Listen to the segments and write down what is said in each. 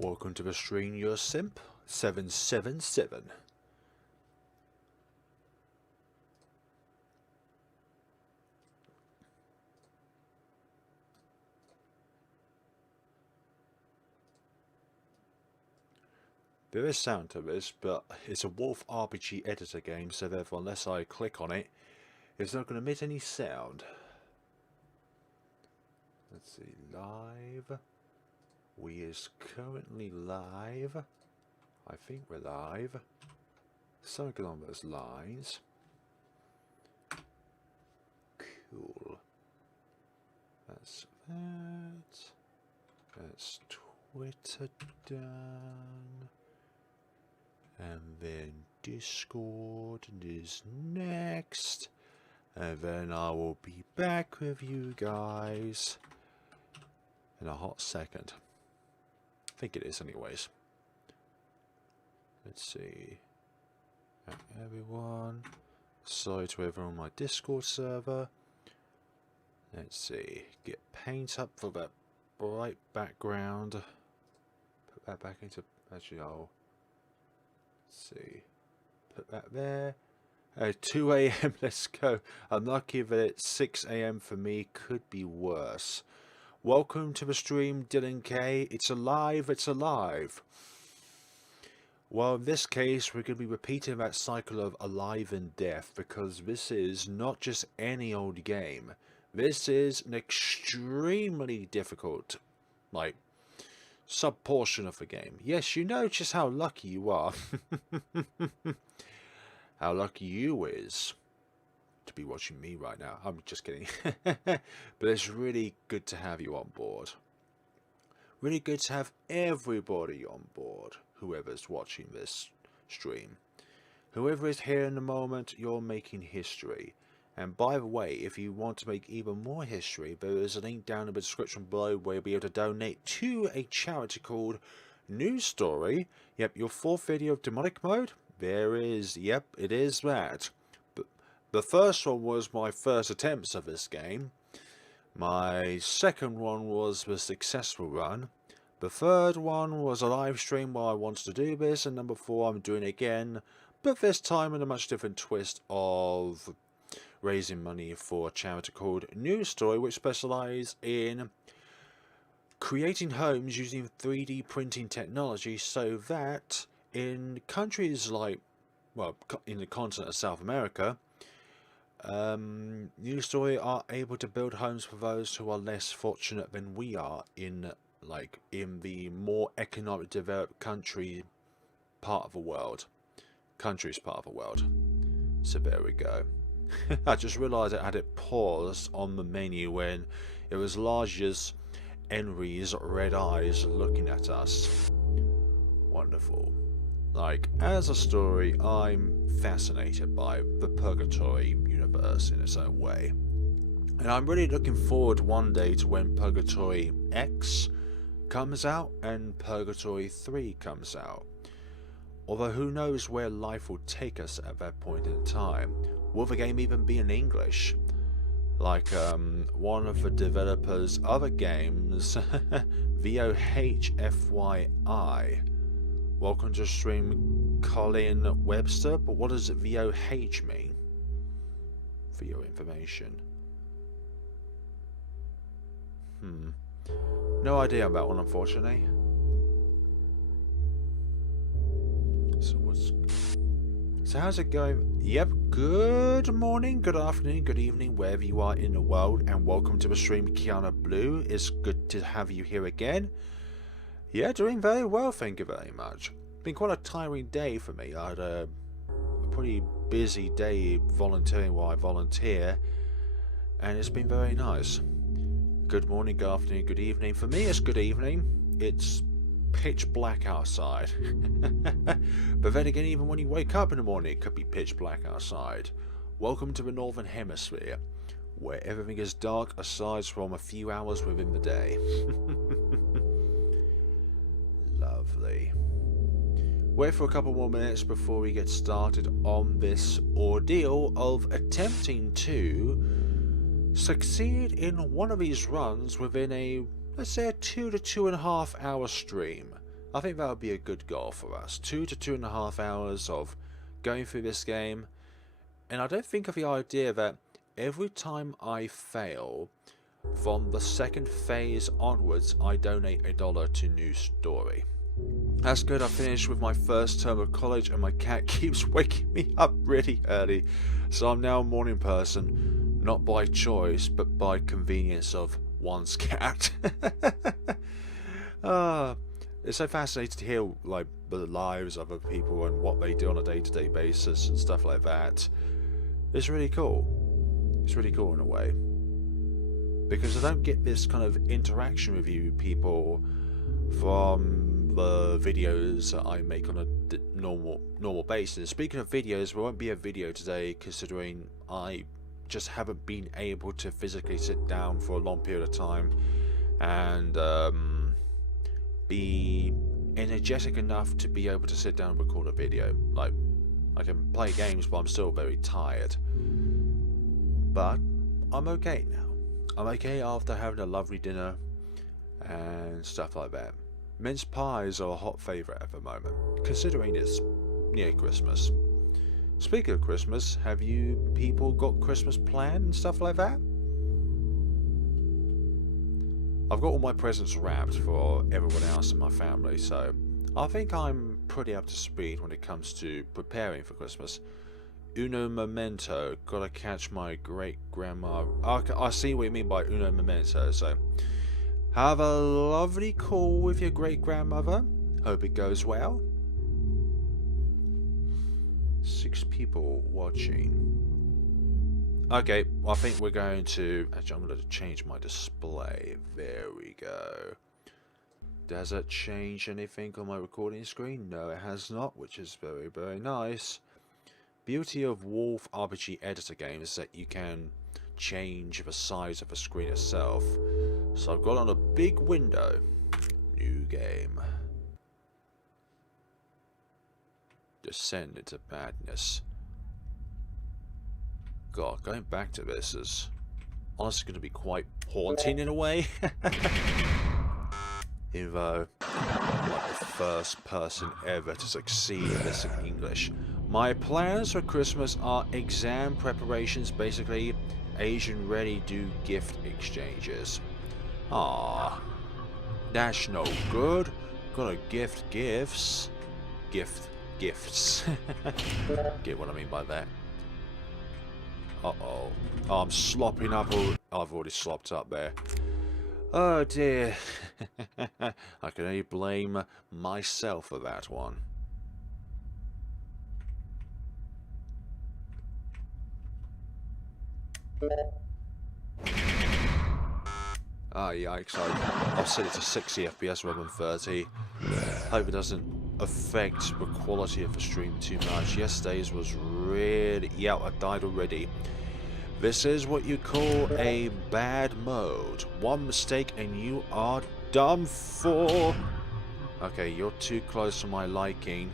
Welcome to the stream, your simp 777. There is sound to this, but it's a Wolf RPG editor game, so therefore unless I click on it, it's not going to emit any sound. Let's see, live. We is currently live. I think we're live. Something along those lines. Cool. That's that. That's Twitter done. And then Discord is next. And then I will be back with you guys in a hot second. I think it is anyways. Let's see. Everyone. Sorry to everyone on my Discord server. Let's see. Get paint up for that bright background. Put that back into... Actually, I'll... Let's see. Put that there. 2 AM, let's go. I'm lucky that it's 6 AM for me. Could be worse. Welcome to the stream, Dylan K. It's alive, it's alive. Well, in this case, we're going to be repeating that cycle of alive and death, because this is not just any old game. This is an extremely difficult, like, sub-portion of the game. Yes, you know just how lucky you are. How lucky you is to be watching me right now. I'm just kidding. But it's really good to have you on board. Really good to have everybody on board, whoever's watching this stream. Whoever is here in the moment, you're making history. And by the way, if you want to make even more history, there is a link down in the description below where you'll be able to donate to a charity called News Story. Yep, your fourth video of Demonic Mode. There is, yep, it is that. The first one was my first attempts of this game. My second one was the successful run. The third one was a live stream where I wanted to do this, and number 4 I'm doing it again, but this time in a much different twist of raising money for a charity called News Story, which specialises in creating homes using 3D printing technology, so that in countries like, well, in the continent of South America, News Story are able to build homes for those who are less fortunate than we are in, like, in the more economically developed countries part of the world. So there we go. I just realised I had it paused on the menu when it was large as Henry's red eyes looking at us. Wonderful. Like, as a story, I'm fascinated by the Purgatory universe in its own way. And I'm really looking forward one day to when Purgatory X comes out and Purgatory 3 comes out. Although who knows where life will take us at that point in time. Will the game even be in English? Like one of the developers' other games, VOHFYI. Welcome to stream, Colin Webster. But what does VOH mean? For your information. No idea on that one, unfortunately. So how's it going? Yep, good morning, good afternoon, good evening, wherever you are in the world, and welcome to the stream, Kiana Blue. It's good to have you here again. Yeah, doing very well, thank you very much. Been quite a tiring day for me. I had a pretty busy day volunteering while I volunteer, and it's been very nice. Good morning, good afternoon, good evening. For me, it's good evening. It's pitch black outside. But then again, even when you wake up in the morning, it could be pitch black outside. Welcome to the Northern Hemisphere, where everything is dark aside from a few hours within the day. Lovely. Wait for a couple more minutes before we get started on this ordeal of attempting to succeed in one of these runs within a, let's say, a 2 to 2.5 hour stream. I think that would be a good goal for us. 2 to 2.5 hours of going through this game. And I don't think of the idea that every time I fail, from the second phase onwards, I donate $1 to New Story. That's good. I finished with my first term of college and my cat keeps waking me up really early. So I'm now a morning person, not by choice, but by convenience of one's cat. It's so fascinating to hear like the lives of other people and what they do on a day-to-day basis and stuff like that. It's really cool. It's really cool in a way. Because I don't get this kind of interaction with you people from the videos that I make on a normal basis. Speaking of videos, there won't be a video today considering I just haven't been able to physically sit down for a long period of time and be energetic enough to be able to sit down and record a video. Like, I can play games, but I'm still very tired. But I'm okay now. I'm okay after having a lovely dinner and stuff like that. Mince pies are a hot favourite at the moment, considering it's near Christmas. Speaking of Christmas, have you people got Christmas planned and stuff like that? I've got all my presents wrapped for everyone else in my family, so I think I'm pretty up to speed when it comes to preparing for Christmas. Uno momento, gotta catch my great-grandma. I see what you mean by uno momento, so have a lovely call with your great-grandmother. Hope it goes well. 6 people watching. Okay, I think we're going to... Actually, I'm going to change my display. There we go. Does it change anything on my recording screen? No, it has not, which is very, very nice. Beauty of Wolf RPG editor games is that you can change the size of the screen itself. So I've got on a big window. New game. Descend into madness. God, going back to this is honestly going to be quite haunting in a way. Even though I'm like the first person ever to succeed at this in English. My plans for Christmas are exam preparations, basically Asian ready do gift exchanges. Ah, that's no good. Gonna gift gifts. Gifts. Get what I mean by that. Uh-oh. Oh, I'm slopping up. I've already slopped up there. Oh dear. I can only blame myself for that one. Ah, yikes. I've set it to 60 FPS rather than 30. Hope it doesn't affect the quality of the stream too much. Yesterday's was really... Yeah, I died already. This is what you call a bad mode. One mistake and you are done for. Okay, you're too close to my liking.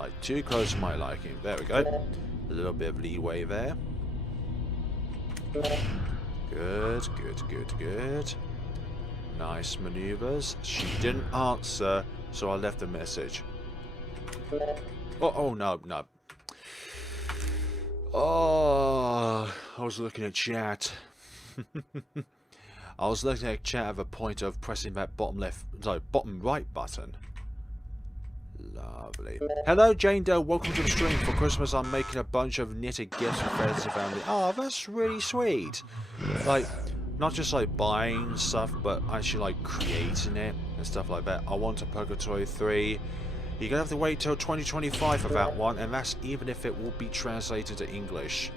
Like, too close to my liking. There we go. A little bit of leeway there. Good. Nice maneuvers. She didn't answer, so I left a message. Oh, no. Oh, I was looking at chat. I was looking at chat at the point of pressing that bottom right button. Lovely. Hello, Jane Doe. Welcome to the stream. For Christmas, I'm making a bunch of knitted gifts for friends and family. Oh, that's really sweet. Like, not just like buying stuff, but actually like creating it and stuff like that. I want a Purgatory 3. You're gonna have to wait till 2025 for that one, and that's even if it will be translated to English.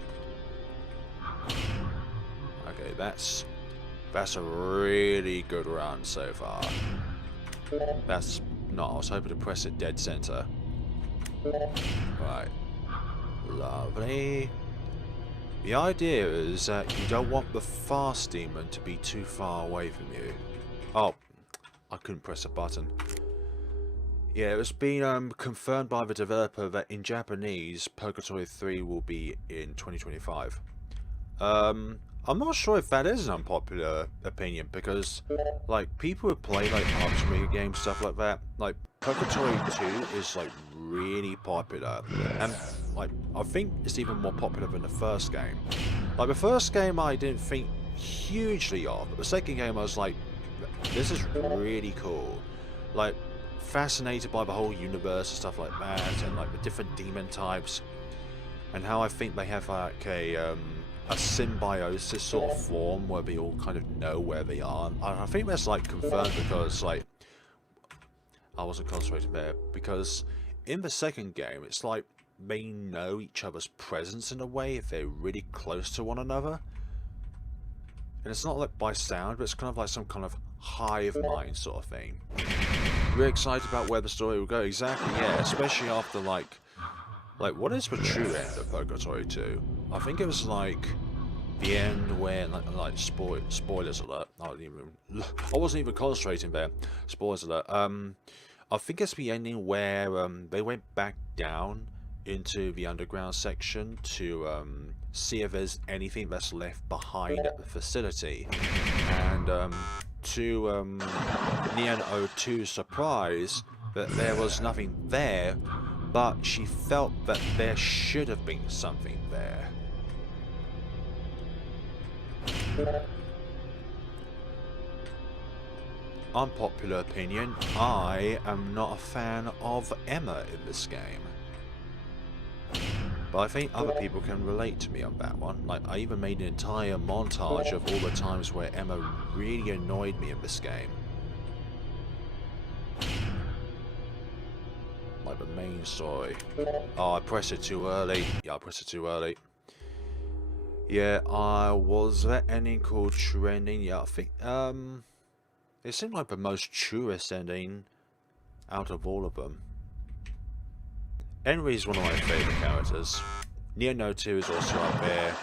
Okay, that's a really good run so far. That's not. I was hoping to press it dead center. Right, lovely. The idea is that you don't want the fast demon to be too far away from you. Oh, I couldn't press a button. Yeah, it's been confirmed by the developer that in Japanese, Purgatory 3 will be in 2025. I'm not sure if that is an unpopular opinion, because, like, people who play, like, Archery games, stuff like that, like, Purgatory 2 is, like, really popular, and, like, I think it's even more popular than the first game. Like, the first game I didn't think hugely of, but the second game I was like, this is really cool. Like, fascinated by the whole universe and stuff like that, and, like, the different demon types, and how I think they have, like, a symbiosis sort of form where they all kind of know where they are. And I think that's like confirmed because, like, I wasn't concentrating there, because in the second game it's like they know each other's presence in a way if they're really close to one another. And it's not like by sound, but it's kind of like some kind of hive mind sort of thing. Really excited about where the story will go. Exactly, yeah, especially after like what is the true end of Purgatory 2? I think it was like the end where, like spoilers alert. I wasn't even concentrating there. Spoilers alert. I think it's the ending where they went back down into the underground section to see if there's anything that's left behind at the facility, and to Neon 02's surprise, that there was nothing there. But she felt that there should have been something there. Unpopular opinion, I am not a fan of Emma in this game. But I think other people can relate to me on that one. Like, I even made an entire montage of all the times where Emma really annoyed me in this game. Like the main story. Oh, I pressed it too early. Yeah, I pressed it too early. Yeah, was that ending called true ending? Yeah, I think it seemed like the most truest ending out of all of them. Henry's one of my favourite characters. Neo 2 is also up there.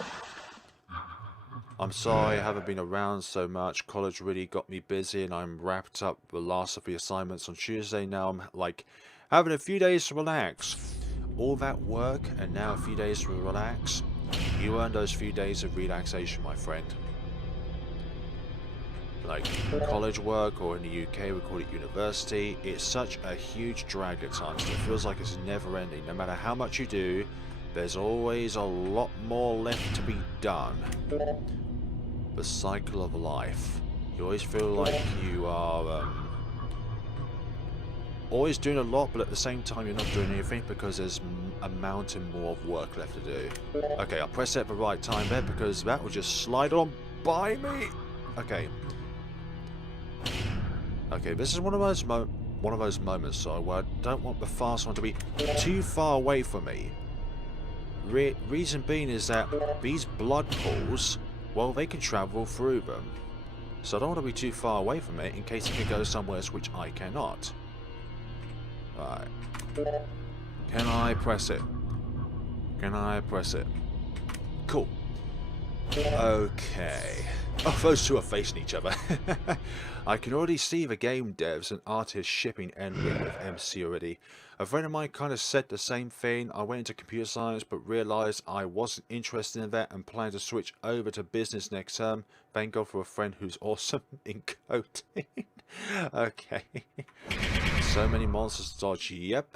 I'm sorry I haven't been around so much. College really got me busy, and I'm wrapped up the last of the assignments on Tuesday. Now I'm like having a few days to relax. All that work and now a few days to relax. You earned those few days of relaxation, my friend. Like college work, or in the UK we call it university, it's such a huge drag at times. It feels like it's never ending. No matter how much you do, there's always a lot more left to be done. The cycle of life. You always feel like you are always doing a lot, but at the same time you're not doing anything because there's a mountain more of work left to do. Okay, I pressed it at the right time there because that will just slide on by me. Okay. Okay, this is one of those moments, so where I don't want the fast one to be too far away from me. Reason being is that these blood pools, well, they can travel through them. So I don't want to be too far away from it in case it can go somewhere which I cannot. Right. Can I press it? Can I press it? Cool. Okay. Oh, those two are facing each other. I can already see the game devs and artists shipping N-Ring with MC already. A friend of mine kind of said the same thing. I went into computer science but realised I wasn't interested in that and planned to switch over to business next term. Thank God for a friend who's awesome in coding. Okay. So many monsters to dodge, yep.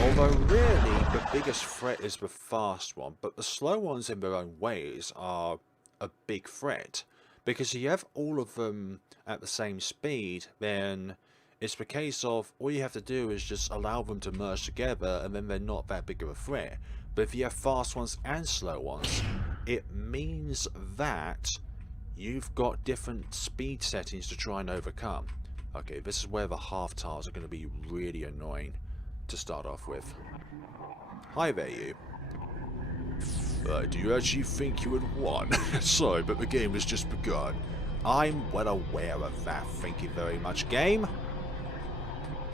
Although really the biggest threat is the fast one, but the slow ones in their own ways are a big threat. Because if you have all of them at the same speed, then it's the case of all you have to do is just allow them to merge together and then they're not that big of a threat. But if you have fast ones and slow ones, it means that you've got different speed settings to try and overcome. Okay, this is where the half tiles are going to be really annoying to start off with. Hi there, you. Do you actually think you had won? Sorry, but the game has just begun. I'm well aware of that, thank you very much, game.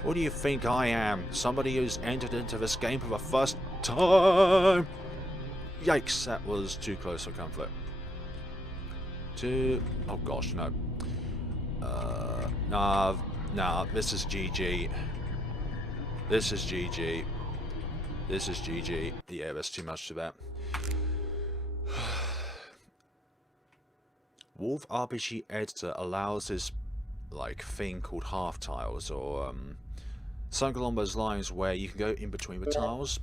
What do you think I am? Somebody who's entered into this game for the first time? Yikes, that was too close for comfort. Oh gosh, no. Nah, this is GG. This is GG. This is GG. Yeah, there's too much to that. Wolf RPG Editor allows this like thing called half tiles, or something along those lines, where you can go in between the tiles.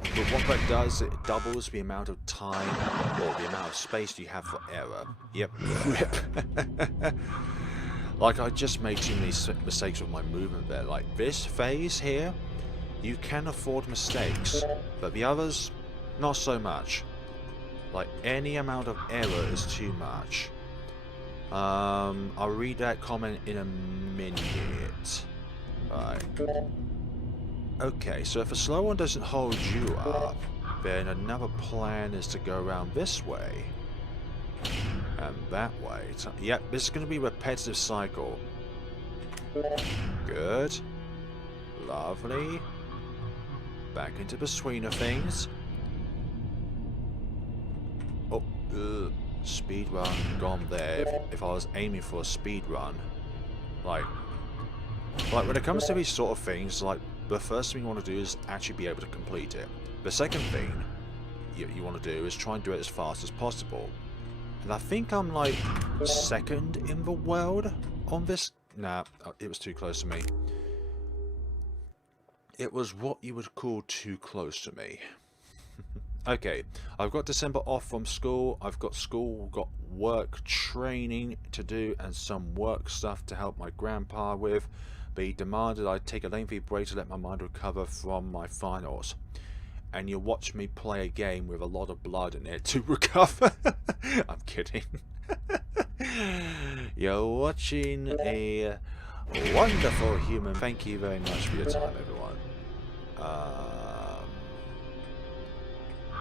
But what that does, it doubles the amount of time, or the amount of space you have for error. Yep, rip. Like, I just made too many mistakes with my movement there. Like, this phase here, you can afford mistakes, but the others, not so much. Like, any amount of error is too much. I'll read that comment in a minute. Right. Okay, so if a slow one doesn't hold you up, then another plan is to go around this way. And that way. So, yep, this is going to be a repetitive cycle. Good. Lovely. Back into the swing of things. Oh, speed run gone there. If I was aiming for a speed run, like when it comes to these sort of things, like, the first thing you want to do is actually be able to complete it. The second thing you want to do is try and do it as fast as possible. And I think I'm like second in the world on this. Nah, it was too close to me. It was what you would call too close to me. Okay, I've got December off from school. I've got school, got work training to do, and some work stuff to help my grandpa with. But he demanded I take a lengthy break to let my mind recover from my finals. And you watch me play a game with a lot of blood in it to recover. I'm kidding. You're watching a wonderful human. Thank you very much for your time, everyone.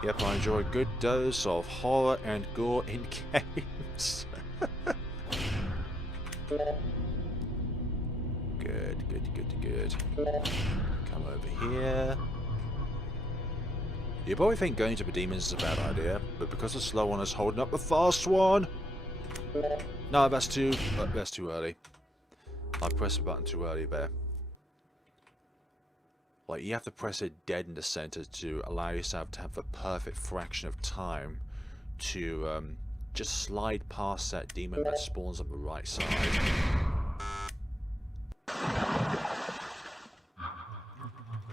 Yep, I enjoy a good dose of horror and gore in games. Good. Come over here. You probably think going to the demons is a bad idea, but because the slow one is holding up the fast one. No, that's too early. I pressed the button too early there. Like, you have to press it dead in the center to allow yourself to have the perfect fraction of time to just slide past that demon that spawns on the right side.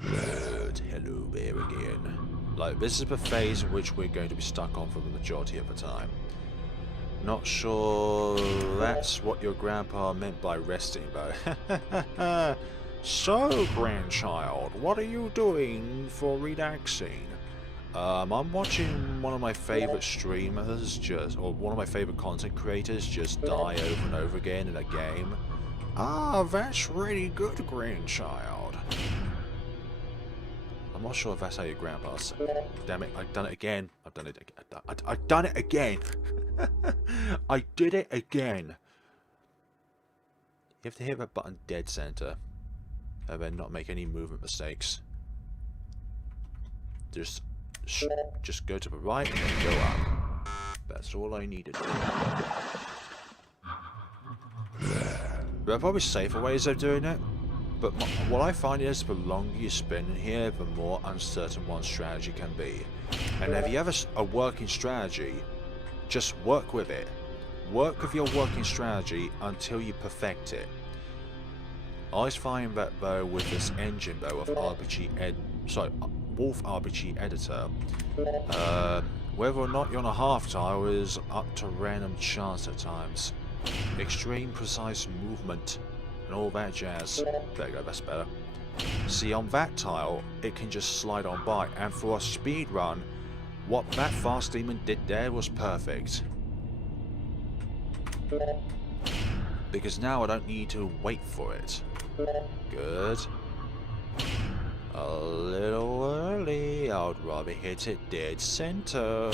Good. Hello there again. Like, this is the phase in which we're going to be stuck on for the majority of the time. Not sure that's what your grandpa meant by resting, though. So, grandchild, what are you doing for relaxing? I'm watching one of my favorite streamers or one of my favorite content creators just die over and over again in a game. Ah, that's really good, grandchild. I'm not sure if that's how your grandpa's. Damn it, I've done it again. I've done it again. I did it again. You have to hit that button dead center. And then not make any movement mistakes. Just go to the right and then go up. That's all I need to do. There are probably safer ways of doing it, but what I find is the longer you spend in here, the more uncertain one's strategy can be. And if you have a working strategy, just work with it. Work with your working strategy until you perfect it. I always find that though with this engine though of Wolf RPG Editor, whether or not you're on a half tile is up to random chance at times. Extreme precise movement and all that jazz. There you go, that's better. See, on that tile, it can just slide on by, and for a speed run, what that fast demon did there was perfect. Because now I don't need to wait for it. Good. A little early. I would rather hit it dead center.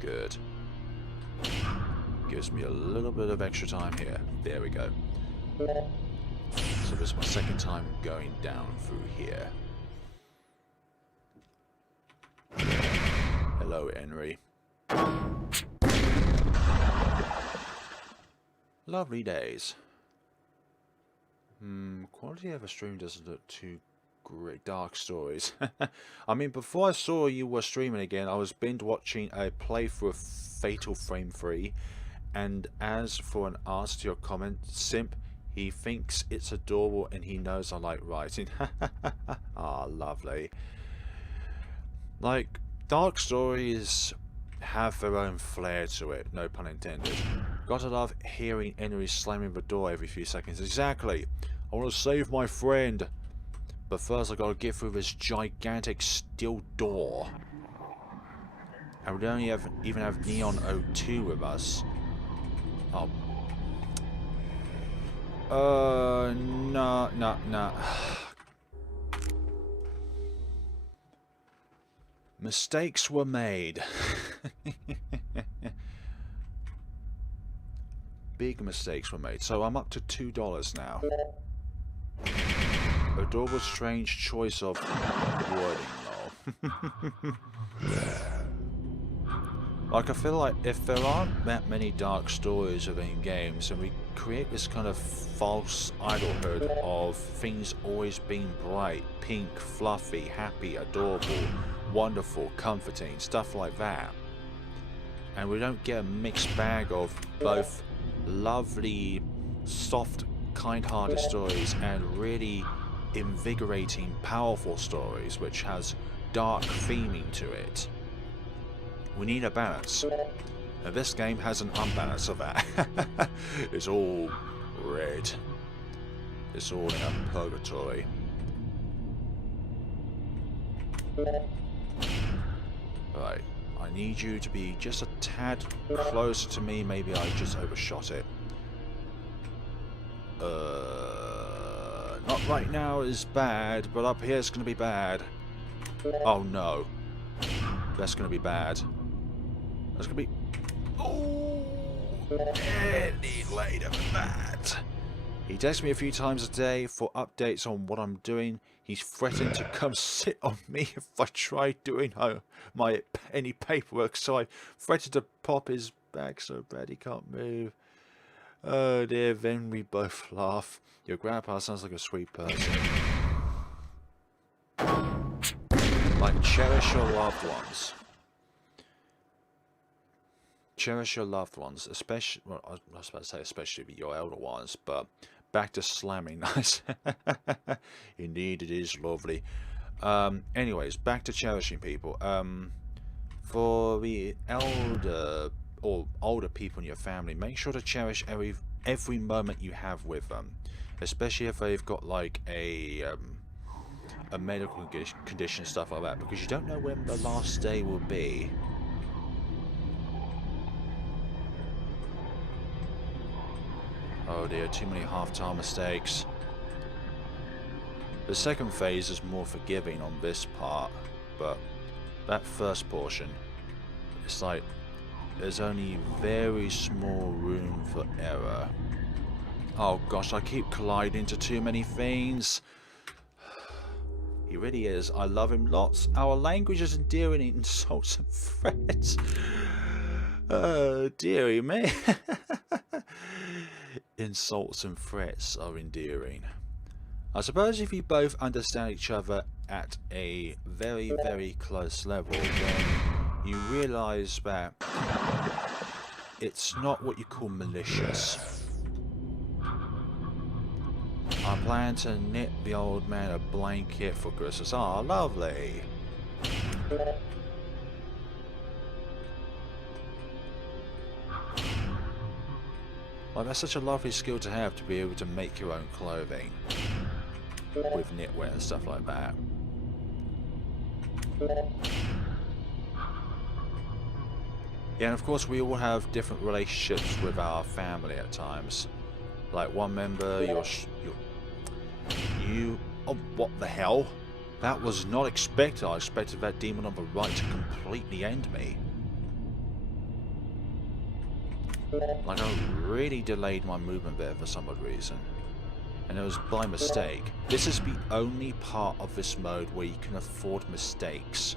Good. Gives me a little bit of extra time here. There we go. So this is my second time going down through here. Hello, Henry. Lovely days. Quality of a stream doesn't look too great dark stories. I mean, before I saw you were streaming again, I was binge watching a playthrough of Fatal Frame 3. And as for an answer to your comment, Simp, he thinks it's adorable and he knows I like writing. Ah, lovely. Like, dark stories have their own flair to it, no pun intended. Gotta love hearing enemies slamming the door every few seconds. Exactly. I want to save my friend. But first I gotta get through this gigantic steel door. And we don't even have Neon O2 with us. Oh. No. Mistakes were made. Big mistakes were made. So I'm up to $2 now. Adorable, strange choice of wording, though. Like, I feel like if there aren't that many dark stories within games, and we create this kind of false idolhood of things always being bright, pink, fluffy, happy, adorable, wonderful, comforting, stuff like that, and we don't get a mixed bag of both lovely, soft, kind-hearted stories and really invigorating, powerful stories which has dark theming to it. We need a balance. Now this game has an unbalance of that. It's all red. It's all in a purgatory. Right. I need you to be just a tad closer to me. Maybe I just overshot it. Not right now is bad, but up here it's going to be bad. Oh no. That's going to be bad. That's going to be... Oh! Any later than that. He texts me a few times a day for updates on what I'm doing. He's threatened to come sit on me if I try doing any paperwork, so I threatened to pop his back so bad he can't move. Oh dear, then we both laugh. Your grandpa sounds like a sweet person. Like, cherish your loved ones. Cherish your loved ones, especially, well, I was about to say especially your elder ones, but back to slamming. Nice. Indeed, it is lovely. Anyways, back to cherishing people. For the elder or older people in your family, make sure to cherish every moment you have with them, especially if they've got like a medical condition, stuff like that, because you don't know when the last day will be. Oh dear, too many half-time mistakes. The second phase is more forgiving on this part, but that first portion, it's like there's only very small room for error. Oh gosh, I keep colliding into too many things. He really is. I love him lots. Our language is endearing, insults and threats. Oh dearie me. Insults and threats are endearing. I suppose if you both understand each other at a very, very close level, then you realise that it's not what you call malicious. I plan to knit the old man a blanket for Christmas. Ah, lovely. Well, that's such a lovely skill to have, to be able to make your own clothing with knitwear and stuff like that. Yeah, and of course we all have different relationships with our family at times. Like one member, oh, what the hell? That was not expected. I expected that demon on the right to completely end me. Like, I really delayed my movement there for some odd reason. And it was by mistake. This is the only part of this mode where you can afford mistakes.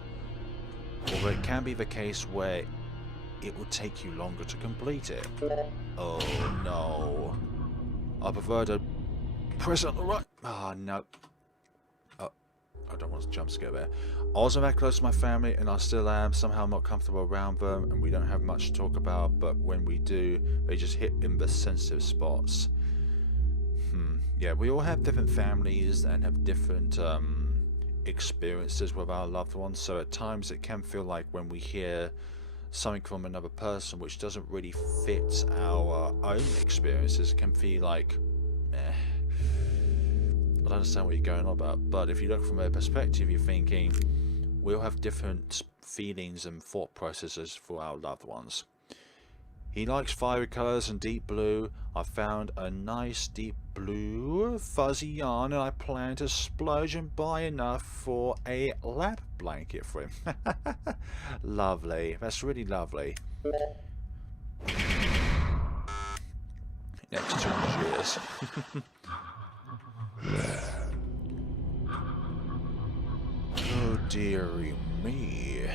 Although it can be the case where it will take you longer to complete it. Oh no. I prefer to press on the right. Ah, no. I don't want to jump scare there. I wasn't that close to my family, and I still am. Somehow I'm not comfortable around them, and we don't have much to talk about, but when we do, they just hit in the sensitive spots. Yeah, we all have different families and have different experiences with our loved ones, so at times it can feel like when we hear something from another person which doesn't really fit our own experiences, it can feel like, I don't understand what you're going on about. But if you look from their perspective, you're thinking we all have different feelings and thought processes for our loved ones. He likes fiery colours and deep blue. I found a nice deep blue fuzzy yarn, and I plan to splurge and buy enough for a lap blanket for him. Lovely. That's really lovely. Next 200 years. Oh dearie me.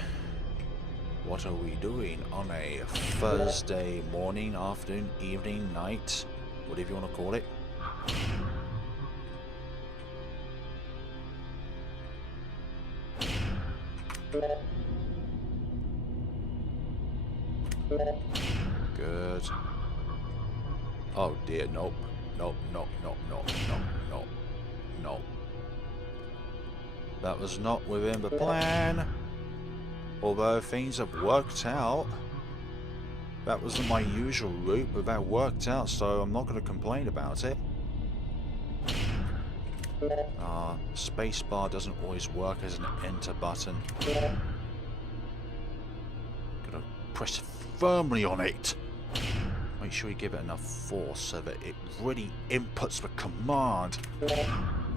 What are we doing on a Thursday morning, afternoon, evening, night, whatever you want to call it? Good. Oh dear, nope. Nope, nope, nope, nope, nope, nope, nope. That was not within the plan. Although things have worked out. That wasn't my usual route, but that worked out, so I'm not going to complain about it. Spacebar doesn't always work as an enter button. Gotta press firmly on it. Make sure you give it enough force so that it really inputs the command.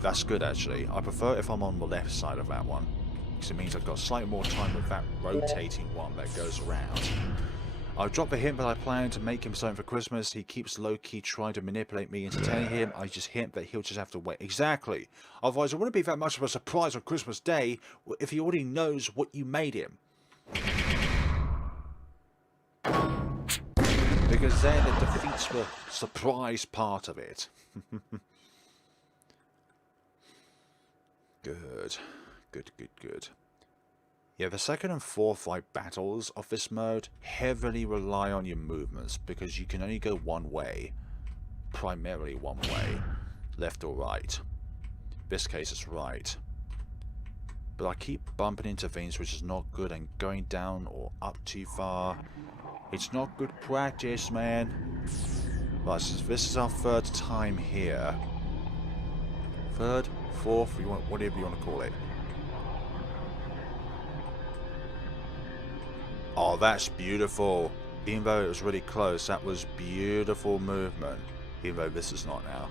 That's good, actually. I prefer it if I'm on the left side of that one, because it means I've got slightly more time with that rotating one that goes around. I've dropped the hint that I plan to make him something for Christmas. He keeps low-key trying to manipulate me into telling him. I just hint that he'll just have to wait. Exactly. Otherwise, it wouldn't be that much of a surprise on Christmas Day if he already knows what you made him. Because then it defeats the surprise part of it. Good. Good, good, good. Yeah, the second and fourth battles of this mode heavily rely on your movements, because you can only go one way. Primarily one way. Left or right. In this case it's right. But I keep bumping into things which is not good, and going down or up too far. It's not good practice, man. Right, so this is our third time here. Third, fourth, whatever you want to call it. Oh, that's beautiful. Even though it was really close, that was beautiful movement. Even though this is not now.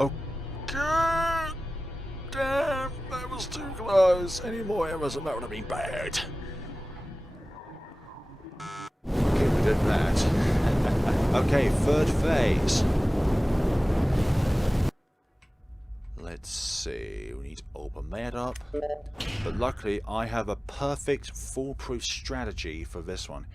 Okay. Damn, that was too close. Any more errors and that would have been bad. Okay, we did that. Okay, third phase. Let's see, we need to open that up. But luckily, I have a perfect foolproof strategy for this one.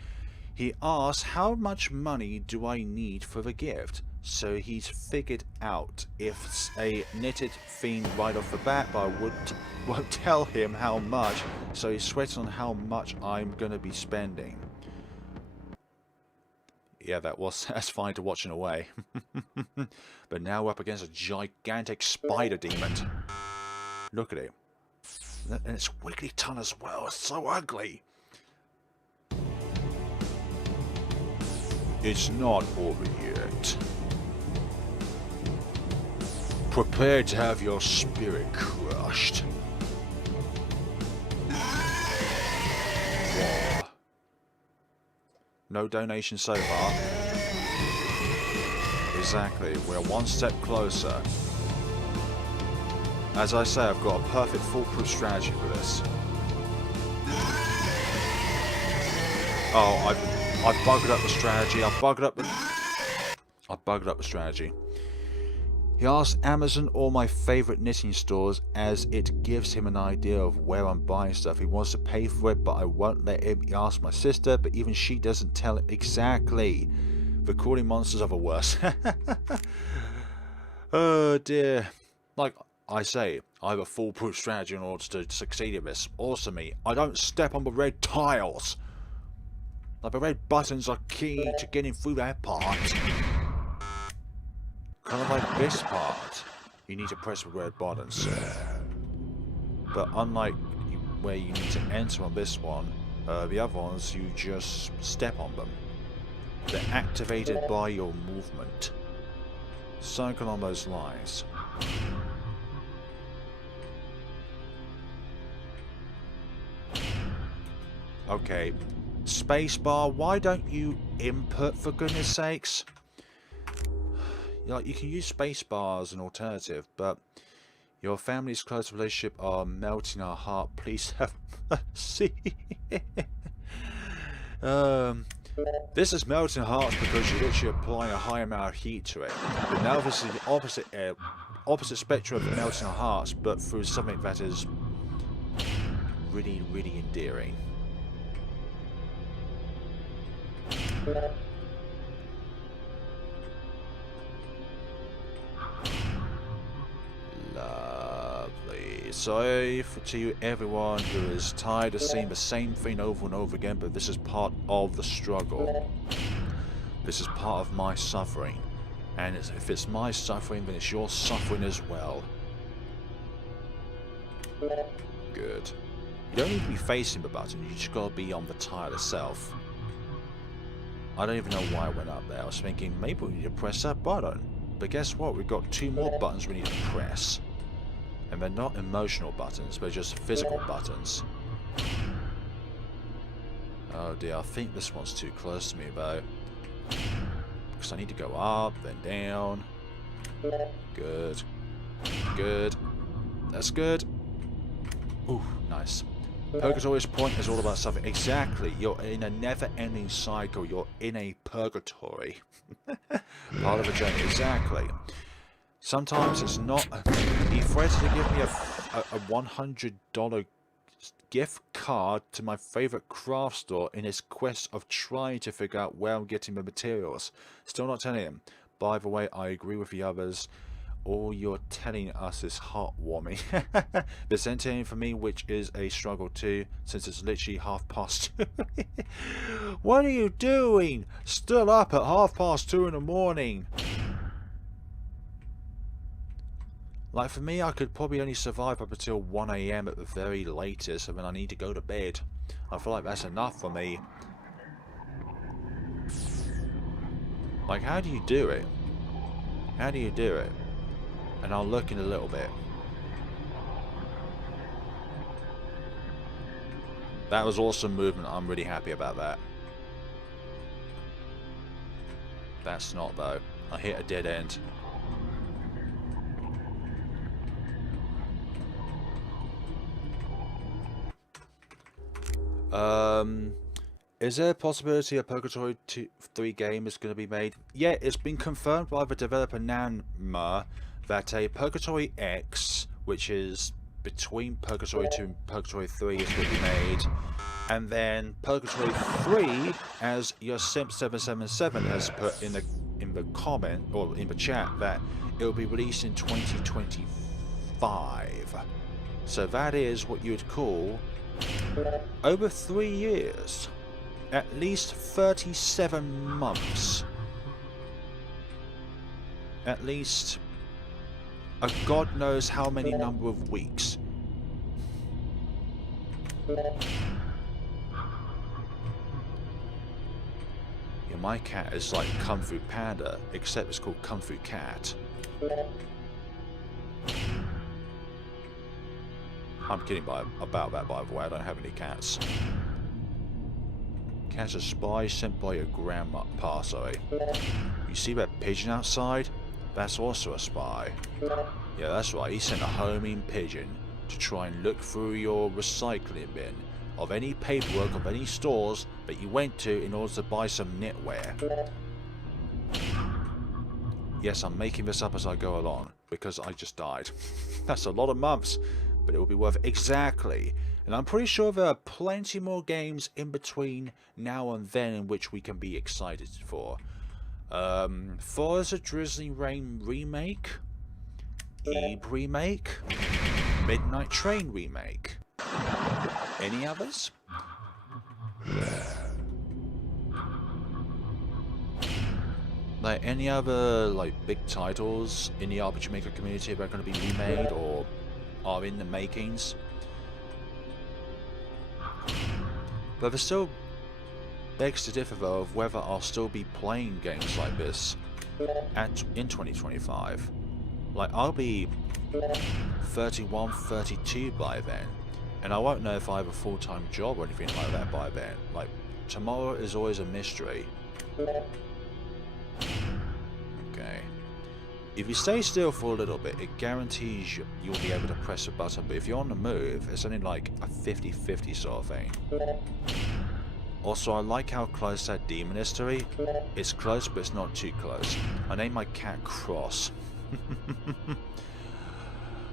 He asks, how much money do I need for the gift? So he's figured out if it's a knitted theme right off the bat, but I won't tell him how much. So he's sweating on how much I'm going to be spending. Yeah, that's fine to watch in a way. But now we're up against a gigantic spider demon. Look at it. And it's wiggly tongue as well. It's so ugly. It's not over yet. Prepare to have your spirit crushed. Whoa. No donation so far. Exactly, we're one step closer. As I say, I've got a perfect foolproof strategy for this. Oh, I've buggered up the strategy. I've buggered up the strategy. He asks Amazon or my favourite knitting stores, as it gives him an idea of where I'm buying stuff. He wants to pay for it, but I won't let him. He asks my sister, but even she doesn't tell him exactly. Recording monsters are the worst. Oh dear. Like I say, I have a foolproof strategy in order to succeed in this. Also me, I don't step on the red tiles. Like the red buttons are key to getting through that part. Kind of like this part. You need to press the red buttons. But unlike where you need to enter on this one, the other ones you just step on them. They're activated by your movement. Something along those lines. Okay. Spacebar, why don't you input for goodness sakes? Like, you can use spacebar as an alternative, but your family's close relationship are melting our heart. Please have mercy. This is melting hearts because you're literally applying a high amount of heat to it. But now this is the opposite spectrum of melting our hearts, but through something that is really, really endearing. Lovely. Sorry to you everyone who is tired of seeing the same thing over and over again, but this is part of the struggle. This is part of my suffering. And if it's my suffering, then it's your suffering as well. Good. You don't need to be facing the button, you just gotta be on the tile itself. I don't even know why I went up there. I was thinking maybe we need to press that button. But guess what? We've got 2 more buttons we need to press. And they're not emotional buttons, they're just physical buttons. Oh dear, I think this one's too close to me though. Because I need to go up, then down. Good. Good. That's good. Ooh, nice. Purgatory's point is all about something. Exactly. You're in a never-ending cycle. You're in a purgatory. Part of a journey. Exactly. Sometimes it's not... He threatened to give me a $100 gift card to my favourite craft store in his quest of trying to figure out where I'm getting the materials. Still not telling him. By the way, I agree with the others. All you're telling us is heartwarming. There's entertaining for me, which is a struggle too, since it's literally 2:30. What are you doing? Still up at 2:30 in the morning. Like for me, I could probably only survive up until 1 AM at the very latest, and then I need to go to bed. I feel like that's enough for me. Like, how do you do it? How do you do it? And I'll look in a little bit. That was awesome movement. I'm really happy about that. That's not though. I hit a dead end. Is there a possibility a Purgatory 3 game is going to be made? Yeah, it's been confirmed by the developer Nanma that a Purgatory X, which is between Purgatory 2 and Purgatory 3, is going to be made. And then Purgatory 3, as your Simp777 has put in the comment, or in the chat, that it will be released in 2025. So that is what you would call over 3 years. At least 37 months. At least a god knows how many number of weeks. Yeah, my cat is like Kung Fu Panda, except it's called Kung Fu Cat. I'm kidding about that, by the way. I don't have any cats. Cat's a spy sent by your grandpa, sorry. You see that pigeon outside? That's also a spy. Yeah, that's right, he sent a homing pigeon to try and look through your recycling bin of any paperwork of any stores that you went to in order to buy some knitwear. Yes, I'm making this up as I go along, because I just died. That's a lot of months, but it will be worth it. Exactly. And I'm pretty sure there are plenty more games in between now and then in which we can be excited for. Forza Drizzly Rain remake, Eve remake, Midnight Train remake. Any others? Like any other like big titles in the RPG Maker community that are going to be remade or are in the makings? But there still begs to differ though of whether I'll still be playing games like this in 2025. Like I'll be 31, 32 by then, and I won't know if I have a full-time job or anything like that by then. Like tomorrow is always a mystery. Okay. If you stay still for a little bit, it guarantees you'll be able to press a button, but if you're on the move, it's only like a 50-50 sort of thing. Also, I like how close that demon is to me. It's close, but it's not too close. I named my cat Cross.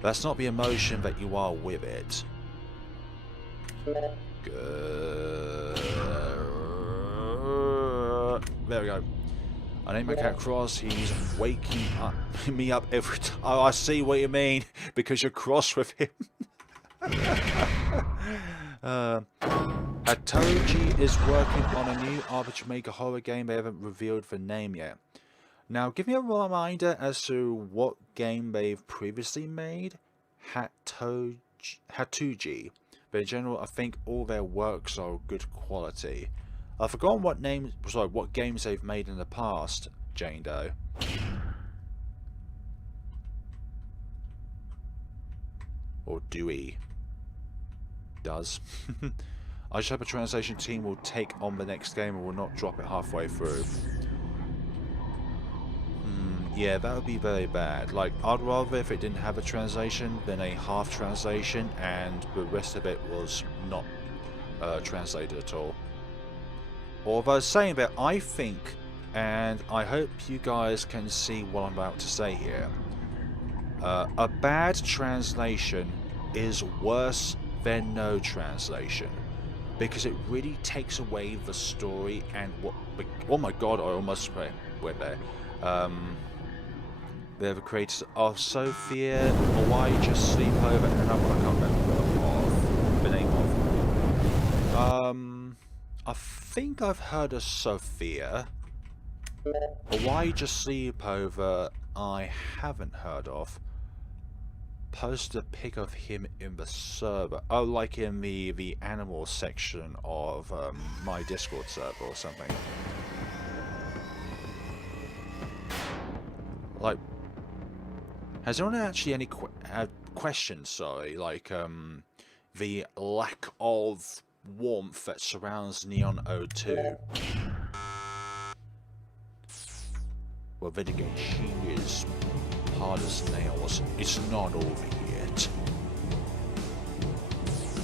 That's not the emotion that you are with it. Good. There we go. I named my cat Cross. He's waking me up every time. Oh, I see what you mean. Because you're cross with him. Atoji is working on a new RPG Maker horror game. They haven't revealed the name yet. Now, give me a reminder as to what game they've previously made. Hatuji. But in general, I think all their works are good quality. I've forgotten what games they've made in the past, Jane Doe. Or Dewey. Does. I just hope a translation team will take on the next game and will not drop it halfway through. Yeah, that would be very bad. Like, I'd rather if it didn't have a translation than a half translation and the rest of it was not translated at all. Although saying that, I think, and I hope you guys can see what I'm about to say here, a bad translation is worse than no translation, because it really takes away the story and what... Oh my god, I almost went there. They're the creators of Sophia, Hawaii Just Sleep Over, and I can't remember the name of. I think I've heard of Sophia. Hawaii Just Sleep Over, I haven't heard of. Post a pic of him in the server. Oh, like in the animal section of my Discord server or something. Like, has anyone actually any questions? Sorry, like the lack of warmth that surrounds Neon 02. Well, then again, she is hard as nails. It's not over yet.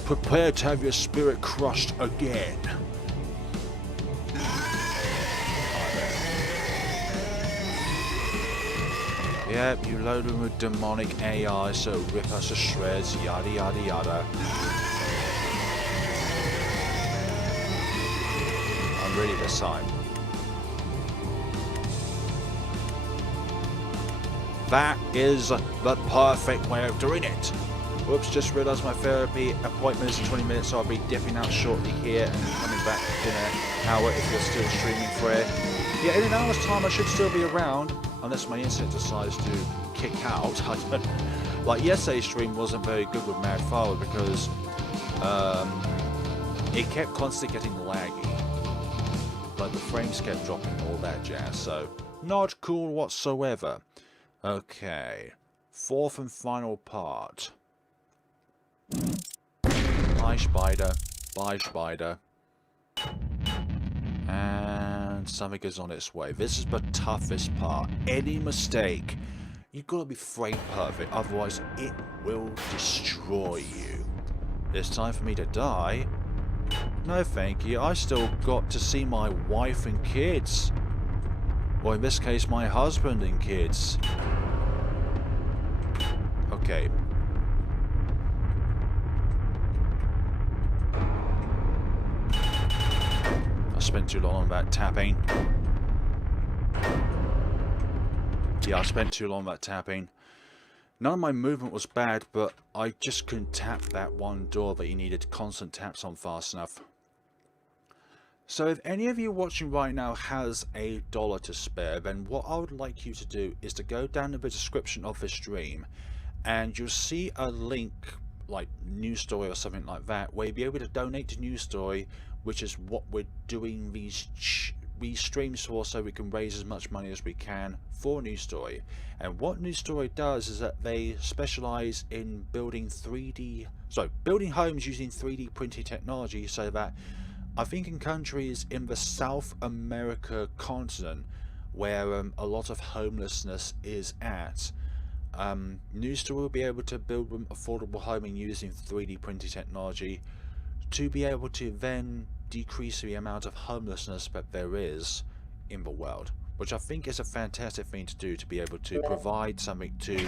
Prepare to have your spirit crushed again. Yep, you load them with demonic AI so rip us to shreds, yada yada yada. I'm ready this time. That is the perfect way of doing it. Whoops, just realised my therapy appointment is in 20 minutes, so I'll be dipping out shortly here and coming back in an hour if you're still streaming for it. Yeah, in an hour's time I should still be around, unless my internet decides to kick out. I don't know. Like yesterday's stream wasn't very good with Mad Father because it kept constantly getting laggy. Like the frames kept dropping and all that jazz, so not cool whatsoever. Okay, fourth and final part. Bye spider, bye spider. And something is on its way. This is the toughest part. Any mistake, you've got to be frame perfect, otherwise it will destroy you. It's time for me to die? No thank you, I still got to see my wife and kids. Or in this case, my husband and kids. Okay. I spent too long on that tapping. Yeah, I spent too long on that tapping. None of my movement was bad, but I just couldn't tap that one door that you needed constant taps on fast enough. So if any of you watching right now has $1 to spare, then what I would like you to do is to go down in the description of this stream, and you'll see a link like News Story or something like that, where you'll be able to donate to News Story, which is what we're doing these streams for, so we can raise as much money as we can for News Story. And what News Story does is that they specialize in building building homes using 3D printing technology, so that I think in countries in the South America continent where a lot of homelessness is at, News Story will be able to build affordable homing using 3D printing technology to be able to then decrease the amount of homelessness that there is in the world, which I think is a fantastic thing to do, to be able to provide something to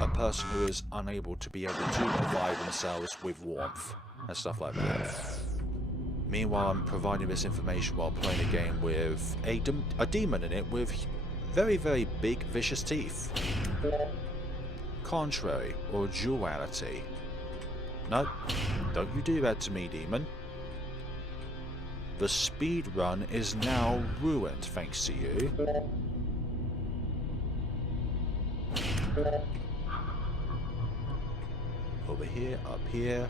a person who is unable to be able to provide themselves with warmth and stuff like that. Meanwhile, I'm providing this information while playing a game with a demon in it with very, very big vicious teeth. Contrary or duality. No, don't you do that to me, demon. The speed run is now ruined thanks to you. Over here, up here.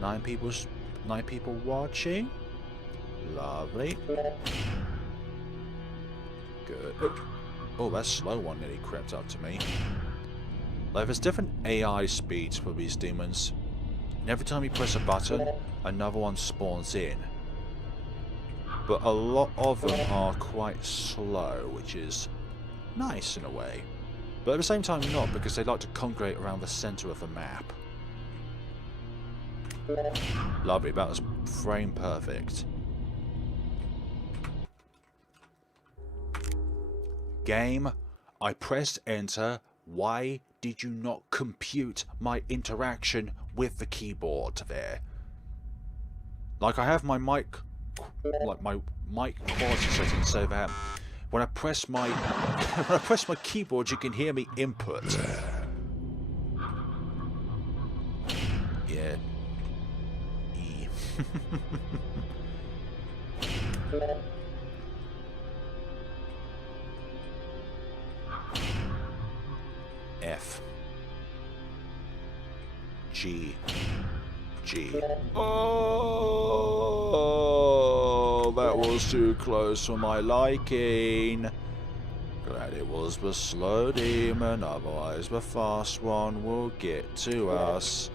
9 people watching. Lovely. Good. Oh, that slow one nearly crept up to me. Like, there's different AI speeds for these demons. And every time you press a button, another one spawns in. But a lot of them are quite slow, which is nice in a way. But at the same time not, because they like to congregate around the centre of the map. Lovely, that was frame perfect. Game, I pressed enter. Why did you not compute my interaction with the keyboard there? Like, I have my mic quality settings so that when I press my keyboard, you can hear me input. Yeah. E. F. G. Oh, that was too close for my liking. Glad it was the slow demon, otherwise the fast one will get to us.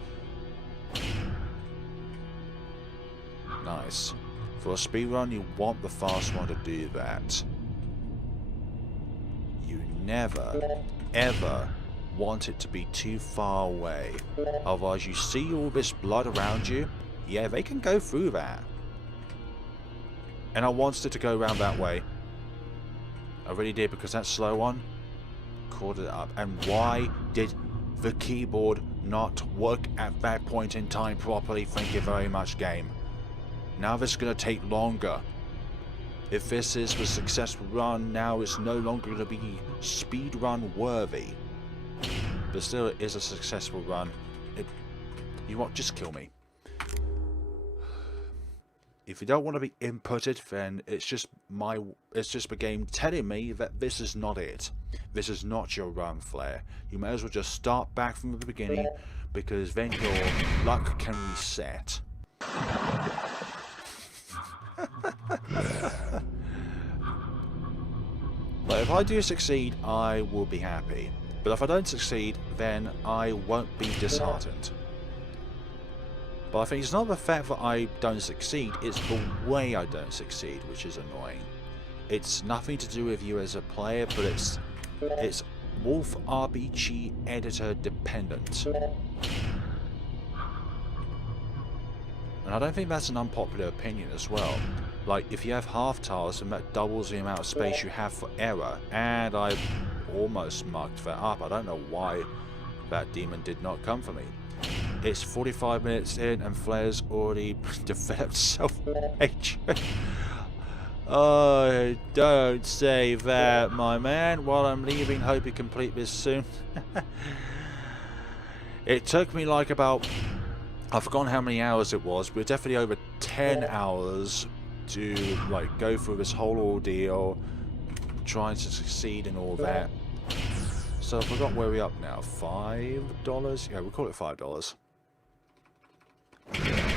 Nice. For a speedrun, you want the fast one to do that. You never, ever want it to be too far away. Otherwise, you see all this blood around you. Yeah, they can go through that. And I wanted it to go around that way. I really did, because that slow one caught it up. And why did the keyboard not work at that point in time properly? Thank you very much, game. Now this is going to take longer. If this is the successful run, now it's no longer going to be speedrun worthy. But still, it is a successful run. You want, just kill me. If you don't want to be inputted, then it's just the game telling me that this is not it. This is not your run, Flare. You may as well just start back from the beginning, because then your luck can reset. But if I do succeed, I will be happy. But if I don't succeed, then I won't be disheartened. But I think it's not the fact that I don't succeed, it's the way I don't succeed, which is annoying. It's nothing to do with you as a player, but it's Wolf RPG editor dependent. And I don't think that's an unpopular opinion as well. Like, if you have half tiles, then that doubles the amount of space you have for error. And I almost mucked that up. I don't know why that demon did not come for me. It's 45 minutes in and Flare's already developed self-hatred. Oh, don't say that, my man. While I'm leaving, hope you complete this soon. It took me like about... I've forgotten how many hours it was, but definitely over 10 hours to like go through this whole ordeal, trying to succeed in all that. So I forgot where we're up now. $5? Yeah, we'll call it $5.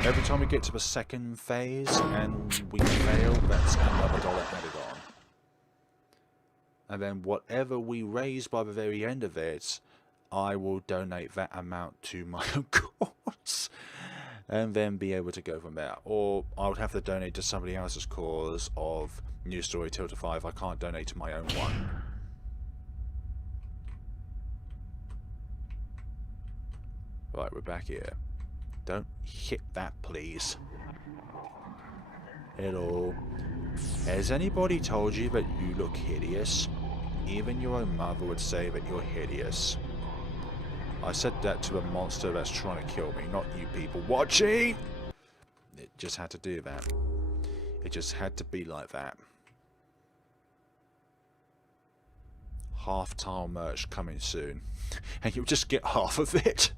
Every time we get to the second phase and we fail, that's another dollar added on. And then whatever we raise by the very end of it, I will donate that amount to my own cause. And then be able to go from there. Or I would have to donate to somebody else's cause of New Story Tilted 5. I can't donate to my own one. Right, we're back here. Don't hit that, please. Hello. Has anybody told you that you look hideous? Even your own mother would say that you're hideous. I said that to a monster that's trying to kill me, not you people watching! It just had to do that. It just had to be like that. Half-tile merch coming soon. And you'll just get half of it.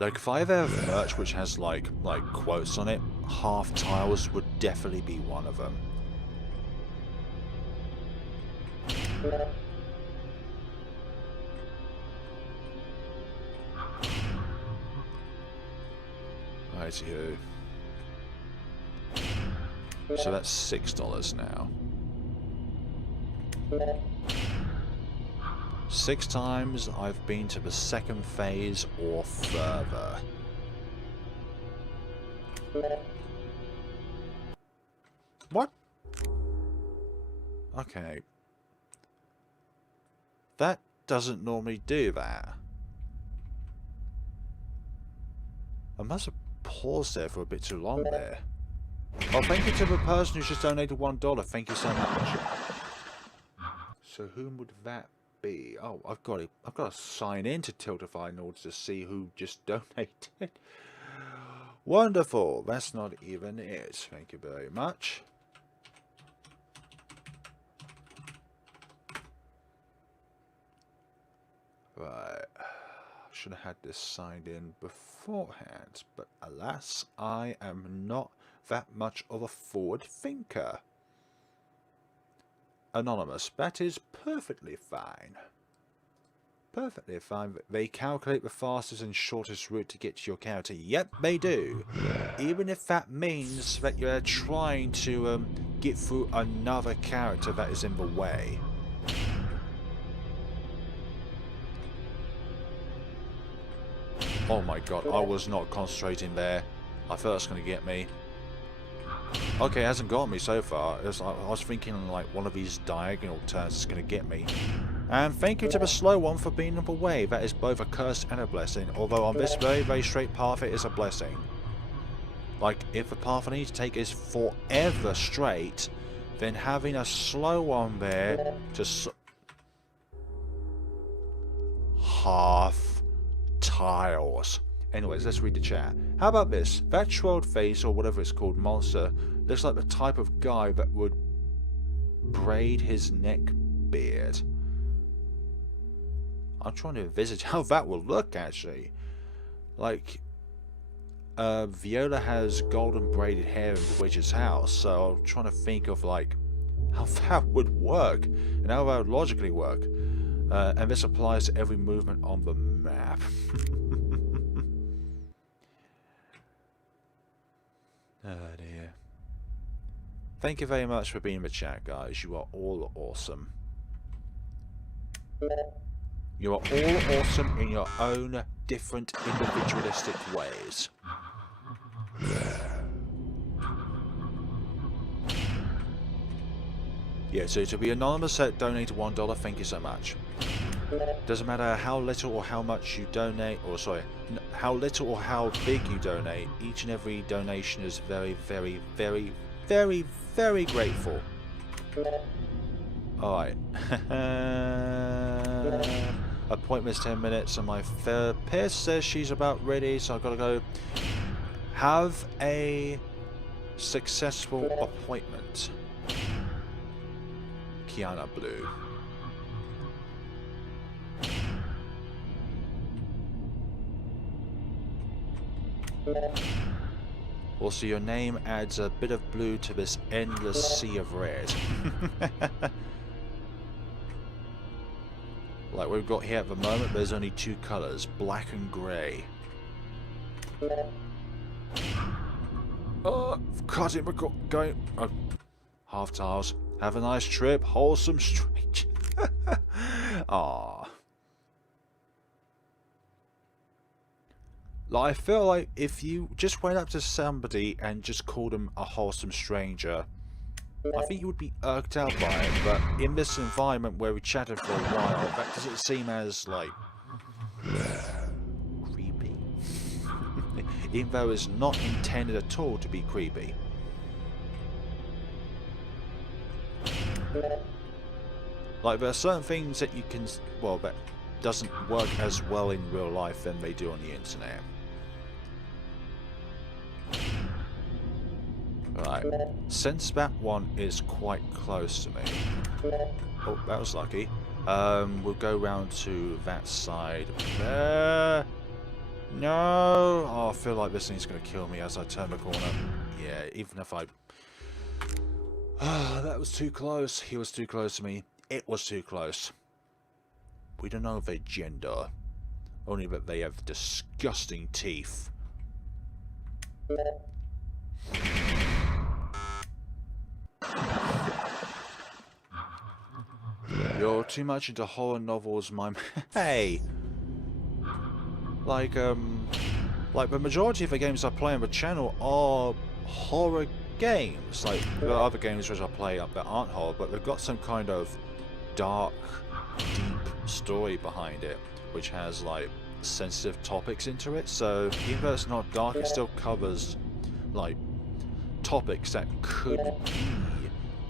Like, if I ever have merch which has like quotes on it, half tiles would definitely be one of them. Righty-ho. So that's $6 now. 6 times I've been to the second phase or further. What? Okay. That doesn't normally do that. I must have paused there for a bit too long there. Oh, thank you to the person who's just donated $1. Thank you so much. So whom would that be? Oh, I've got to sign in to Tiltify in order to see who just donated. Wonderful. That's not even it. Thank you very much. Right. Should have had this signed in beforehand, but alas, I am not that much of a forward thinker. Anonymous, that is perfectly fine. Perfectly fine. They calculate the fastest and shortest route to get to your character. Yep, they do. Even if that means that you're trying to get through another character that is in the way. Oh my god, I was not concentrating there. I thought it was going to get me. Okay, it hasn't got me so far. I was thinking like one of these diagonal turns is going to get me. And thank you to the slow one for being in the way. That is both a curse and a blessing. Although on this very, very straight path it is a blessing. Like, if the path I need to take is forever straight, then having a slow one there to... half tiles. Anyways, let's read the chat. How about this? That trolled face, or whatever it's called, monster, looks like the type of guy that would braid his neck beard. I'm trying to envisage how that will look, actually. Like, Viola has golden braided hair in the witch's house, so I'm trying to think of, like, how that would work, and how that would logically work. And this applies to every movement on the map. Oh dear. Thank you very much for being in the chat, guys. You are all awesome. You are all awesome in your own different individualistic ways. Yeah, so to be anonymous at donated $1, thank you so much. Doesn't matter how little or how much you donate, or sorry, how little or how big you donate, each and every donation is very, very, very, very, very grateful. Alright. appointment's 10 minutes, and my therapist says she's about ready, so I've got to go have a successful appointment. Kiana Blue. Also, your name adds a bit of blue to this endless sea of red. Like we've got here at the moment, there's only two colours, black and grey. Oh, cutting record going. Oh, half tiles. Have a nice trip. Wholesome strange. Ah. Like, I feel like if you just went up to somebody and just called them a wholesome stranger, I think you would be irked out by it, but in this environment where we chatted for a while, that doesn't seem as, like, creepy. Even though it's not intended at all to be creepy. Like, there are certain things that you can, well, that doesn't work as well in real life than they do on the internet. Right, since that one is quite close to me. Oh, that was lucky. We'll go round to that side there. No! Oh, I feel like this thing's going to kill me as I turn the corner. Yeah, even if I... that was too close. He was too close to me. It was too close. We don't know their gender. Only that they have disgusting teeth. You're too much into horror novels, my man. Hey! Like the majority of the games I play on the channel are horror games. Like, there are other games which I play up that aren't horror, but they've got some kind of dark, deep story behind it, which has, like, sensitive topics into it. So, even though it's not dark, it still covers, like, topics that could be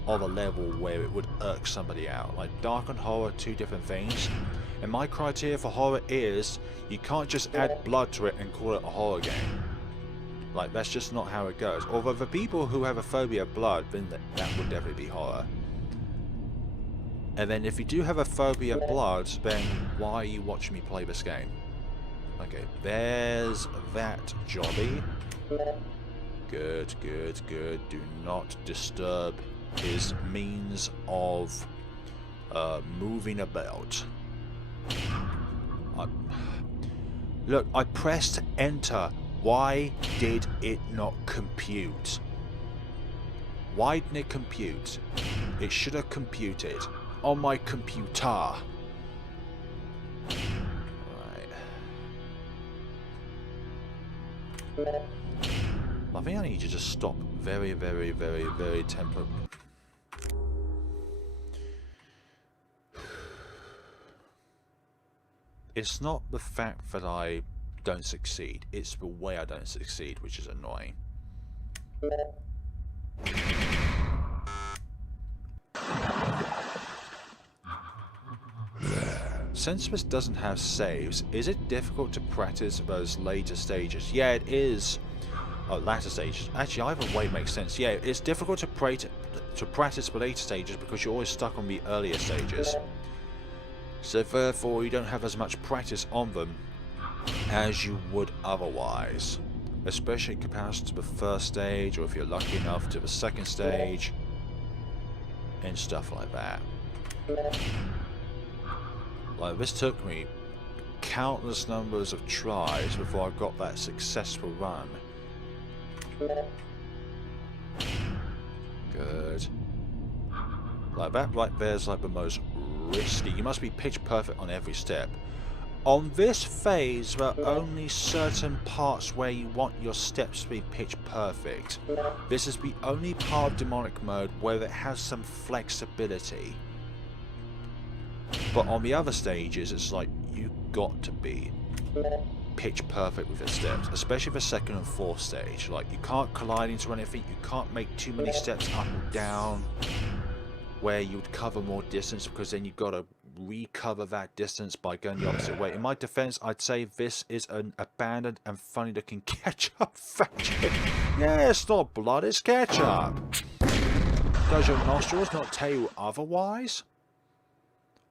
on a level where it would irk somebody out. Like, dark and horror, two different things. And my criteria for horror is, you can't just add blood to it and call it a horror game. Like, that's just not how it goes. Although the people who have a phobia of blood, then that would definitely be horror. And then if you do have a phobia of blood, then why are you watching me play this game? Okay, there's that jobby. Good, good, good. Do not disturb his means of moving about. Look, I pressed enter. Why did it not compute? Why didn't it compute? It should have computed on my computer. Right. I think I need to just stop very, very, very, very temporarily. It's not the fact that I don't succeed, it's the way I don't succeed which is annoying. Since this doesn't have saves, is it difficult to practice those later stages? Yeah, it is. Oh, latter stages. Actually, either way makes sense. Yeah, it's difficult to practice the later stages because you're always stuck on the earlier stages. So therefore, you don't have as much practice on them as you would otherwise. Especially in comparison to the first stage, or if you're lucky enough to the second stage, and stuff like that. Like, this took me countless numbers of tries before I got that successful run. Good. Like, that right there's like the most risky. You must be pitch perfect on every step. On this phase, there are only certain parts where you want your steps to be pitch perfect. This is the only part of demonic mode where it has some flexibility. But on the other stages, it's like, you got to be pitch perfect with your steps, especially the second and fourth stage. Like, you can't collide into anything, you can't make too many steps up or down where you'd cover more distance, because then you've got to recover that distance by going the opposite way. In my defense, I'd say this is an abandoned and funny looking ketchup factory. Yeah, it's not blood, it's ketchup. Does your nostrils not tell you otherwise?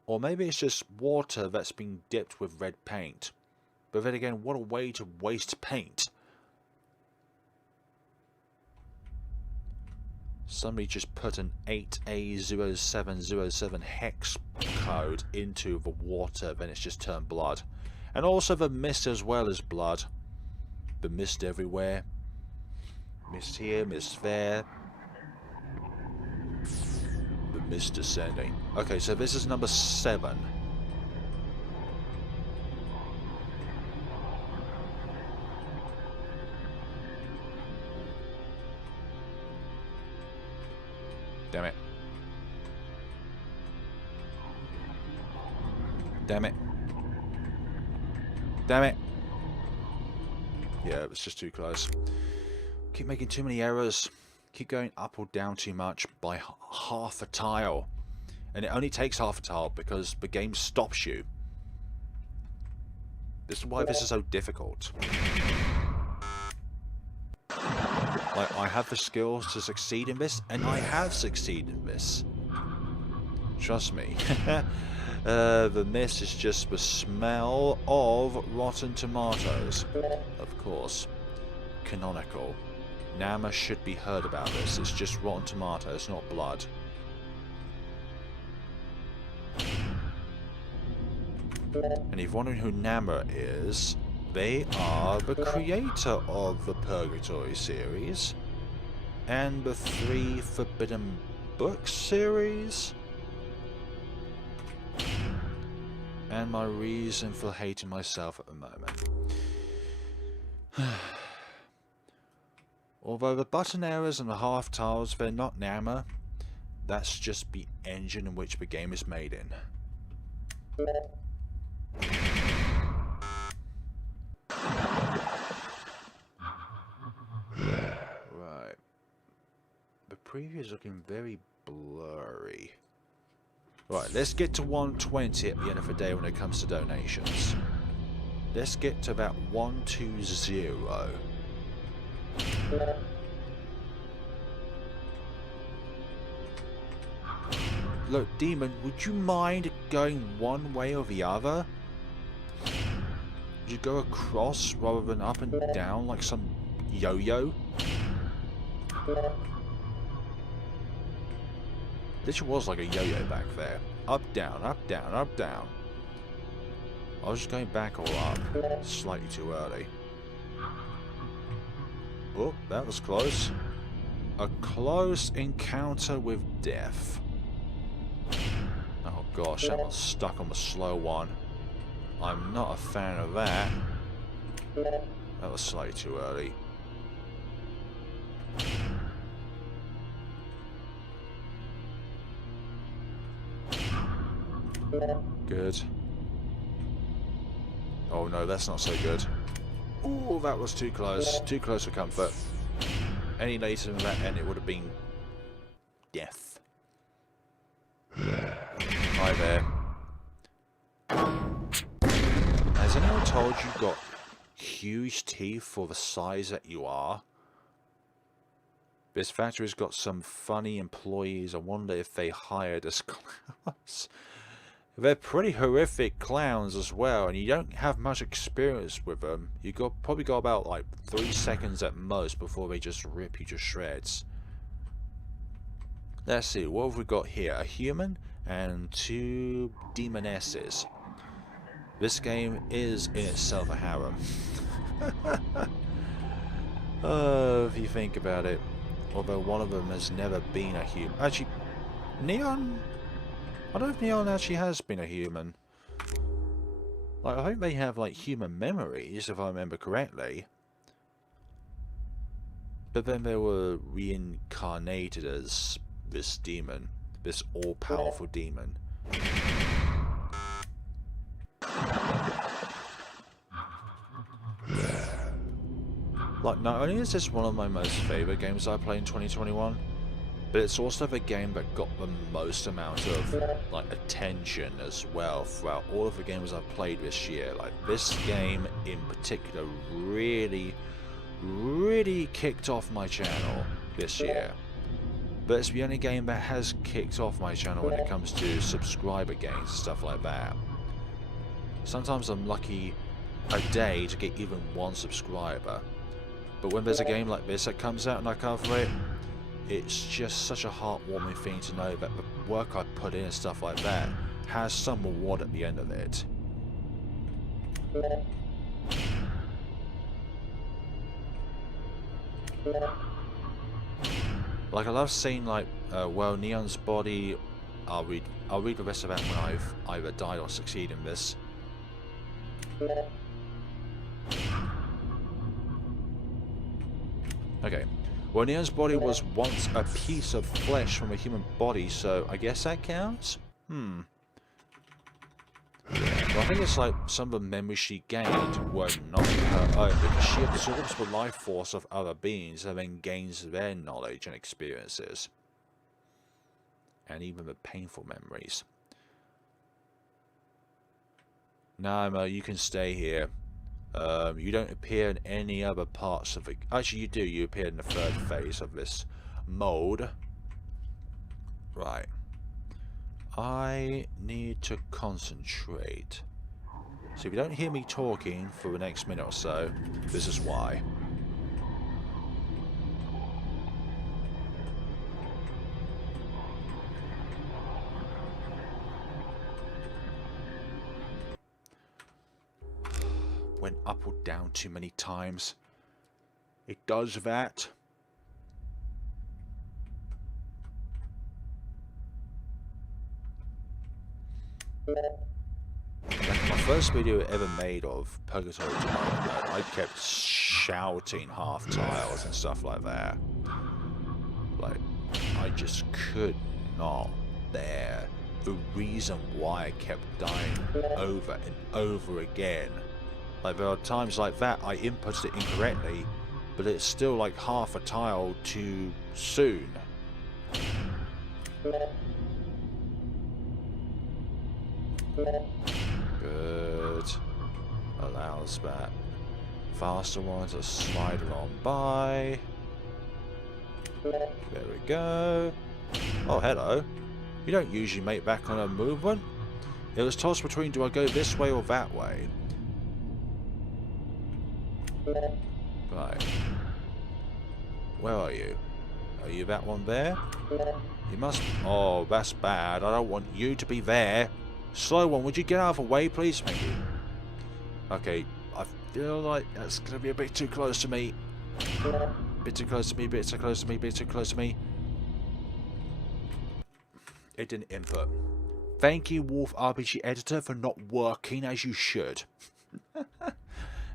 Or maybe it's just water that's been dipped with red paint. But then again, what a way to waste paint. Somebody just put an 8A0707 hex code into the water, then it's just turned blood. And also the mist as well as blood. The mist everywhere. Mist here, mist there. The mist descending. Okay, so this is number 7. Damn it. Damn it. Damn it. Yeah, it was just too close. Keep making too many errors. Keep going up or down too much by half a tile. And it only takes half a tile because the game stops you. This is why this is so difficult. Like, I have the skills to succeed in this, and I have succeeded in this. Trust me. The mist is just the smell of rotten tomatoes. Of course. Canonical. Nama should be heard about this. It's just rotten tomatoes, not blood. And if you're wondering who Nama is, they are the creator of the Purgatory series and the 3 Forbidden Books series. And my reason for hating myself at the moment. Although the button errors and the half tiles, they're not Nama. That's just the engine in which the game is made in. Right. The preview is looking very blurry. Right, let's get to 120 at the end of the day when it comes to donations. Let's get to about 120. Look, Demon, would you mind going one way or the other? Would you go across rather than up and down like some yo-yo? Literally was like a yo-yo back there. Up, down, up, down, up, down. I was just going back or up. Slightly too early. Oh, that was close. A close encounter with death. Oh gosh, that one's stuck on the slow one. I'm not a fan of that. That was slightly too early. Good. Oh no, that's not so good. Ooh, that was too close. Too close for comfort. Any later than that, and it would have been death. Hi there. Has anyone told you you've got huge teeth for the size that you are? This factory's got some funny employees. I wonder if they hired as clowns. They're pretty horrific clowns as well, and you don't have much experience with them. You probably got about like 3 seconds at most before they just rip you to shreds. Let's see, what have we got here? A human and 2 demonesses. This game is in itself a harem. If you think about it. Although one of them has never been a human. Actually, Neon... I don't know if Neon actually has been a human. Like, I think they have, like, human memories, if I remember correctly. But then they were reincarnated as this demon. This all-powerful demon. Like, not only is this one of my most favourite games I played in 2021, but it's also the game that got the most amount of like attention as well throughout all of the games I've played this year. Like this game in particular really kicked off my channel this year. But it's the only game that has kicked off my channel when it comes to subscriber gains and stuff like that. Sometimes I'm lucky a day to get even one subscriber. But when there's a game like this that comes out and I cover it, it's just such a heartwarming thing to know that the work I put in and stuff like that has some reward at the end of it. Like I love seeing like, well, Neon's body. I'll read the rest of that when I've either died or succeed in this. Okay. Well, Neon's body was once a piece of flesh from a human body, so I guess that counts? Well, I think it's like some of the memories she gained were not her own, because she absorbs the life force of other beings and then gains their knowledge and experiences. And even the painful memories. Nah, Mo, you can stay here. You don't appear in any other parts of the... Actually, you do. You appear in the third phase of this mode. Right. I need to concentrate. So if you don't hear me talking for the next minute or so, this is why. Went up or down too many times. It does that. Like my first video ever made of Purgatory, I kept shouting half tiles and stuff like that. Like, I just could not bear the reason why I kept dying over and over again. Like, there are times like that I inputted it incorrectly, but it's still like half a tile too soon. Good. Allows that. Faster ones to slide along by. There we go. Oh, hello. You don't usually make that kind of movement. It was tossed between, do I go this way or that way? Right. Where are you? Are you that one there? You must... Oh, that's bad. I don't want you to be there. Slow one, would you get out of the way, please? Thank you. Okay, I feel like that's going to be a bit too close to me. Bit too close to me, bit too close to me, bit too close to me. It didn't input. Thank you, Wolf RPG Editor, for not working as you should.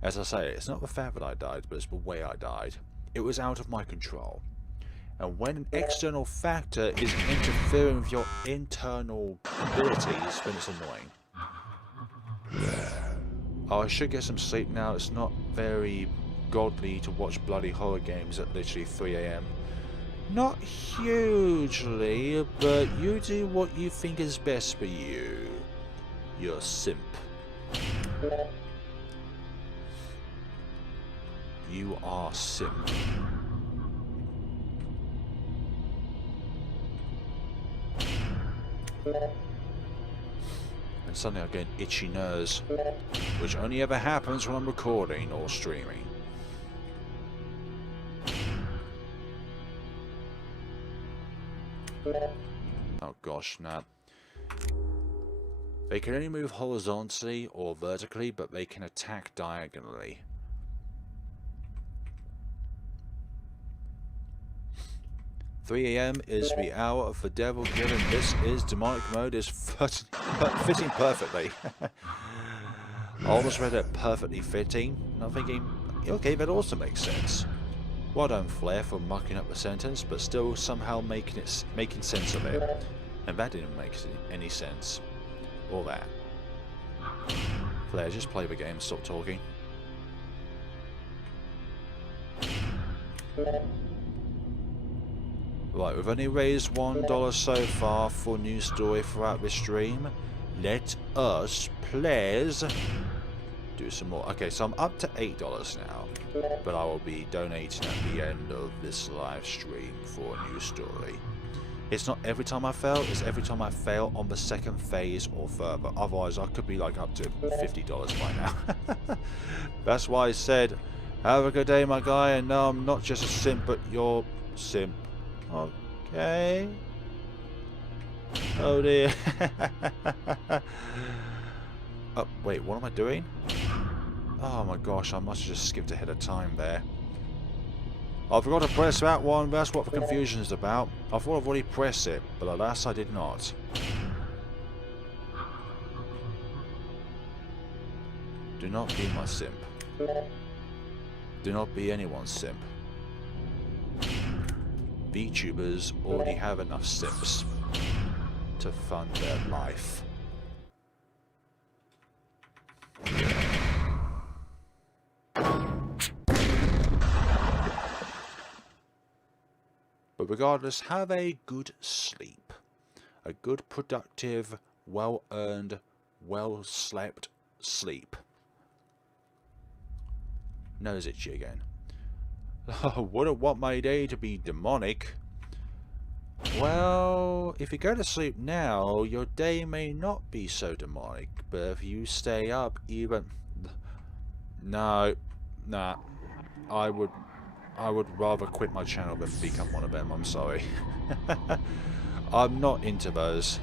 As I say, it's not the fact that I died, but it's the way I died. It was out of my control. And when an external factor is interfering with your internal abilities, then it's annoying. Oh, I should get some sleep now. It's not very godly to watch bloody horror games at literally 3 AM. Not hugely, but you do what you think is best for you. You're a simp. You are simp. And suddenly I get itchy nose, which only ever happens when I'm recording or streaming. Oh gosh, nah. They can only move horizontally or vertically, but they can attack diagonally. "3 AM is the hour of the devil, given this is demonic mode is fitting perfectly." I almost read it perfectly fitting, and I'm thinking, okay, that also makes sense. Well done, Flair, for mucking up the sentence, but still somehow making sense of it. And that didn't make any sense. Or that. Flair, just play the game, stop talking. Right, we've only raised $1 so far for news story throughout this stream. Let us please do some more. Okay, so I'm up to $8 now, but I will be donating at the end of this live stream for a news story. It's not every time I fail, it's every time I fail on the second phase or further. Otherwise, I could be like up to $50 by now. That's why I said, have a good day, my guy. And no, I'm not just a simp, but you're simp. Okay. Oh dear. Oh, wait, what am I doing? Oh my gosh, I must have just skipped ahead of time there. I forgot to press that one, that's what the confusion is about. I thought I've already pressed it, but alas I did not. Do not be my simp. Do not be anyone's simp. VTubers already have enough simps to fund their life. But regardless, have a good sleep. A good, productive, well-earned, well-slept sleep. Nose itchy again. Wouldn't want my day to be demonic. Well, if you go to sleep now, your day may not be so demonic. But if you stay up even... No. Nah. I would rather quit my channel than become one of them, I'm sorry. I'm not into those.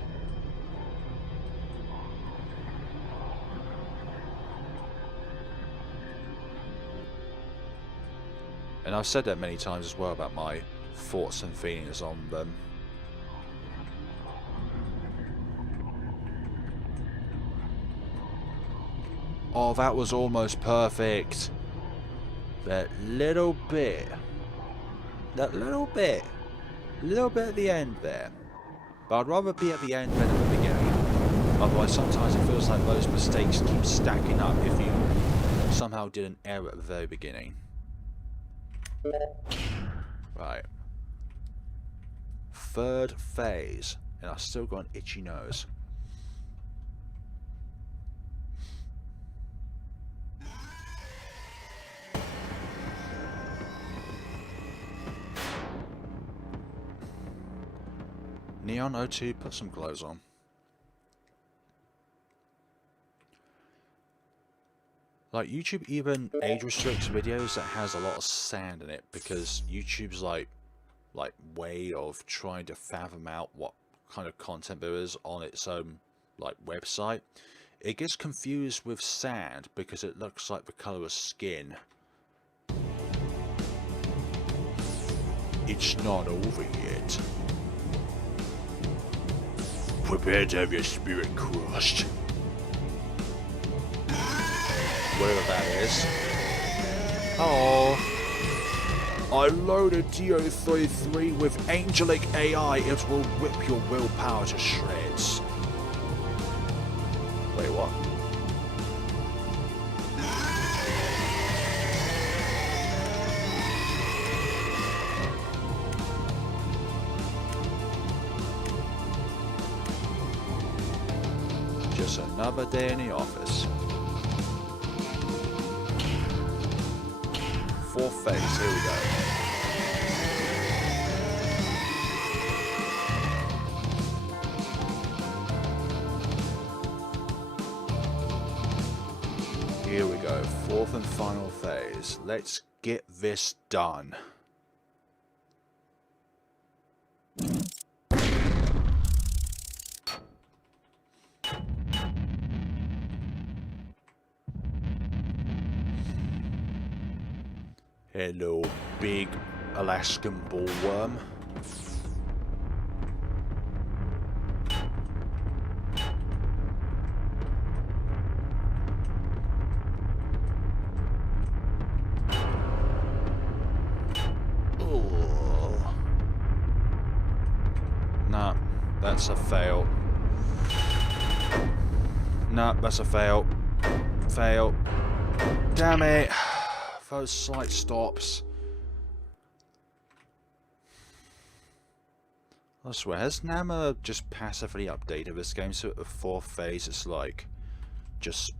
And I've said that many times as well about my thoughts and feelings on them. Oh, that was almost perfect. That little bit at the end there. But I'd rather be at the end than at the beginning. Otherwise, sometimes it feels like those mistakes keep stacking up if you somehow did an error at the very beginning. Right. Third phase, and I've still got an itchy nose. Neon O2, put some gloves on. Like, YouTube even age restricts videos that has a lot of sand in it because YouTube's like way of trying to fathom out what kind of content there is on its own like website. It gets confused with sand because it looks like the color of skin. It's not over yet. Prepare to have your spirit crushed. Whatever that is. Oh. I loaded DO33 with angelic AI. It will rip your willpower to shreds. Wait, what? Just another day in the office. Fourth phase, here we go. Here we go, fourth and final phase. Let's get this done. Hello, big Alaskan bullworm. Oh. Nah, that's a fail. Nah, that's a fail. Fail. Damn it. Those slight stops. I swear, has Nama just passively updated this game so at the fourth phase it's like just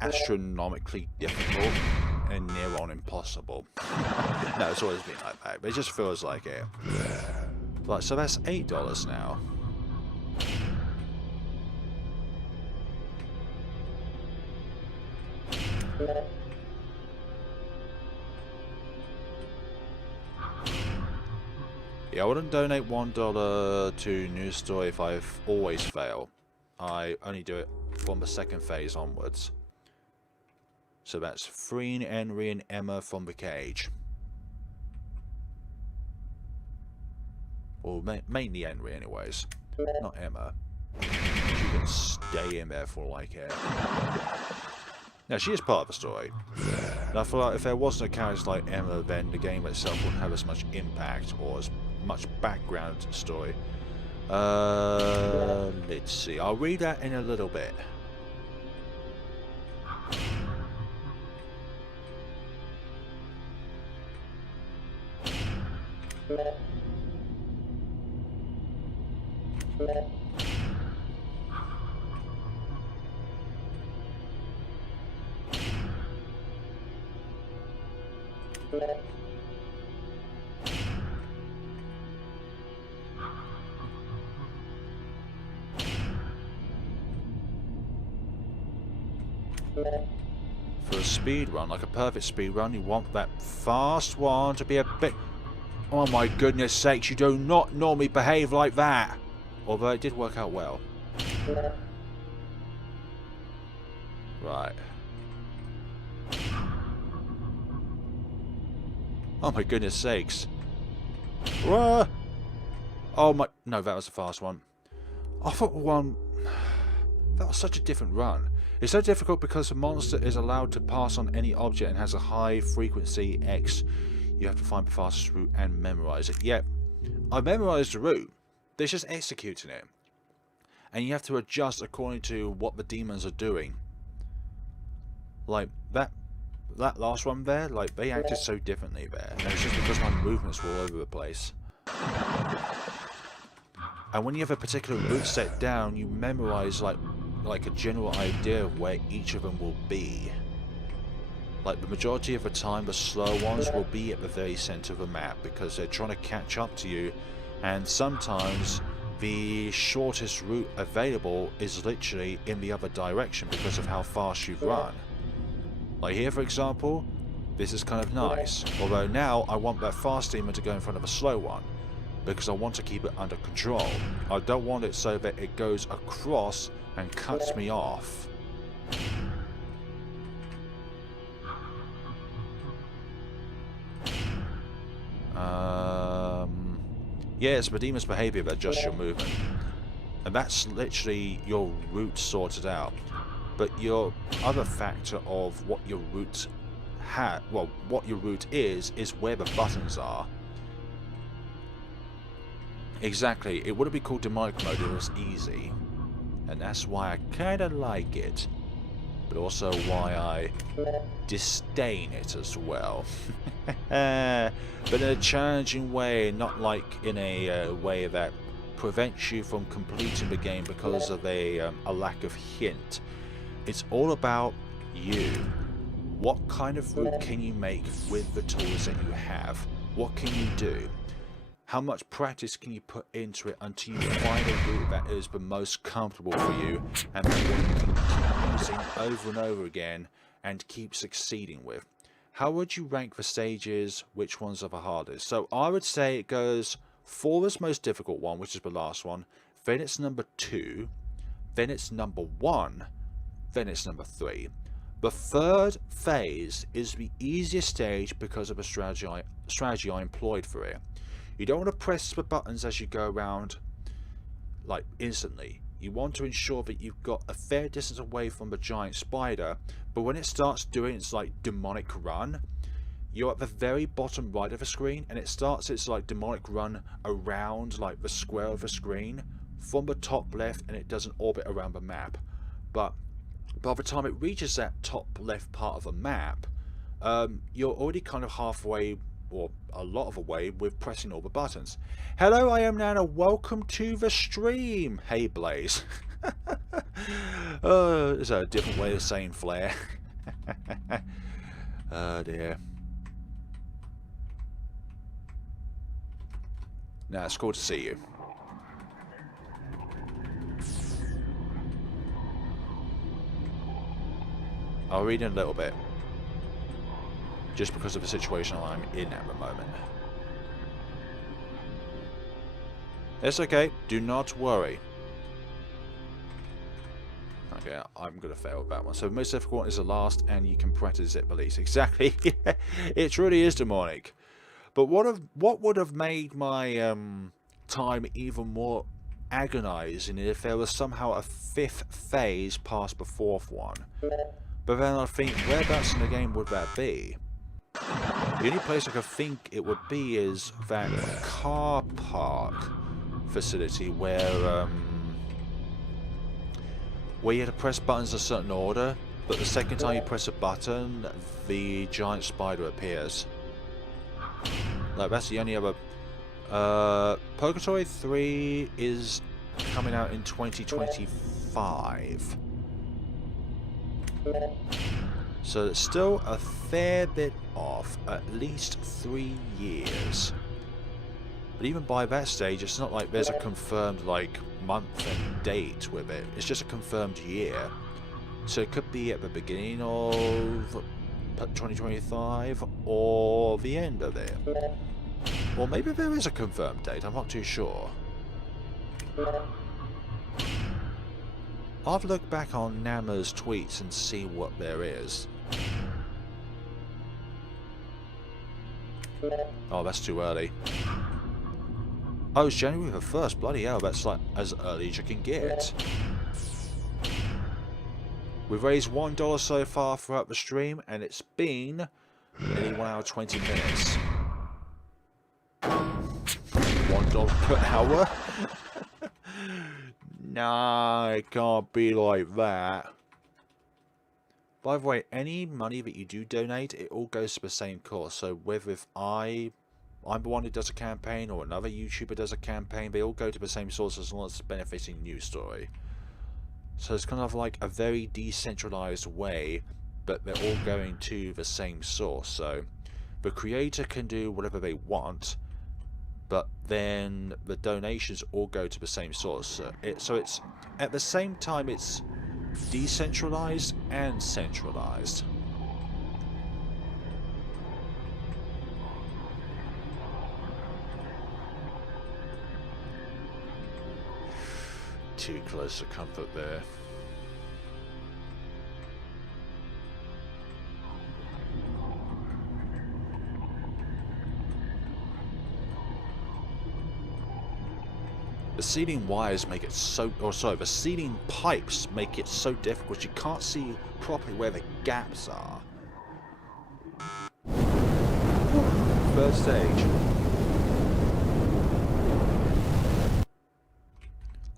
astronomically difficult and near on impossible? No, it's always been like that, but it just feels like it. Right, so that's $8 now. Yeah, I wouldn't donate $1 to News Store if I always fail. I only do it from the second phase onwards. So that's freeing Henry and Emma from the cage. Or mainly Henry anyways. Not Emma. She can stay in there for all I care. Now, she is part of the story. And I feel like if there wasn't a character like Emma, then the game itself wouldn't have as much impact or as much background to the story. Let's see. I'll read that in a little bit. For a speed run, like a perfect speed run, you want that fast one to be a bit... Oh my goodness sakes, you do not normally behave like that! Although it did work out well. Right. Oh my goodness sakes. Whoa! Oh my... No, that was the fast one. I thought one... That was such a different run. It's so difficult because the monster is allowed to pass on any object and has a high frequency X. You have to find the fastest route and memorize it. Yep, I memorized the route. They're just executing it. And you have to adjust according to what the demons are doing. Like, that last one there, like, they acted so differently there. And it's just because my movements were all over the place. And when you have a particular route set down, you memorize, like a general idea of where each of them will be. Like the majority of the time, the slow ones will be at the very center of the map because they're trying to catch up to you, and sometimes the shortest route available is literally in the other direction because of how fast you've run. Like here, for example, this is kind of nice, although now I want that fast demon to go in front of a slow one because I want to keep it under control. I don't want it so that it goes across and cuts me off. Yeah, it's the demon's behavior that adjusts your movement, and that's literally your route sorted out. But your other factor of what your route what your route is where the buttons are. Exactly, it wouldn't be called demonic mode if it was easy. And that's why I kinda like it. But also why I disdain it as well. But in a challenging way, not like in a way that prevents you from completing the game because of a lack of hint. It's all about you. What kind of route can you make with the tools that you have? What can you do? How much practice can you put into it until you find a route that is the most comfortable for you and that you can keep using over and over again and keep succeeding with? How would you rank the stages? Which ones are the hardest? So I would say it goes Forward's most difficult one, which is the last one, then it's number 2, then it's number 1, then it's number 3. The third phase is the easiest stage because of the strategy I employed for it. You don't want to press the buttons as you go around like instantly. You want to ensure that you've got a fair distance away from the giant spider, but when it starts doing its like demonic run, you're at the very bottom right of the screen and it starts its like demonic run around like the square of the screen from the top left, and it does an orbit around the map. But by the time it reaches that top left part of the map, you're already kind of halfway or a lot of the way, with pressing all the buttons. Hello, I am Nana. Welcome to the stream. Hey, Blaze. It's a different way of saying flare. Oh dear. Nah, it's cool to see you. I'll read in a little bit. Just because of the situation I'm in at the moment. It's okay. Do not worry. Okay, I'm going to fail with that one. So the most difficult one is the last, and you can practice it release. Exactly. It really is demonic. But what would have made my time even more agonizing if there was somehow a 5th phase past the 4th one? But then I think, whereabouts in the game would that be? The only place I could think it would be is that car park facility where you had to press buttons in a certain order, but the second time you press a button, the giant spider appears. Like, that's the only other... Purgatory 3 is coming out in 2025. So it's still a fair bit off, at least 3 years. But even by that stage, it's not like there's a confirmed, like, month and date with it. It's just a confirmed year. So it could be at the beginning of 2025 or the end of it. Or maybe there is a confirmed date, I'm not too sure. I'll have to look back on Nama's tweets and see what there is. Oh, that's too early. Oh, it's January the 1st. Bloody hell, that's like as early as you can get. We've raised $1 so far throughout the stream, and it's been nearly 1 hour 20 minutes. $1 per hour? Nah, it can't be like that. By the way, any money that you do donate, it all goes to the same cause. So whether if I'm the one who does a campaign or another YouTuber does a campaign, they all go to the same source as long as it's benefiting News Story. So it's kind of like a very decentralized way, but they're all going to the same source. So the creator can do whatever they want, but then the donations all go to the same source. So it's at the same time it's decentralized and centralized. Too close to comfort there. The sealing wires make it so, or sorry, the sealing pipes make it so difficult you can't see properly where the gaps are. Third stage.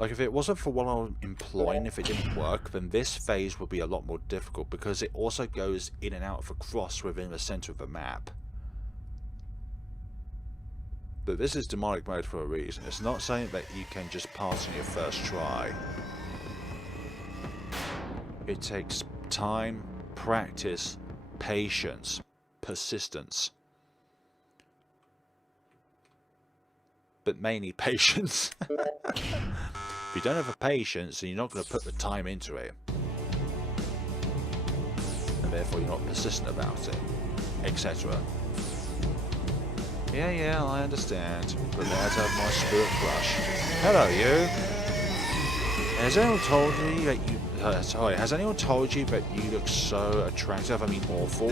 Like, if it wasn't for what I'm employing, if it didn't work, then this phase would be a lot more difficult because it also goes in and out of a cross within the center of the map. But this is demonic mode for a reason. It's not something that you can just pass on your first try. It takes time, practice, patience, persistence. But mainly patience. If you don't have the patience, then you're not going to put the time into it. And therefore you're not persistent about it, etc. Yeah, I understand. But let's have my spirit crush. Hello, you. Has anyone told you that you... sorry, has anyone told you that you look so attractive? I mean, awful.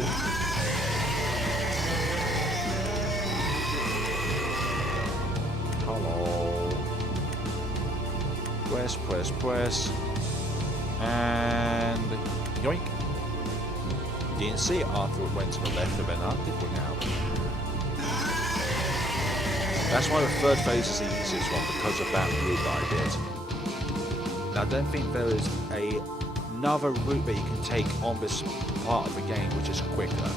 Hello. Press, press, press. And... yoink. Didn't see it after it went to the left and then up, did we now? That's why the third phase is the easiest one, because of that route that I did. Now, I don't think there is another route that you can take on this part of the game which is quicker.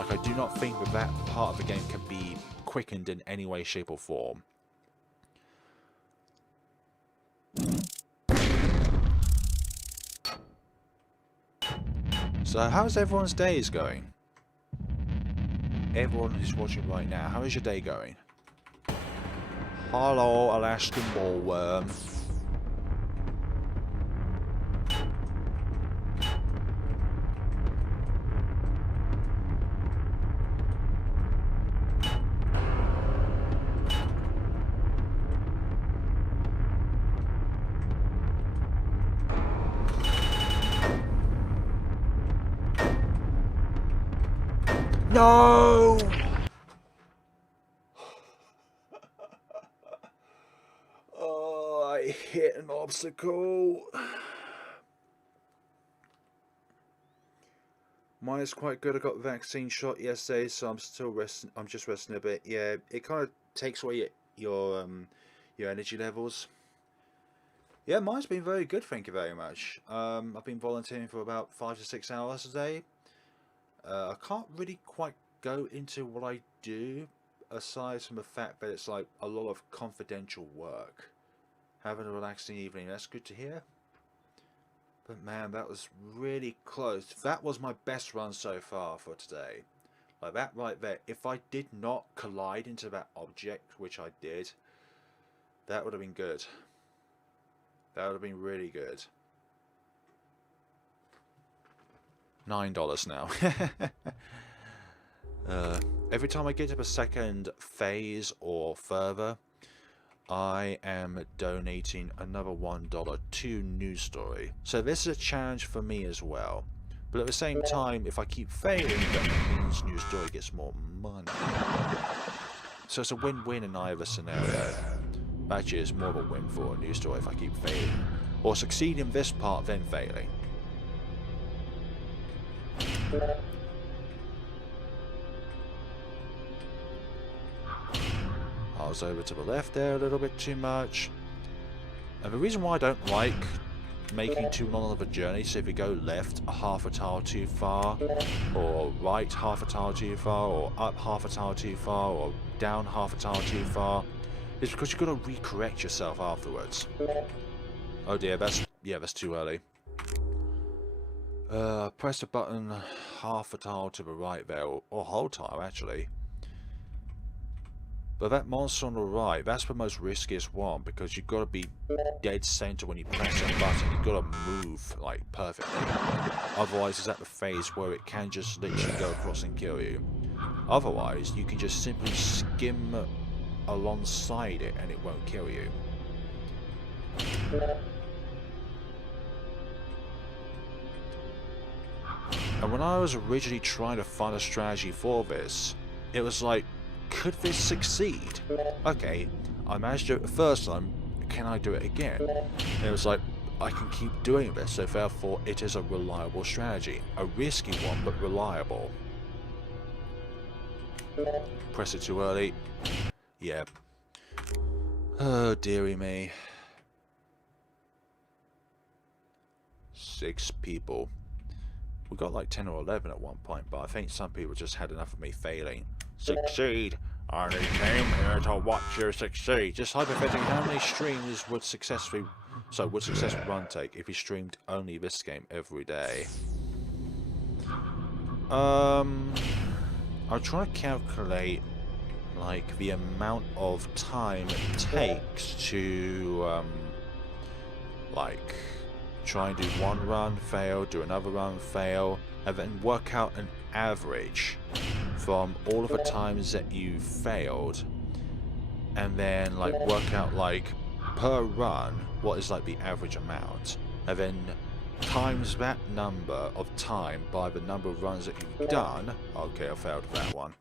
Like, I do not think that that part of the game can be quickened in any way, shape or form. So how's everyone's days going? Everyone who's watching right now, how is your day going? Hello, Alaskan Ballworm. No! Oh, I hit an obstacle. Mine is quite good. I got the vaccine shot yesterday, so I'm still resting. I'm just resting a bit. Yeah, it kind of takes away your energy levels. Yeah, mine's been very good. Thank you very much. I've been volunteering for about 5 to 6 hours a day. I can't really quite go into what I do, aside from the fact that it's like a lot of confidential work. Having a relaxing evening, that's good to hear. But man, that was really close. That was my best run so far for today. Like that right there, if I did not collide into that object, which I did, that would have been good. That would have been really good. $9 now. Every time I get to the second phase or further, I am donating another $1 to News Story. So this is a challenge for me as well. But at the same time, if I keep failing, that means News Story gets more money. So it's a win-win in either scenario. Actually, it's more of a win for News Story if I keep failing. Or succeed in this part, then failing. I was over to the left there a little bit too much. And the reason why I don't like making too long of a journey, so if you go left a half a tile too far, or right half a tile too far, or up half a tile too far, or down half a tile too far, is because you've got to recorrect yourself afterwards. Oh dear, that's too early. Press the button half a tile to the right there, or whole tile actually. But that monster on the right, that's the most riskiest one, because you've got to be dead center when you press that button. You've got to move like perfectly. Otherwise, it's at the phase where it can just literally go across and kill you. Otherwise, you can just simply skim alongside it and it won't kill you. And when I was originally trying to find a strategy for this, it was like, could this succeed? Okay, I managed to do it the first time, can I do it again? And it was like, I can keep doing this, so therefore it is a reliable strategy. A risky one, but reliable. Press it too early. Yeah. Oh, dearie me. 6 people. We got like 10 or 11 at one point, but I think some people just had enough of me failing. Succeed! I only came here to watch you succeed. Just hypothetically, how many streams would successful run take if you streamed only this game every day? I'm trying to calculate like the amount of time it takes to like try and do one run, fail, do another run, fail, and then work out an average from all of the times that you failed, and then like work out like per run what is like the average amount, and then times that number of time by the number of runs that you've done. Okay, I failed that one,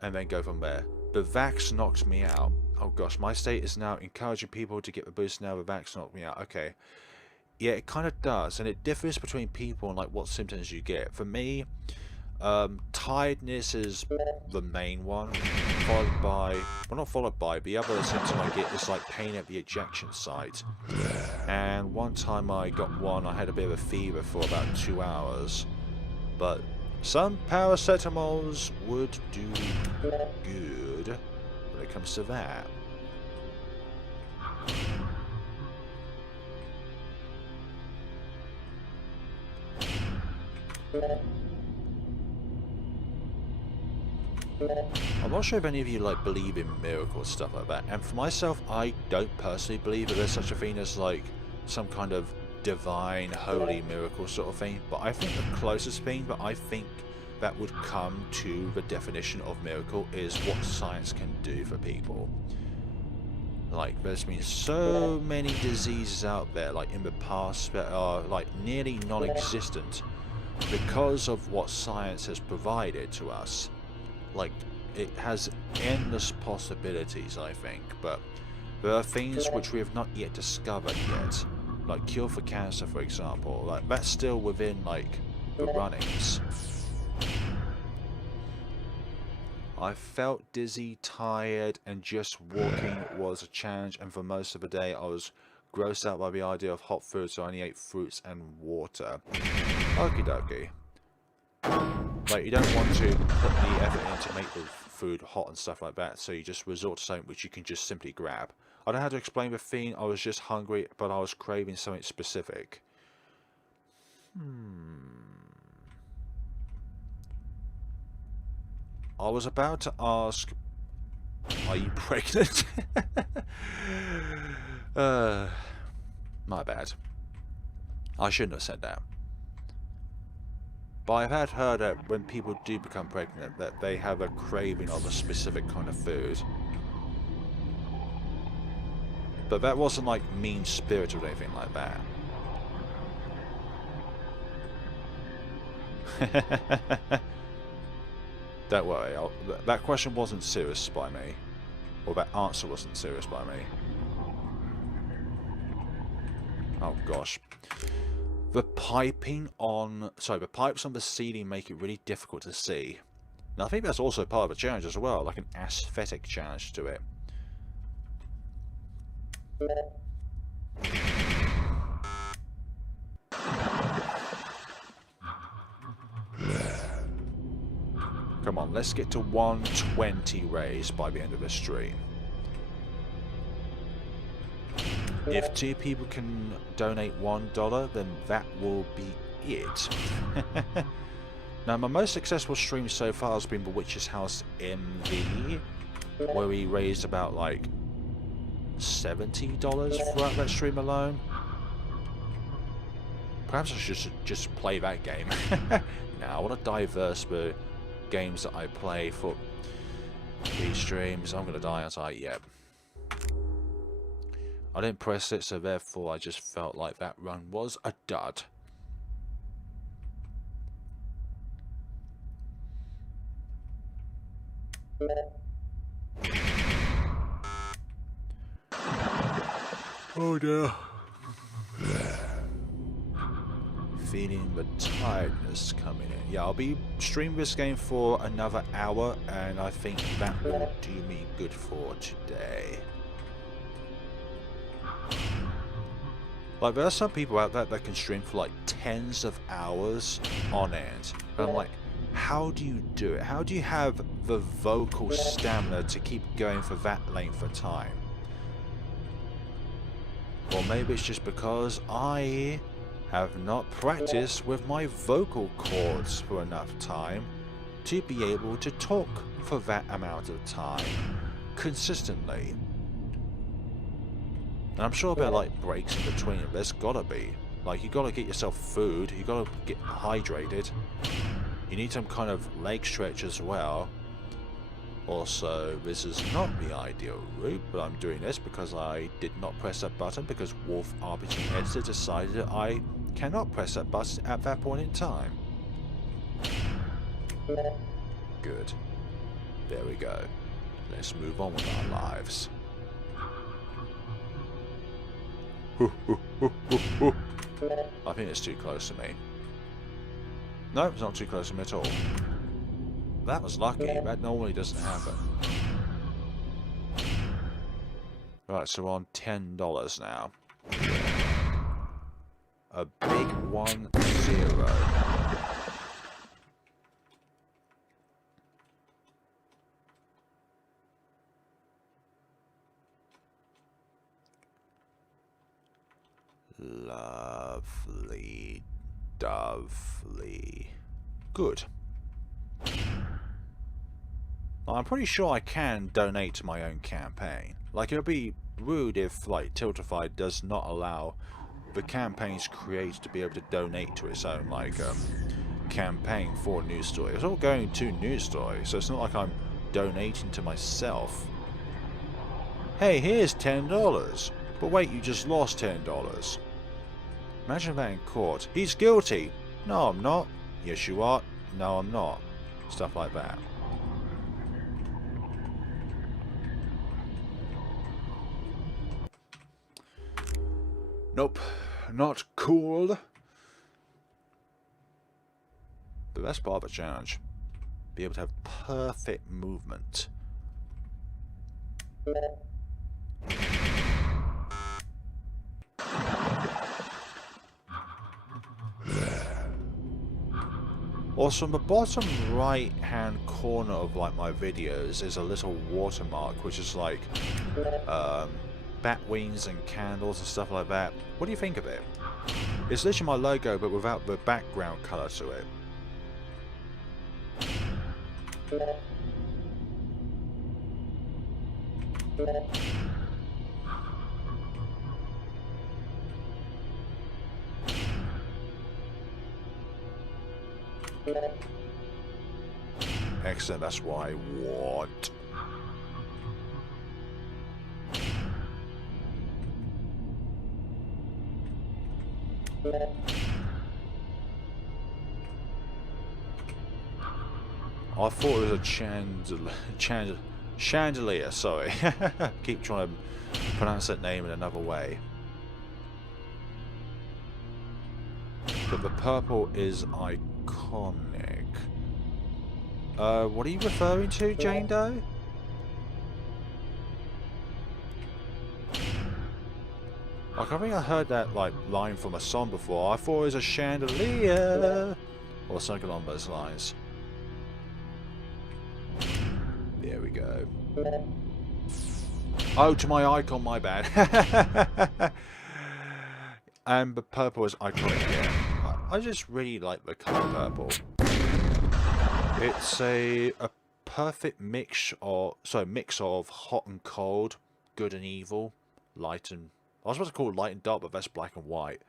and then go from there. The Vax knocked me out. Oh gosh, my state is now encouraging people to get the boost now. The Vax knocked me out. Okay. Yeah, it kind of does, and it differs between people and like what symptoms you get. For me, tiredness is the main one, followed by, well, not followed by, the other symptom I get is like pain at the ejection site. And one time I got one, I had a bit of a fever for about 2 hours, but Some paracetamols would do good when it comes to that. I'm not sure if any of you like believe in miracles, stuff like that, and for myself I don't personally believe that there's such a thing as like some kind of divine holy miracle sort of thing, but I think the closest thing that I think that would come to the definition of miracle is what science can do for people. Like, there's been so many diseases out there, like in the past, that are like nearly non-existent because of what science has provided to us. Like, it has endless possibilities, I think, but there are things which we have not yet discovered yet. Like cure for cancer, for example. Like, that's still within, like, the runnings. I felt dizzy, tired, and just walking was a challenge, and for most of the day I was grossed out by the idea of hot food, so I only ate fruits and water. Okie dokie. Like, you don't want to put the effort in to make the food hot and stuff like that, so you just resort to something which you can just simply grab. I don't know how to explain the thing. I was just hungry, but I was craving something specific. I was about to ask, are you pregnant? My bad. I shouldn't have said that. But I had heard that when people do become pregnant, that they have a craving of a specific kind of food. But that wasn't like mean-spirited or anything like that. Don't worry, that question wasn't serious by me. Or that answer wasn't serious by me. Oh gosh. The piping on... Sorry, the pipes on the ceiling make it really difficult to see. Now I think that's also part of the challenge as well, like an aesthetic challenge to it. Come on, let's get to 120 rays by the end of the stream. If 2 people can donate $1, then that will be it. Now, my most successful stream so far has been The Witch's House MV, where we raised about like $70 throughout that stream alone. Perhaps I should just play that game. Now, I want to diverse the games that I play for these streams. I'm going to die, aren't I? Yep. I didn't press it, so therefore I just felt like that run was a dud. Oh dear. Feeling the tiredness coming in. Yeah, I'll be streaming this game for another hour, and I think that will do me good for today. Like, there are some people out there that can stream for like tens of hours on end. And I'm like, how do you do it? How do you have the vocal stamina to keep going for that length of time? Or maybe it's just because I have not practiced with my vocal cords for enough time to be able to talk for that amount of time consistently. And I'm sure there are like breaks in between. There's gotta be. Like, you gotta get yourself food, you gotta get hydrated. You need some kind of leg stretch as well. Also, this is not the ideal route, but I'm doing this because I did not press that button because Wolf RPG Editor decided that I cannot press that button at that point in time. Good. There we go. Let's move on with our lives. I think it's too close to me. No, it's not too close to me at all. That was lucky. That normally doesn't happen. Right, so we're on $10 now. A big 1-0. Lovely. Dovely. Good. I'm pretty sure I can donate to my own campaign. Like, it would be rude if, like, Tiltify does not allow the campaign's creator to be able to donate to its own, like, campaign for news story. It's all going to news story, so it's not like I'm donating to myself. Hey, here's $10. But wait, you just lost $10. Imagine that in court. He's guilty. No, I'm not. Yes, you are. No, I'm not. Stuff like that. Nope. Not cool. The best part of the challenge. Be able to have perfect movement. Also, on the bottom right hand corner of like my videos is a little watermark which is like bat wings and candles and stuff like that. What do you think of it? It's literally my logo but without the background colour to it. Excellent, that's what I want. I thought it was a chandelier, sorry. Keep trying to pronounce that name in another way. But the purple is iconic. What are you referring to, Jane Doe? Like, I think I heard that like line from a song before. I thought it was a chandelier, or something along those lines. There we go. Oh, to my icon, my bad. And the purple is iconic. Yeah, I just really like the color purple. It's a perfect mix of hot and cold, good and evil, light and I was supposed to call it light and dark, but that's black and white.